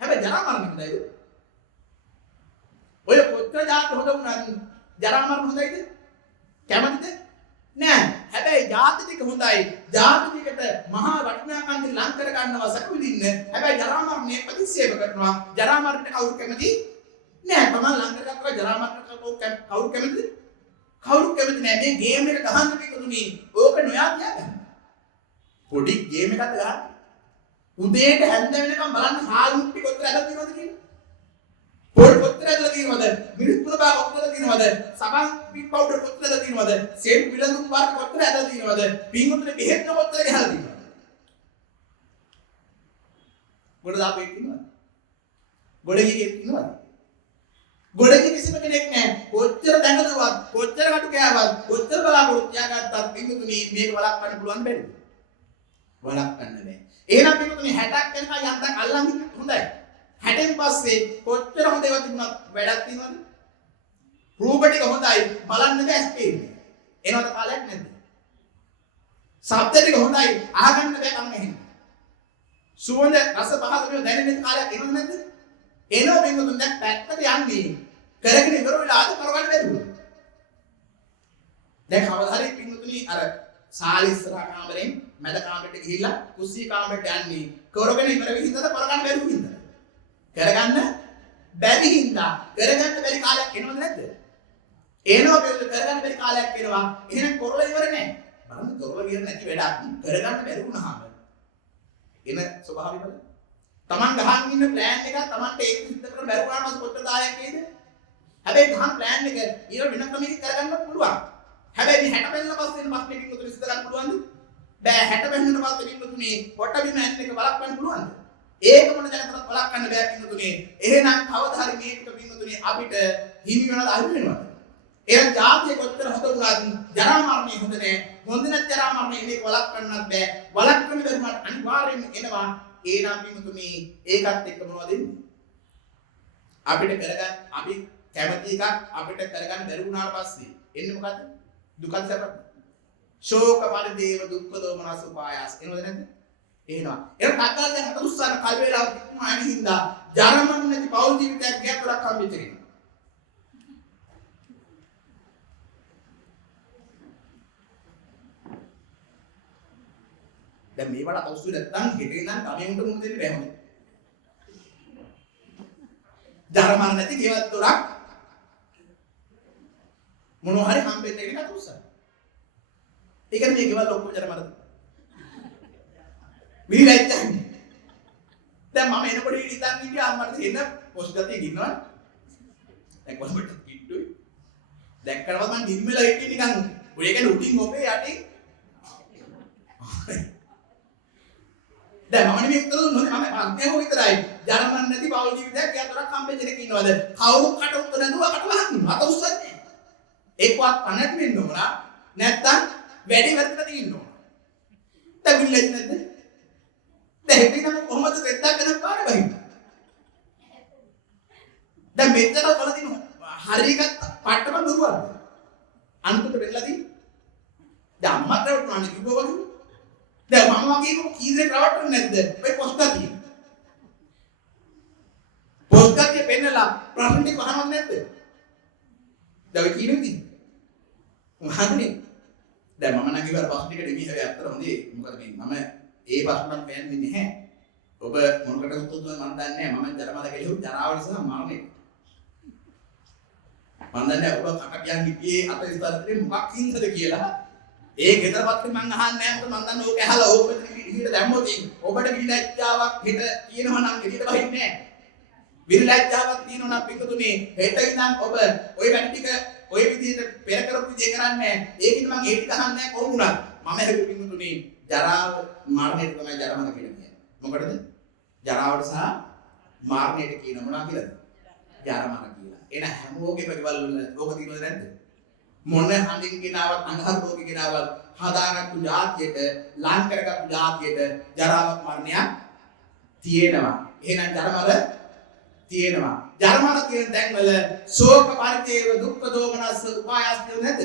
හැබැයි ජරා මරණ හොඳයිද? ඔය කොච්චර ජාති හොඳ වුණාද? ජරා මරණ හොඳයිද? කැමතිද? නෑ. හැබැයි ජාති ටික හොඳයි. ජාතිකට මහා වටිනාකම් දෙන ලං කර ගන්නවා සැප විඳින්න. හැබැයි ජරා මරණය ප්‍රතික්ෂේප කරනවා. ජරා මරණයට කවුරු කැමති නෑ. තමන් ලං කරගත්තා ජරා මරණයට කවුරු කැමතිද? කවුරු කැමති නෑ. මේ ගේම් එක ගහන්න පිටුනේ. ඕක නොයා තියාගන්න. පොඩි ගේම් එකක් ගහන්න. උදේට හැන්ද වෙනකම් බලන්න හාල් මුට්ටි කොච්චර ඇදලා තියෙනවද කියලා. පොල් කොච්චර ඇදලා තියෙනවද? මිරිස් පුළ බා කොච්චර තියෙනවද? සබන් පික් පවුඩර් කොච්චර ඇදලා තියෙනවද? සේන් විලඳුම් වර්ග කොච්චර ඇදලා තියෙනවද? පින්වතුන්ගේ බෙහෙත් කොච්චර ගහලා තියෙනවද? ගොඩ දාපේ තියෙනවද? ගොඩ ගියේ තියෙනවද? ගොඩ ගියේ කිසිම කෙනෙක් නැහැ. කොච්චර දැඟලුවත්, කොච්චර කටු කෑවත්, කොච්චර බලාපොරොත්තු තියාගත්තත් පින්වතුනි මේක වළක්වන්න පුළුවන් බැරිද? වළක්වන්න බෑ. එහෙනම් පිටුතුනි 60ක් වෙනකන් යන්තම් අල්ලන් ඉන්න හොඳයි. 60න් පස්සේ කොච්චර හොඳ ඒවා තිබුණත් වැඩක් තියෙනවද? රූප ටික හොඳයි බලන්න බෑ ස්පීඩ්. එනවද කාලයක් නැද්ද? ශබ්ද ටික හොඳයි අහගන්න බෑ කන් ඇහෙන්න. සුවඳ රස පහස මේ දැනෙන්න කාලයක් එනවද නැද්ද? එනවා පිටුතුනි දැන් පැත්තට යන්නේ. කරගෙන ඉවර වෙලා ආද කරවන්න බැරිද? දැන් කවදා හරි පිටුතුනි අර සාලිස්රා කාමරෙන් මැද කාමරෙට ගිහිල්ලා කුස්සිය කාමරෙට යන්නේ කරගෙන ඉවර වෙහින්දද කරගන්න බැරුව හින්දා කරගන්න බැරි හින්දා කරගන්න බැරි කාලයක් එනවද නැද්ද? එනවා බෙල්ල කරගන්න බැරි කාලයක් එනවා. එහෙනම් කරලා ඉවර නැහැ. බලන්න කරලා ඉවර නැති වැඩක් කරගන්න බැරි වුණාම එන ස්වභාවය බලන්න. Taman ගහන් ඉන්න plan එක Tamanට ඒක සිද්ධ කරන්න බැරි වුණාම කොච්චර දායක් වේද? හැබැයි ගහන් plan එක ඊළ වෙන ක්‍රමයකින් කරගන්න පුළුවන්. හැබැයි 60 වෙනන පස්සේ එන ප්‍රශ්නේ පිටුතුනි සිද්ධ කරන්න පුළුවන්ද? බෑ. 60 වෙනන පස්සේ පිටුතුනි පොට බිම ඇන්න එක බලක්වන්න පුළුවන්ද? ඒක මොන දැනකට බලක්වන්න බෑ පිටුතුනි. එහෙනම් කවදා හරි මේකට පිටුතුනි අපිට හිමි වෙනවද අහිමි වෙනවද? එහෙනම් ජාතිය කොච්චර හොඳ වුණත් ජරා මරණය හොඳ නෑ. හොඳ නැත් ජරා මරණය මේක බලක්වන්නත් බෑ. බලක්වන්න බැරිමත් අනිවාර්යෙන්ම එනවා. එහෙනම් පිටුතුනි ඒකත් එක්ක මොනවද වෙන්නේ? අපිට කරගන්න අපි කැමති එකක් අපිට කරගන්න බැරි වුණාට පස්සේ එන්නේ මොකද්ද? දුකක් සැප ශෝක පරිදේව දුක්ඛ දෝමනස උපායාස එනවද නැද්ද? එහෙනවා. ඒක කතාව දැන් 40 සාර කල් වේලාව තිබුණා හින්දා ජරමන් නැති පෞල් ජීවිතයක් ගැඹුරක් හම්බෙච්ච කෙනෙක්. දැන් මේවට අවශ්‍ය නැත්නම් හෙට ඉඳන් කමෙන්ට මුණ දෙන්න බෑ මොකද? ජරමන් නැති කේවත් දොරක් මොනවා හරි හම්බෙන්න එක කතුස්සක්. ඒ කියන්නේ මේ ගෙවල් ඔක්කොම ජරමනද? විලැජ්ජයි. දැන් මම එනකොට ඉතින් හිටියා අම්මට එන්න පොස්ට් ගතිය ගින්නවනේ. දැන් කොහොමද කිට්ටුයි. දැක්කම මම නිම්මලා හිටියේ නිකන් ඔය කියන්නේ උඩින් ඔබේ යටින්. දැන් මම නෙමෙයි උත්තර දුන්නේ මම අන්තිම විතරයි. ජරමන් නැති පෞල් ජීවිතයක් යතරක් හම්බෙච්ච කෙනෙක් ඉන්නවද? කවුරු කට උත්තර නැතුව කට වහන්න. අත උස්සන්නේ. ඒකවත් පණට වෙන්න ඕන නැත්තම් වැඩි වැඩකට තියෙන්න ඕන. දැන් විලෙජ් නැද්ද? දැන් හිටිනම කොහොමද රෙද්දක් ගන්න පාරේ බහින්න? දැන් මෙතන වලදී හරියට පට්ටම දුරුවද? අන්තිමට වෙලාදී දැන් අම්මට උනානේ කිව්වා වගේ. දැන් මම වගේ කීදේ රවට්ටන්නේ නැද්ද? ඔය පොස්ට්ගතිය. පොස්ට්ගතිය පෙන්නලා ප්‍රශ්න ටික අහන්නද නැද්ද? දැන් ඔය කීනේදී මහන්නේ දැන් මම නම් ඉවර පස් ටික දෙවි හැබැයි අත්තර හොඳේ මොකද මේ මම ඒ ප්‍රශ්නක් පෑන්නේ නැහැ ඔබ මොනකට උත්තර දුන්නද මම දන්නේ නැහැ මම ජරමල කියලා ජරාවට සහ මරණය මම දන්නේ ඔබ කටපියන් ගියේ අත ඉස්සරහට මොකක් හින්දාද කියලා ඒ ගෙදරපත් මම අහන්නේ නැහැ මොකද මම දන්නේ ඕක ඇහලා ඕක මෙතන ඉහිට දැම්මොත් ඔබට විලැජ්ජාවක් හිත තියෙනවා නම් එළියට බහින්නේ නැහැ විලැජ්ජාවක් තියෙනවා නම් පිටුතුනේ හෙට ඉඳන් ඔබ ওই වැඩ ටික ඔය විදිහට පෙර කරපු විදිහ කරන්නේ ඒකින් මම ඒ ටික අහන්නේ නැහැ කොහොම වුණත් මම හැදුවේ පිටුතුනේ ජරාව මරණයට තමයි ජරමන කියන්නේ මොකටද ජරාවට සහ මරණයට කියන මොනවා කියලාද ජරමන කියලා එන හැමෝගේ ප්‍රතිවල් වල ඕක තියෙනවද නැද්ද මොන හඳින් ගෙනාවත් අඟහරු රෝගී ගෙනාවත් හදාගත්තු જાතියට ලං කරගත්තු જાතියට ජරාවක් මරණයක් තියෙනවා එහෙනම් ජරමල තියෙනවා ජරමන කියන තැන් වල ශෝක පරිදේව දුක්ඛ දෝමනස් උපායාස නැද්ද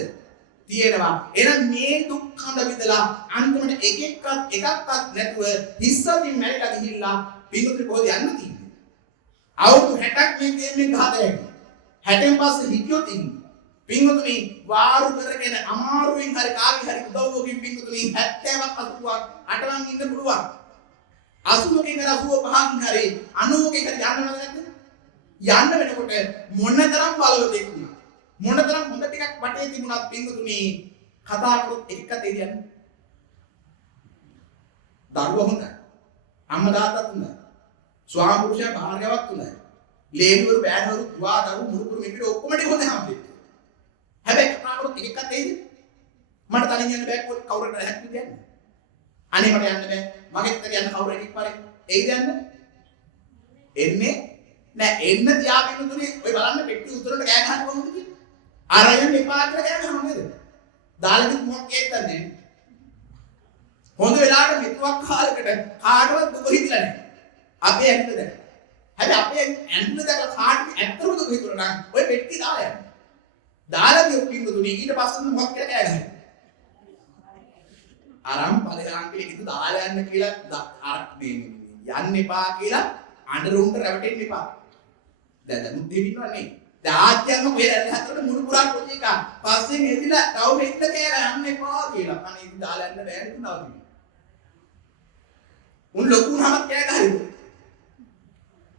තියෙනවා එහෙනම් මේ දුක් හඳ විදලා අන්තිමට එකක්වත් නැතුව හිස්සකින් මැරිලා ගිහිල්ලා පිටුත් කොහෙද යන්න තියෙන්නේ අවුරුදු 60ක් මේ ගේම් එක ගහලා 60න් පස්සේ හිටියොත් ඉන්නේ පින්වතුනි වාරු කරගෙන අමාරුවෙන් හරි කාගේ හරි උදව්වකින් පින්වතුනි පින්තුනි 70ක් 80ක් 8ක් ඉන්න පුළුවන්. 80කින් 85න් හරි 90කින් හරි යන්න නැද්ද? යන්න වෙනකොට මොනතරම් බලවතෙක් වුණා. මොනතරම් හොඳ ටිකක් වටේ තිබුණත් පින්තුනි කතා කරොත් එකක් තේරියන්නේ. දරුවා හොඳයි. අම්මා තාත්තාත් හොඳයි. ස්වාමි පුරුෂයා භාර්යාවක් හොඳයි. ලේනිවරු බෑනවරු දුවා දරු මුරුකුරු මෙපිට ඔක්කොම ටික හොඳ හැමදේම. හැබැයි කතා කරොත් එකක් තේරියන්නේ. මට තනින් යන්න බෑ කවුරුට රැහක් කියන්නේ. අනේ මට යන්න බෑ. මගෙත් එක්ක යන්න කවුරු එකක් පාරේ. ඒකද යන්න? එන්නේ නෑ එන්න තියාගෙන තුනේ ඔය බලන්න පෙට්ටි උතුරට කෑ ගහන්න කොහොමද කියන්නේ? අරයන් එපා කියලා කෑ ගහනවා නේද? දාලා මොකක් කියත්තන්නේ? හොඳ වෙලාවට මෙතුවක් කාලයකට කාටවත් දුක හිතිලා නැහැ. අපේ ඇඟට දැක. හැබැයි අපේ ඇඟට දැකලා කාටවත් ඇත්තම දුක හිතුණා නම් ඔය පෙට්ටි දාලා යන්න. දාලා ගියොත් තුනේ ඊට පස්සේ මොකක් කියලා කෑ ගහනවා. අරම් ඵලයන් කියලා දාලා යන්න කියලා අර මේ යන්න එපා කියලා අඬරුන්ට රැවටෙන්න එපා. දැන් මුද්දෙවින්නවා නේ. දැන් ආච්චියම කොහෙද හතරට මුණු පුරා කොටි එක. පස්සේ එදිලා තව මෙන්න කියලා යන්න එපා කියලා. අනේ ඉතින් දාලා යන්න බෑ නුනවා කිව්වා. උන් ලොකුනම කෑ ගහනවා.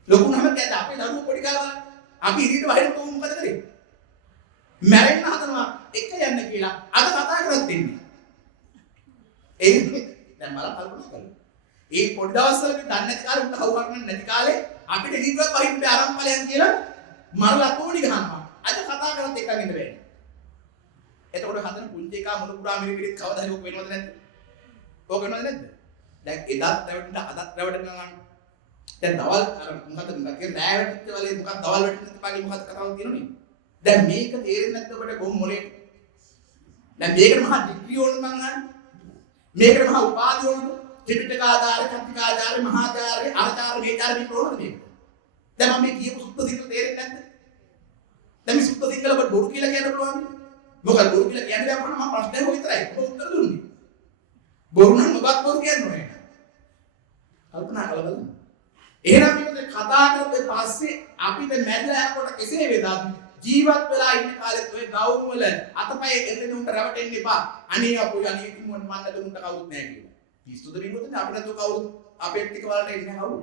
ලොකුනම කෑ අපේ දරුවෝ පොඩි කාලේ අපි ඉදිරියට වහින තෝ මොකද කරේ? මැරෙන්න හදනවා එක යන්න කියලා අද කතා කරත් දෙන්නේ. ඒ දැන් මල කල්පනා කරලා. ඒ පොඩි දවස්වල අපි දන්නේ නැති කාලේ උන්ට හවුවක් නැති කාලේ අපිට ඉදිරියට වහින්න ආරම්භ ඵලයන් කියලා මරලා තෝණි ගහනවා. අද කතා කරත් එකක් ඉන්න බෑ. එතකොට හදන පුංචි එකා මුළු පුරා මිරිමිරිත් කවදා හරි ඔක වෙනවද නැද්ද? ඔක වෙනවද නැද්ද? දැන් එදත් රැවටෙන්න අදත් රැවටෙනවා නම් දැන් දවල් අර මොකද කියන්නේ රෑ වැටිච්ච වෙලේ මොකක්ද දවල් වැටිච්ච පාගේ මොකක්ද කතාවක් තියෙනවනේ. දැන් මේක තේරෙන්නේ නැද්ද ඔබට ගොම් මොලේ? දැන් මේකට මහා ඩිග්‍රී ඕන මං අහන්නේ. මේකට මහා උපාධි ඕනද? ත්‍රිපිටකාචාර්ය, කතිකාචාර්ය, මහාචාර්ය, ආචාර්ය, මේචාර්ය මේ ඕනද මේක? දැන් මම මේ කියපු සුත්ත සිංහල තේරෙන්නේ නැද්ද? දැන් මේ සුත්ත සිංහල ඔබ බොරු කියලා කියන්න පුළුවන්ද? මොකද බොරු කියලා කියන්නේ දැන් මම ප්‍රශ්නේ හොය විතරයි. ඔබ උත්තර දුන්නේ. බොරු නම් ඔබත් බොරු කියන්නේ. කල්පනා කරලා බලන්න. එහෙනම් මේකද කතා කරද්දී පස්සේ අපිට මැදලා යනකොට කෙසේ වෙතත් ජීවත් වෙලා ඉන්න කාලෙත් ඔය ගවුම් වල අතපය එල්ලෙන්න උන්ට රැවටෙන්න එපා. අනේ අපෝ අනේ කිමුන් මන්නද උන්ට කවුරුත් නැහැ කියලා. පිස්සුද රිමුත් අපිට તો කවුරුත් අපේ ටික වලට එන්නේ කවුරු?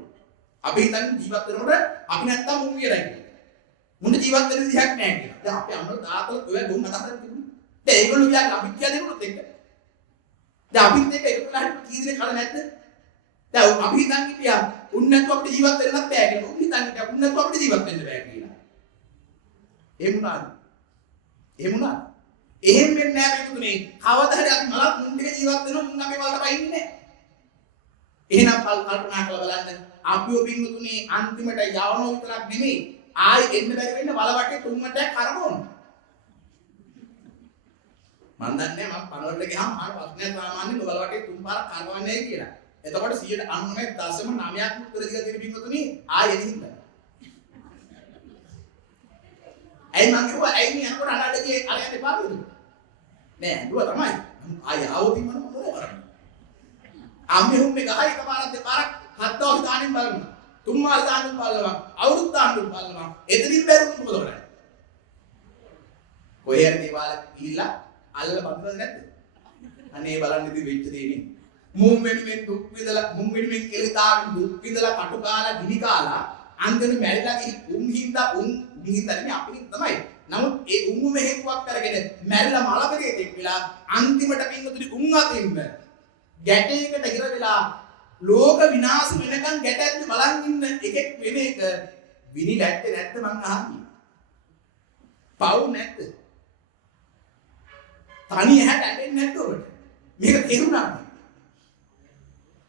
අපි හිතන්නේ ජීවත් වෙනකොට අපි නැත්තම් මුන් කියලායි කියලා. මුන්ට ජීවත් වෙන්න දිහක් නැහැ කියලා. දැන් අපේ අම්මලා තාත්තලා ඔය ගොම් මතක් කරගෙන තිබුණා. දැන් ඒගොල්ලෝ කියන්නේ අපි කියලා දෙනකොට එක්ක. දැන් අපිත් එක්ක එකතුලා හිටපු කී දෙනෙක් කල නැද්ද? දැන් අපි හිතන් හිටියා උන් නැතුව අපිට ජීවත් වෙන්නත් බෑ කියලා. උන් හිතන් හිටියා උන් නැතුව අපිට ජීවත් වෙන්න බෑ කියලා. එහෙම වුණාද? එහෙම වුණාද? එහෙම වෙන්නේ නැහැ මේකුනේ. කවදා හරි අපි මලක් මුන් ටික ජීවත් වෙනවා මුන් අපේ වලට පයින්නේ නැහැ. එහෙනම් කල්පනා කරලා බලන්න අපිව පින්තුනේ අන්තිමට යවනෝ විතරක් නෙමෙයි ආයි එන්න බැරි වෙන්න වල වටේ තුන් වටයක් කරකවන. මන් දන්නේ මම පනවලට ගියාම ආන ප්‍රශ්නයක් සාමාන්‍යයෙන් වල වටේ තුන් පාරක් කරවන්නේ කියලා. එතකොට 99.9ක් උත්තර දිග දෙන පින්තුනේ ආයි එදින්ද. ඇයි මං කිව්වා ඇයි මේ යනකොට අඬන්නේ අරයන් එපා නේද? නෑ දුව තමයි. ආයි ආවොත් මම මොකද කරන්නේ? අම්මේ හුම්මේ ගහයි එකපාරක් දෙපාරක් හත් දවස් දානින් බලනවා. තුන් මාස දානින් බලනවා. අවුරුදු දානින් බලනවා. එතනින් බැරුණු මොකද කරන්නේ? කොහේ හරි දේවාලක් ගිහිල්ලා අල්ල බඳිනවද නැද්ද? අනේ බලන්න ඉතින් වෙච්ච දේ නේ. මුම් වෙනුවෙන් දුක් විඳලා මුම් වෙනුවෙන් කෙලිතාවි දුක් විඳලා කටු කාලා ගිනි කාලා අන්තිමට මැරිලා ගිහින් හින්දා හින්දා නෙමෙයි අපිට තමයි. නමුත් ඒ උම්ම හේතුවක් කරගෙන මැරිලා මලපෙරේතෙක් වෙලා අන්තිමට පින්වතුනි අතින්ම ගැටයකට හිර වෙලා ලෝක විනාශ වෙනකන් ගැට ඇතුලේ බලන් ඉන්න එකෙක් වෙන එක විනි නැත්තේ නැත්ද මං අහන්නේ. පව් නැත්ද? තනිය හැට ඇටෙන්නේ නැද්ද ඔබට? මේක තේරුණාද?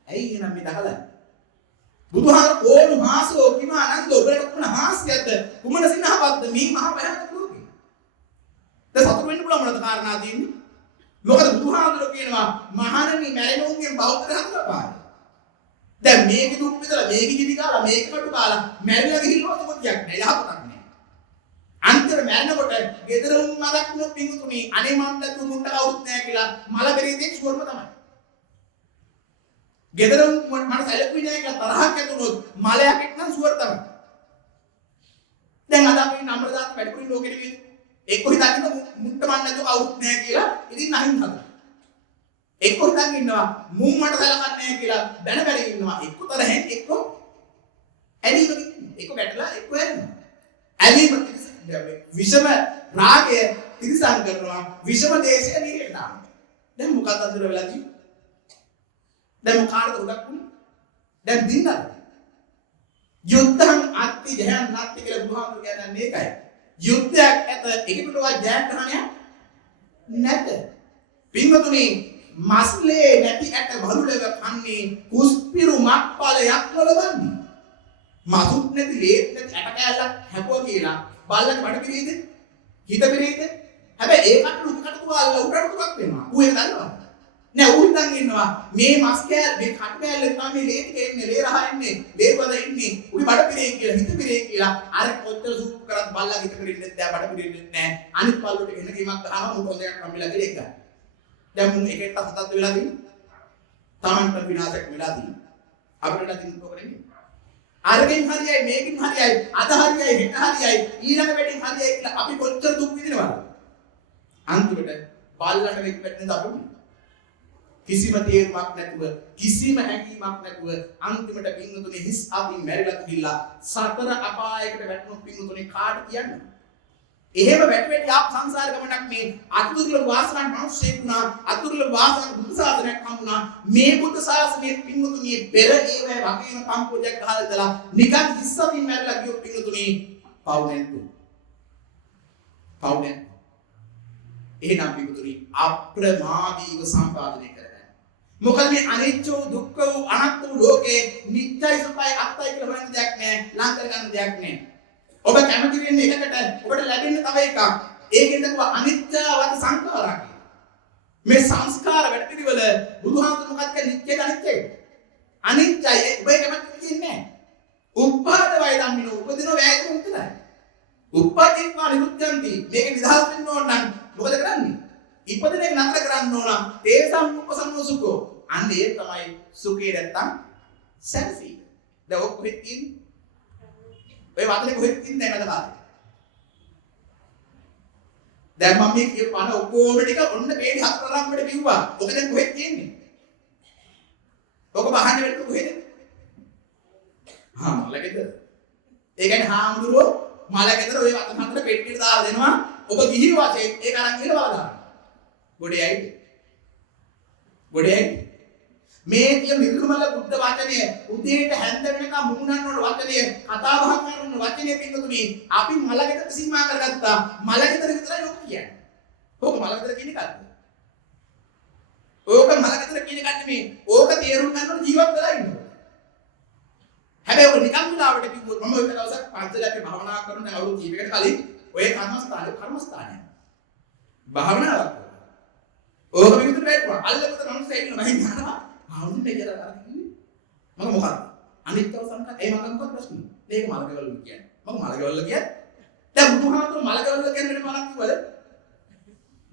ඇයි එහෙනම් මේ දහලා? බුදුහාම ඕන මාසෝ කිමානන්ද ඔබට කුමන හාස්‍යයක්ද? කුමන සිනහවක්ද මේ මහා භයානක ලෝකේ? දැන් සතුට වෙන්න පුළුවන් මොනවද කාරණා තියෙන්නේ? මොකද බුදුහාමුදුරුවෝ කියනවා මහණනි මැරෙනුන්ගෙන් බෞද්ධ හතරපාරයි. දැන් මේක දුක් විඳලා මේක කිදි කාලා මේක කටු කාලා මැරිලා ගිහිල්ලා මොකක්ද නැහැ යහපතක් නැහැ. අන්තිම මැරෙනකොට ගෙදරුන් මතක් වුණොත් පිඟුතුනි අනේ මන් නැතු මුන්ට කවුරුත් නැහැ කියලා මල බෙරේදී ෂුවර්ම තමයි. ගෙදරුන් මට සැලකුවේ නැහැ කියලා තරහක් ඇතුනොත් මලයක් එක්කන් ෂුවර් තමයි. දැන් අද අපි නම්බර දාන්න වැඩිපුරින් ලෝකෙ නෙවෙයි එක්ක හිතන්නේ මුට්ට මන් නැතුව කවුරුත් නැහැ කියලා ඉතින් නැහින් හදලා. එක්ක හිතන් ඉන්නවා මුන් මට සලකන්නේ කියලා බැන බැන ඉන්නවා. එක්ක තරහෙන් එක්ක ඇලීමකින් එක්ක ගැටලා එක්ක ඇලෙනවා. ඇලීම විෂම රාගය තිරසන් කරනවා. විෂම දේශය නිරේට දානවා. දැන් මොකක්ද අතර වෙලා තියෙන්නේ? දැන් මොකාටද උඩක් උනේ? දැන් දින්නද? යුද්ධං අත්ති ජයං නැත්ති කියලා බුදුහාමුදුරු කියන්නේ මේකයි. යුද්ධයක් ඇත එකකටවත් ජයග්‍රහණයක් නැත. පින්වතුනි මස්ලේ නැති ඇට බලුලක කන්නේ කුස්පිරු මක්පලයක් වලවන්නේ. මසුත් නැති ලේත් නැති ඇට කැල්ලක් හැපුවා කියලා බල්ලට බඩ පිරෙයිද? හිත පිරෙයිද? හැබැයි ඒකට උඩකට තුවාල උඩට තුවක් වෙනවා. ඌ ඒක දන්නවද? නෑ ඌ හිතන් ඉන්නවා මේ මස් කෑල් මේ කට කෑල්ලෙන් තමයි ලේ ටික එන්නේ ලේ රහ එන්නේ ලේ වද ඉන්නේ උඩ බඩ පිරෙයි කියලා හිත පිරෙයි කියලා අර කොච්චර සූප් කරත් බල්ලා හිත පිරෙන්නේ නැහැ බඩ පිරෙන්නේ නැහැ අනිත් පල්ලුට එන ගේමක් ගහම මොකද එකක් කම්බිලා ගිල එක දැන් මුන් එකට හතක් වෙලා තියෙන්නේ තමන්ට විනාශයක් වෙලා තියෙන්නේ අපිට තියෙන ප්‍රෝග්‍රෑම් අරගෙන් හරියයි මේකෙන් හරියයි අද හරියයි හෙට හරියයි ඊළඟ වෙඩින් හරියයි කියලා අපි කොච්චර දුක් විඳිනවද අන්තිමට බල්ලට වෙක් වෙන්නේ අපිට කිසිම තේරුමක් නැතුව කිසිම හැඟීමක් නැතුව අන්තිමට පින්නුතුනේ හිස් අතින් මැරිලා ගිහිල්ලා සතර අපායකට වැටුණු පින්නුතුනේ කාට කියන්නේ? එහෙම වැටෙටි ආප් සංසාර ගමනක් මේ අතුරුල වාසනාවක් මිනිස්සෙක් වුණා අතුරුල වාසනාවක් බුදු සාසනයක් හම්බුණා මේ බුදු සාසනයේ පින්නුතුනේ පෙර ඒවැ වගේම කම්පෝජයක් ගහලා ඉඳලා නිකන් හිස් අතින් මැරිලා ගියොත් පින්නුතුනේ පව් නැද්ද? පව් නැද්ද? එහෙනම් පින්නුතුනේ අප්‍රමාදීව සම්පාදනය මොකද මේ අනිච්ච වූ දුක්ඛ වූ අනාත්ම වූ ලෝකේ නිත්‍යයි සුඛයි අත්තයි කියලා හොයන්න දෙයක් නැහැ ලං කර ගන්න දෙයක් නැහැ ඔබ කැමති වෙන්නේ එකකට ඔබට ලැබෙන්නේ තව එකක් ඒකෙන් දක්ව අනිත්‍යවත් සංඛාරා මේ සංස්කාර වැඩ පිළිවෙල බුදුහාමුදුරු මොකක්ද කියන්නේ නිත්‍යද අනිත්‍යද අනිත්‍යයි ඔබ කැමති වෙන්නේ නැහැ උප්පාද වය ධම්මිනෝ උපදින වෑයම උත්තරයි උප්පාදින්වා නිරුද්ධಂತಿ මේක නිදහස් වෙන්න ඕන නම් මොකද කරන්නේ ඉපදෙන එක නතර කරන්න ඕන තේසම් උපසම්මෝසුකෝ අන්න ඒ තමයි සුඛේ නැත්තම් සැනසී දැන් ඔක් කොහෙද තියෙන්නේ ඔය වතලේ කොහෙද තියෙන්නේ නැකද කාලේ දැන් මම මේ කියපු අන ඔක්කොම ටික ඔන්න මේටි හතරම්බට කිව්වා ඔක දැන් කොහෙද තියෙන්නේ ඔක බහන්න වෙන්න කොහෙද මලකෙද ඒ කියන්නේ හාමුදුරුවෝ මලකෙද ඔය වත හතර පෙට්ටියට දාලා දෙනවා ඔබ ගිහි වාසේ ඒක අරන් ගිහලා බලන්න ගොඩේ ඇයිද? ගොඩේ ඇයිද? මේ කිය නිර්මල බුද්ධ වචනය උදේට හැන්ද වෙනකම් මුමුණන්න ඕන වචනය කතා බහ කරන වචනය පිටුතුනි අපි මලගෙදර සීමා කරගත්තා මලගෙදර විතරයි ඔක් කියන්නේ. ඕක මලගෙදර කියන එකක්ද? ඕක මලගෙදර කියන එකක් නෙමෙයි. ඕක තේරුම් ගන්නකොට ජීවත් වෙලා ඉන්න ඕන. හැබැයි ඔක නිකම් විලාවට කිව්වොත් මම ඔය දවසක් පන්සලේ භාවනා කරන අවුරුදු කීපයකට කලින් ඔය කර්මස්ථානේ භාවනාවක් ඕක විතර වැටුණා. අල්ලපත මනුස්සයෙක් ඉන්න මහින් යනවා. ආවුන් මෙජර අර කිව්වේ. මම මොකක්ද? අනිත්‍යව සංකල්ප ඒ මම මොකක්ද ප්‍රශ්නේ? මේක මලකවල කියන්නේ. මම මලකවල කියන්නේ. දැන් බුදුහාමුදුරු මලකවල කියන්නේ වෙන මලක් කිව්වද?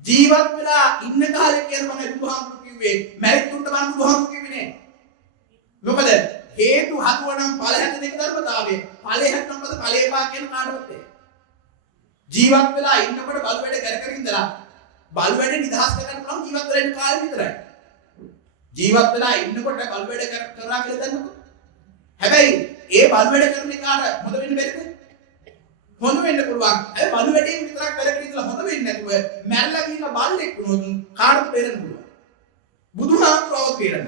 ජීවත් වෙලා ඉන්න කාලේ කියන මම බුදුහාමුදුරු කිව්වේ. මැරිතුන්ට මම බුදුහාමුදුරු කිව්වේ නෑ. මොකද හේතු හතුවනම් ඵල හැදෙන එක ධර්මතාවය. ඵලෙ හැදෙනම පස්සේ ඵලේපා කියන කාටවත් නෑ. ජීවත් වෙලා ඉන්නකොට බල වැඩ කර කර ඉඳලා බල් වැඩ නිදහස් කරගන්න පුළුවන් ජීවත් වෙලා ඉන්න කාලෙ විතරයි. ජීවත් වෙලා ඉන්නකොට බල් වැඩ කරා කියලා දන්නකො. හැබැයි ඒ බල් වැඩ කරන එකට හොඳ වෙන්න බැරිද? හොඳ වෙන්න පුළුවන්. ඒ බල් වැඩේ විතරක් කරගෙන ඉඳලා හොඳ වෙන්නේ නැතුව මැරලා ගිහින් බල්ලෙක් වුණොත් කාටද බේරෙන්න පුළුවන්? බුදුහාමුදුරුවෝ බේරන්න.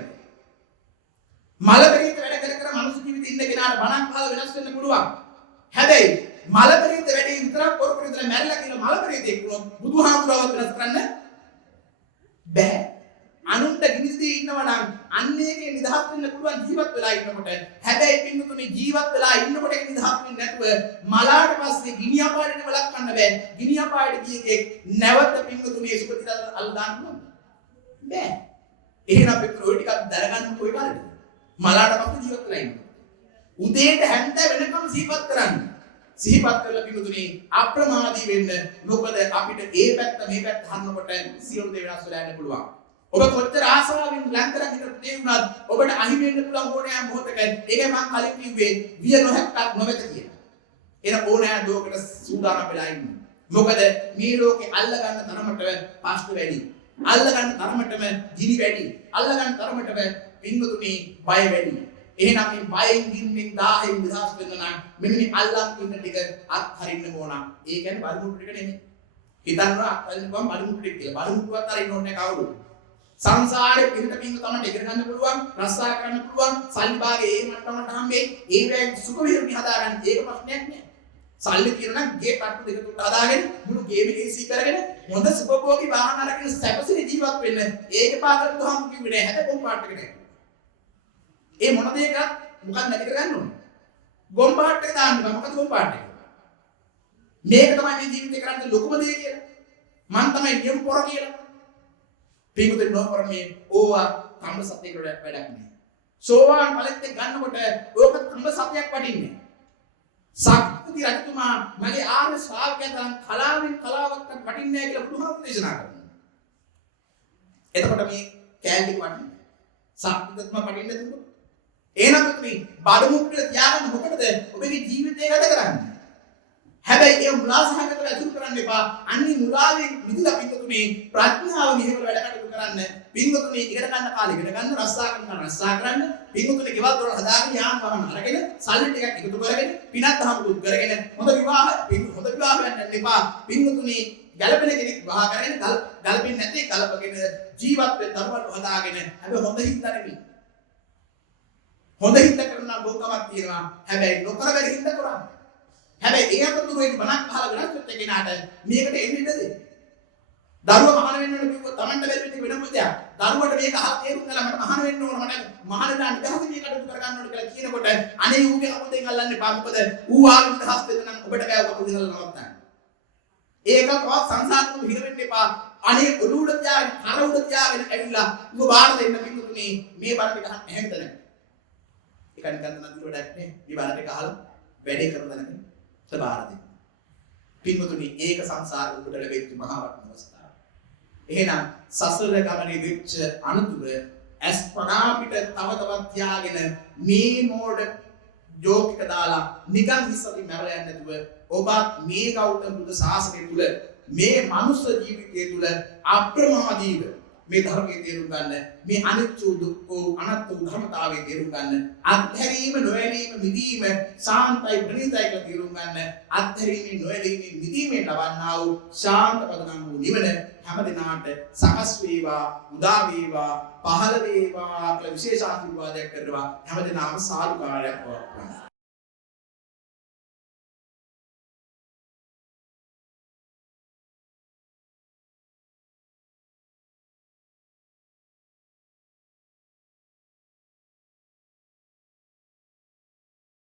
මල පෙරිත වැඩ කර කර මනුස්ස ජීවිතේ ඉන්න කෙනාට බණක් අහලා වෙනස් වෙන්න පුළුවන්. හැබැයි මල පෙරිත වැඩේ විතරක් කරපු ඉඳලා මැරලා ගිහින් මල පෙරිතෙක් වුණොත් බුදුහාමුදුරුවෝ වෙනස් කරන්න බෑ. අනුන්ට ගිනිදී ඉන්නවා නම් අන්නේගේ නිදහස් වෙන්න පුළුවන් ජීවත් වෙලා ඉන්නකොට. හැබැයි පින්නුතුනේ ජීවත් වෙලා ඉන්නකොට ඒක නිදහස් වෙන්නේ නැතුව මලාට පස්සේ ගිනි අපායට වලක් ගන්න බෑ. ගිනි අපායට ගිය එකෙක් නැවත පින්නුතුනේ සුපතිට අල්ල දාන්න ඕන. බෑ. එහෙනම් පිටු ඔය ටිකක් දරගන්න කොයි කාලෙද? මලාට පස්සේ ජීවත් වෙලා ඉන්න. උදේට හැන්ද වෙනකම් සිහිපත් කරන්න. සිහිපත් කරලා පින්නුතුනේ අප්‍රමාදී වෙන්න. මොකද අපිට ඒ පැත්ත මේ පැත්ත හන්නකොට සියලු දේ වෙනස් වෙලා යන්න පුළුවන්. ඔබ කොච්චර ආසාවෙන් ලංකරන් හිටපු දේ වුණත් ඔබට අහිමි වෙන්න පුළුවන් ඕනෑම මොහොතක. ඒකයි මම කලින් කිව්වේ විය නොහැක්කක් නොමැත කියලා. එන ඕනෑම දෝකට සූදානම් වෙලා ඉන්න. මොකද මේ ලෝකේ අල්ල ගන්න තරමට ප්‍රශ්න වැඩි. අල්ලගන්න තරමටම ගිනි වැඩි. අල්ලගන්න තරමටම පින්වතුනි බය වැඩි. එහෙනම් මේ බයෙන් ගින්නෙන් 1000න් නිදහස් වෙන්න නම් මෙන්න මේ අල්ලන් ඉන්න ටික අත්හරින්න ඕන. ඒ කියන්නේ බලමුට්ටු ටික නෙමෙයි. හිතන්නවා අත්හරින්න පුළුවන් බලමුට්ටු ටික කියලා. බලමුට්ටුවත් අරින්න ඕනේ කවුරුද? සංසාරේ පිට පින්න තමයි ඉගෙන ගන්න පුළුවන්, රස්සා කරන්න පුළුවන්, සල්ලි භාගේ ඒ මට්ටමට හම්බෙයි. ඒ වගේ සුඛ විහරණි හදාගන්න ඒක ප්‍රශ්නයක් නෑ. සල්ලි කියන නම් ගේ කට්ටු දෙක තුනට හදාගෙන මුළු ගේම AC කරගෙන හොඳ සුඛභෝගී වාහන අරගෙන සැපසෙන ජීවත් වෙන්න. ඒකේ පාදක දුහම් කිව්වේ නෑ. හැබැයි කොම් පාට් එක නෑ. ඒ මොන දෙයක මොකක්ද නැති කරගන්න ඕනේ? ගොම් පාට් එක දාන්න බෑ. මොකද ගොම් පාට් එක? මේක තමයි මේ ජීවිතේ කරන්න ලොකුම දේ කියලා. මං තමයි නියම පොර කියලා. පිටුතේ නොකරන්නේ ඕවා කම්බ සත්‍යයකට වැඩක් නෑ. සෝවාන් ඵලෙත් ගන්නකොට ඕක කම්බ සත්‍යයක් වටින්නේ. සක්විති රජතුමා මගේ ආර්ය ශ්‍රාවකයන් කලාවෙන් කලාවක්වත් වටින්නේ නැහැ කියලා බුදුහාමුදුරුවෝ දේශනා කරනවා. එතකොට මේ කෑල්ලි වටින්නේ. සක්විතිත්ම වටින්නේ නැතුව. එහෙනම් මේ බඩමුට්ටු තියාගන්න මොකටද? ඔබේ ජීවිතය ගත කරන්නේ. හැබැයි ඒ මුලාසහගතව අතුරු කරන්න එපා. අන්නේ මුලාවෙන් මිදලා පිටුතුනේ ප්‍රඥාව මෙහෙවල වැඩ කටයුතු කරන්න. පින්වතුනි ඉගෙන ගන්න කාලේ ඉගෙන ගන්න, රස්සා කරන්න. පින්වතුනි ගෙවල් දොර හදාගෙන යාම ගමන් අරගෙන සල්ලි ටිකක් එකතු කරගෙන පිනත් හම්බුත් කරගෙන හොඳ විවාහ වෙන්න එපා. පින්වතුනි ගැළපෙන කෙනෙක් විවාහ කරගෙන ගැළපෙන්නේ නැති කලපගෙන ජීවත් වෙන්න දරුවන්ව හදාගෙන හැබැයි හොඳ හින්දා නෙමෙයි. හොඳ හින්දා කරන බොකමක් තියෙනවා. හැබැයි නොකර බැරි හින්දා කරන්නේ. හැබැයි ඒ අතරතුරේ බණක් අහලා වෙනස් වෙච්ච කෙනාට මේකට එන්නේ නැද්ද? දරුවා මහාන වෙන්න ඕන කිව්වොත් Tamanට බැරිවෙන්නේ වෙනම දෙයක්. දරුවට මේක අහලා තේරුම් ගලා මට මහාන වෙන්න ඕන මට මහානලා නිදහස මේකට කර ගන්න ඕන කියලා කියනකොට අනේ ඌගේ කපුදෙන් අල්ලන්න එපා. මොකද ඌ ආව නිදහස් වෙන්න නම් ඔබට බෑ කපුදෙන් අල්ලන්න නවත්තන්න. ඒකවත් සංසාරෙම හිර වෙන්න එපා. අනේ ඔළුවට තියාගෙන කර උඩ තියාගෙන ඇවිල්ලා ඌ බාර දෙන්න පිටුතුනේ මේ බර ටික අහන්න හැමද නැහැ. ඒක නිකන් නඳුර වැඩක් නේ. මේ බර ටික අහලා වැඩේ කරලා නැහැ. සබාරදී පින්වතුනි ඒක සංසාර උඩට ලැබෙච්ච මහා වටින අවස්ථාව. එහෙනම් සසර ගමනේ වෙච්ච අනුතුර අස්පනා පිට තව තවත් තියාගෙන මේ මෝඩ ජෝක් එක දාලා නිකන් හිස්සති මැරලා යන්නේ නැතුව ඔබත් මේ ගෞතම බුදු සාසනය තුල මේ මනුස්ස ජීවිතය තුල අප්‍රමාදීව මේ ධර්මයේ තේරුම් ගන්න, මේ අනිත්‍ය දුක්ඛ අනාත්ම ධර්මතාවයේ තේරුම් ගන්න, අත්හැරීම නොඇලීම මිදීම සාන්තයි ප්‍රණීතයි කියලා තේරුම් ගන්න, අත්හැරීම නොඇලීම මිදීම ලබන්නා වූ ශාන්ත පදනම් වූ නිවන හැම දිනාට සකස් වේවා, උදා වේවා, පහළ වේවා කියලා විශේෂ ආශිර්වාදයක් කරනවා. හැම දිනාම සාදුකාරයක් පවත්වනවා.